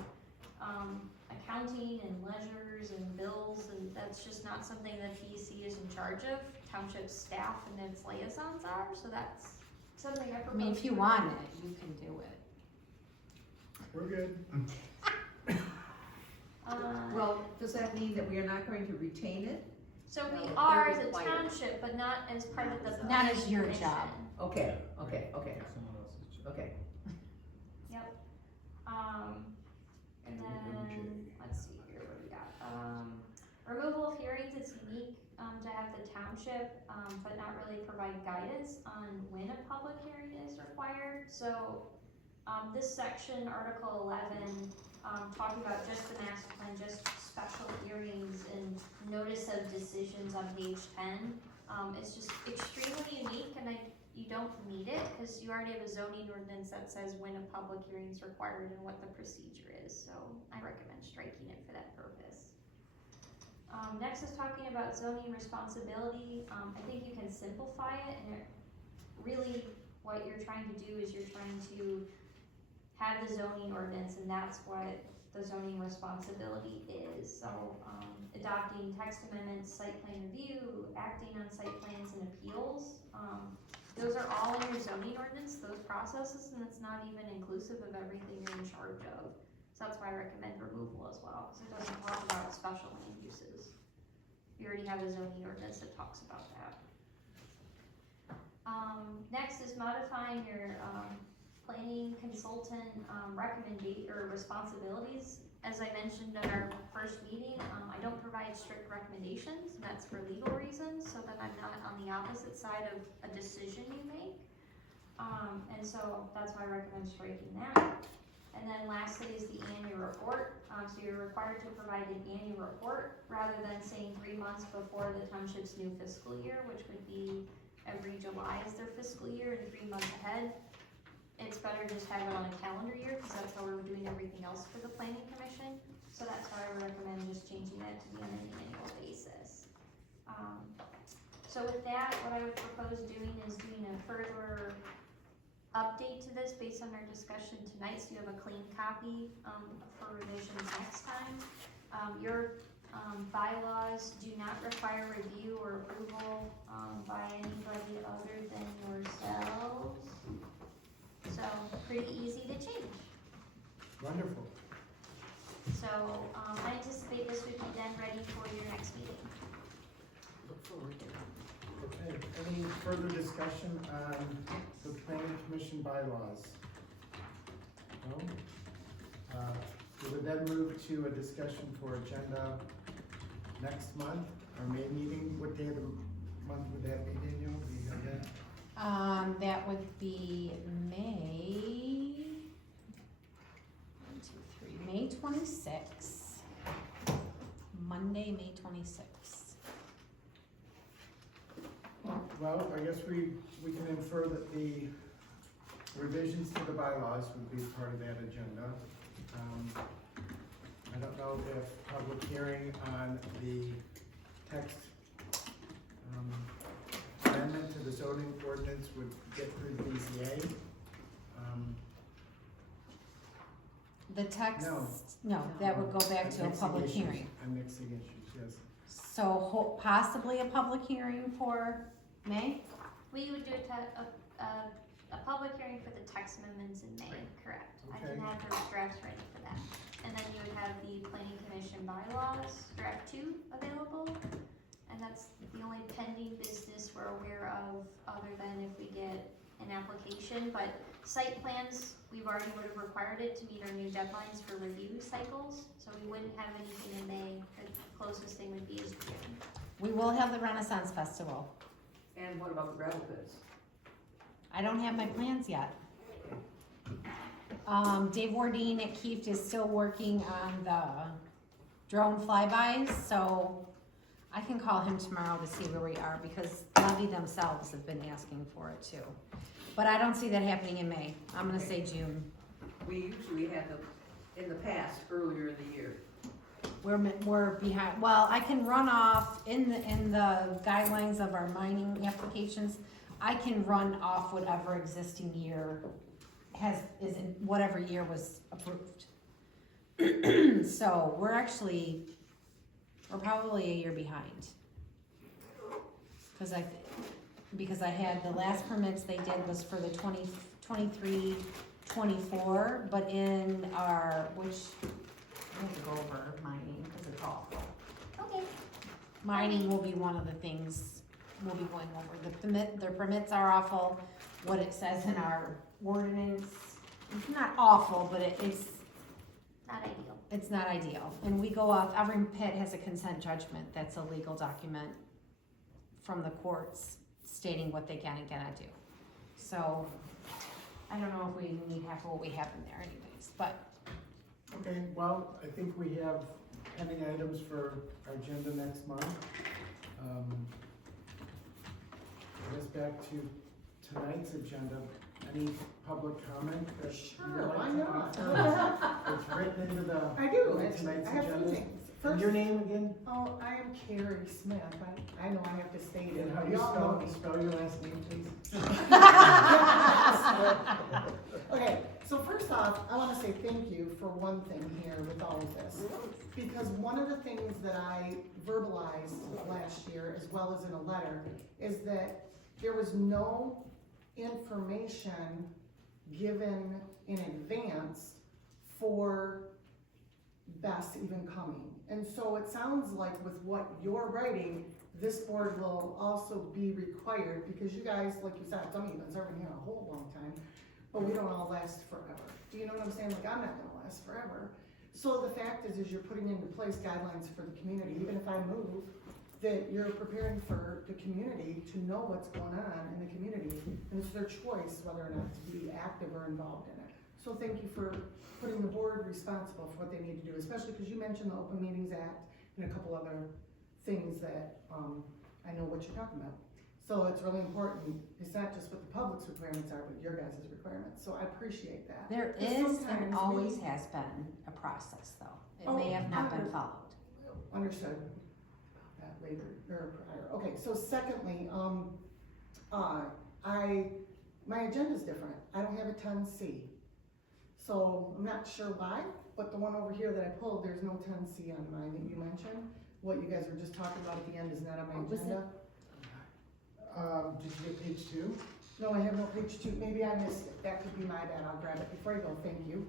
accounting and ledgers and bills, and that's just not something that PEC is in charge of. Township staff and its liaisons are, so that's something I I propose. mean, if you want it, you can do it. We're good. Well, does that mean that we are not going to retain it? So we No, are they're as a required. township, but not as part of the Not planning as your commission. job. Okay. someone else's job. Okay. Yep. And then, let's see here, what do we got? Removal of hearings, it's unique, to have the township, but not really provide guidance on when a public hearing is required. So, this section, Article 11, talking about just the master plan, just special hearings and notice of decisions on page 10. It's just extremely unique, and you don't need it, because you already have a zoning ordinance that says when a public hearing is required and what the procedure is, so I recommend striking it for that purpose. Next is talking about zoning responsibility. I think you can simplify it, and really what you're trying to do is you're trying to have the zoning ordinance, and that's what the zoning responsibility is. So, adopting text amendments, site plan review, acting on site plans and appeals, those are all in your zoning ordinance, those processes, and it's not even inclusive of everything you're in charge of. So that's why I recommend removal as well, because it doesn't talk about special land uses. You already have a zoning ordinance that talks about that. Next is modifying your, planning consultant, responsibilities. As I mentioned at our first meeting, I don't provide strict recommendations, and that's for legal reasons, so that I'm not on the opposite side of a decision you make. And so that's why I recommend striking that. And then lastly is the annual report. So you're required to provide an annual report rather than saying 3 months before the township's new fiscal year, which would be every July is their fiscal year and 3 months ahead. It's better just have it on a calendar year because that's how we're doing everything else for the planning commission. So that's why I would recommend just changing that to be on an annual basis. So with that, what I would propose doing is doing a further update to this based on our discussion tonight, so you have a clean copy for revisions next time. Your bylaws do not require review or approval by anybody other than yourselves. So pretty easy to change. Wonderful. So I anticipate this would be then ready for your next meeting. Look forward to it. Okay, any further discussion on the planning commission bylaws? No? We would then move to a discussion for agenda next month, our May meeting. What day of the month would that be, Daniel? Do you have that? That would be May 26th. Monday, May 26th. Well, I guess we can infer that the revisions to the bylaws would be part of that agenda. I don't know if public hearing on the text amendment to the zoning ordinance would get through the BZA. The text, No. that would go back to a Mixing public issues. hearing. I'm mixing issues, yes. So possibly a public hearing for May? We would do a public hearing for the text amendments in May, correct? I Okay. can have those drafts ready for that. And then you would have the planning commission bylaws, draft 2 available. And that's the only pending business we're aware of, other than if we get an application. But site plans, we've already would have required it to meet our new deadlines for review cycles. So we wouldn't have anything in May. The closest thing would be is June. We will have the Renaissance Festival. And what about the gravel pits? I don't have my plans yet. Dave Wardine at Kieft is still working on the drone flybys, so I can call him tomorrow to see where we are, because Levy themselves have been asking for it too. But I don't see that happening in May. I'm gonna say June. We usually had them in the past, earlier in the year. We're behind, well, I can run off in the guidelines of our mining applications. I can run off whatever existing year is in whatever year was approved. So we're probably a year behind. Because I had, the last permits they did was for the 23-24, but in our, which, I have to go over mining, because it's awful. Okay. Mining will be one of the things we'll be going over. Their permits are awful, what it says in our ordinance, it's not awful, but it's Not ideal. it's not ideal. And we go off, every pit has a consent judgment, that's a legal document from the courts stating what they can and cannot do. So, I don't know if we need half of what we have in there anyways, but Okay, well, I think we have pending items for our agenda next month. I guess back to tonight's agenda, any public comment that you Sure, would like why to not? offer? It's written into the, I do, into tonight's I have agenda. two things. And First, your name again? oh, I am Carrie Smith, I know I have to state it. And how do you Y'all know me. spell your last name, please? Okay, so first off, I wanna say thank you for one thing here with all of this. Because one of the things that I verbalized last year, as well as in a letter, is that there was no information given in advance for Bess even coming. And so it sounds like with what you're writing, this board will also be required, because you guys, like you said, some of you have been serving here a whole long time, but we don't all last forever. Do you know what I'm saying? Like, I'm not gonna last forever. So the fact is you're putting into place guidelines for the community, even if I move, that you're preparing for the community to know what's going on in the community, and it's their choice whether or not to be active or involved in it. So thank you for putting the board responsible for what they need to do, especially because you mentioned the Open Meetings Act and a couple other things that, I know what you're talking about. So it's really important, it's not just what the public's requirements are, but your guys' requirements, so I appreciate that. There Because is and sometimes always we- has been a process though. It Oh, may have not been under- followed. Understood. That later, or prior. Okay, so secondly, my agenda's different. I don't have a 10C. So I'm not sure why, but the one over here that I pulled, there's no 10C on mine that you mentioned. What you guys were just talking about at the end is not on my What was agenda. Did you get page 2? No, I have no page 2. Maybe I missed it. That could be my bad. I'll grab it before I go. Thank you.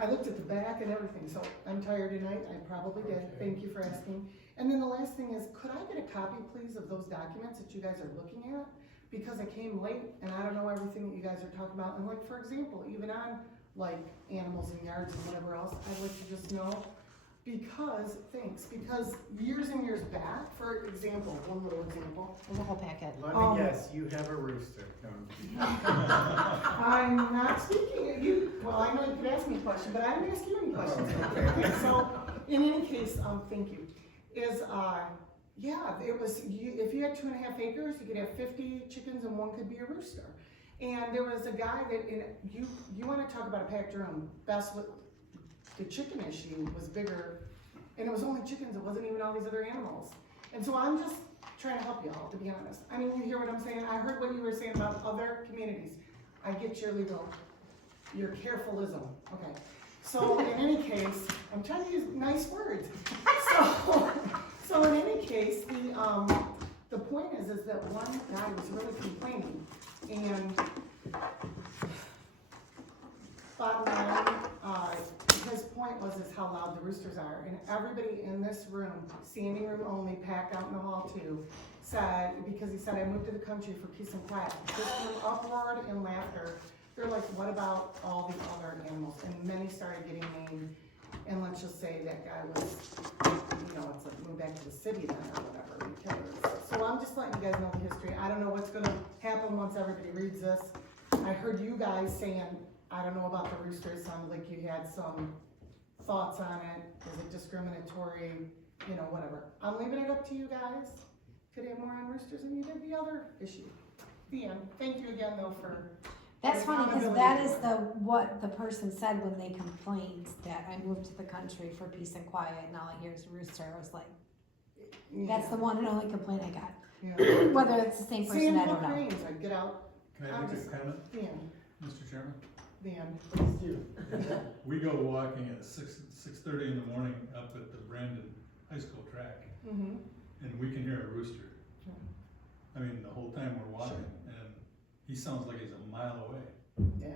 I looked at the back and everything, so I'm tired tonight. I probably did. Okay. Thank you for asking. And then the last thing is, could I get a copy, please, of those documents that you guys are looking at? Because I came late and I don't know everything that you guys are talking about. And like, for example, even on like animals in yards and whatever else, I'd like to just know. Because years and years back, for example, one little example, The whole packet. Let me guess, you have a rooster. No, I'm kidding. I'm not speaking at you, well, I know you could ask me a question, but I didn't ask you any questions. Okay. So, in any case, thank you, yeah, it was, if you had 2.5 acres, you could have 50 chickens and one could be a rooster. And there was a guy that, you wanna talk about a packed room, the chicken issue was bigger, and it was only chickens, it wasn't even all these other animals. And so I'm just trying to help you all, to be honest. I mean, you hear what I'm saying? I heard what you were saying about other communities. I get your your carefulism, okay. So in any case, I'm trying to use nice words. So in any case, the point is that one guy was really complaining, and bottom line, his point was how loud the roosters are, and everybody in this room, standing room only, packed out in the hall too, said, because he said, I moved to the country for peace and quiet. This room uproared in laughter. They're like, what about all the other animals? And many started getting named, and let's just say that guy was, it's like move back to the city then or whatever, because. So I'm just letting you guys know the history. I don't know what's gonna happen once everybody reads this. I heard you guys saying, I don't know about the roosters, sounded like you had some thoughts on it. Is it discriminatory? Whatever. I'm leaving it up to you guys. Could have more on roosters than you did the other issue. The end. Thank you again though for. That's funny, because that is what the person said when they complained that I moved to the country for peace and quiet and all I hear is rooster. I was like, that's the one and only complaint I got. Yeah. Whether it's the same person, I don't know. Cranes, I'd get out. Can I make a comment, The end. Mr. Chairman? The end. Please do. We go walking at 6:30 in the morning up at the Brandon High School track, Mm-hmm. and we can hear a rooster. Sure. I mean, the whole time we're walking, and he sounds like he's a mile away. Yeah.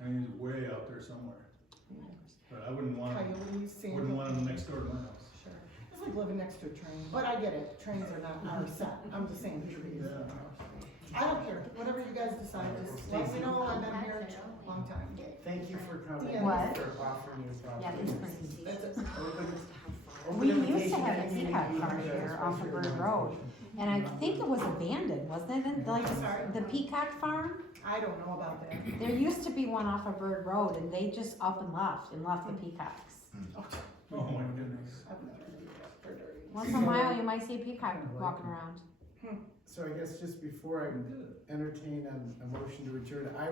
I mean, he's way out there somewhere. But I wouldn't want him, Coyotes, sand. wouldn't want him next door to my house. Sure. It's like living next to a train, but I get it. Trains are not our set. I'm just saying trees. Yeah. I don't care. Whatever you guys decide, just let me know. I've been here a long time. Thank you for coming. Yeah. What? For offering your thoughts. Yeah, these pretty. That's it. We used to have a peacock farm here off of Bird Road, and I think it was abandoned, wasn't it? Like I'm sorry? the peacock farm? I don't know about that. There used to be one off of Bird Road, and they just up and left the peacocks. Oh my goodness. I've never heard of that. They're dirty. Once in a while, you might see a peacock walking around. So I guess just before I entertain a motion to adjourn, I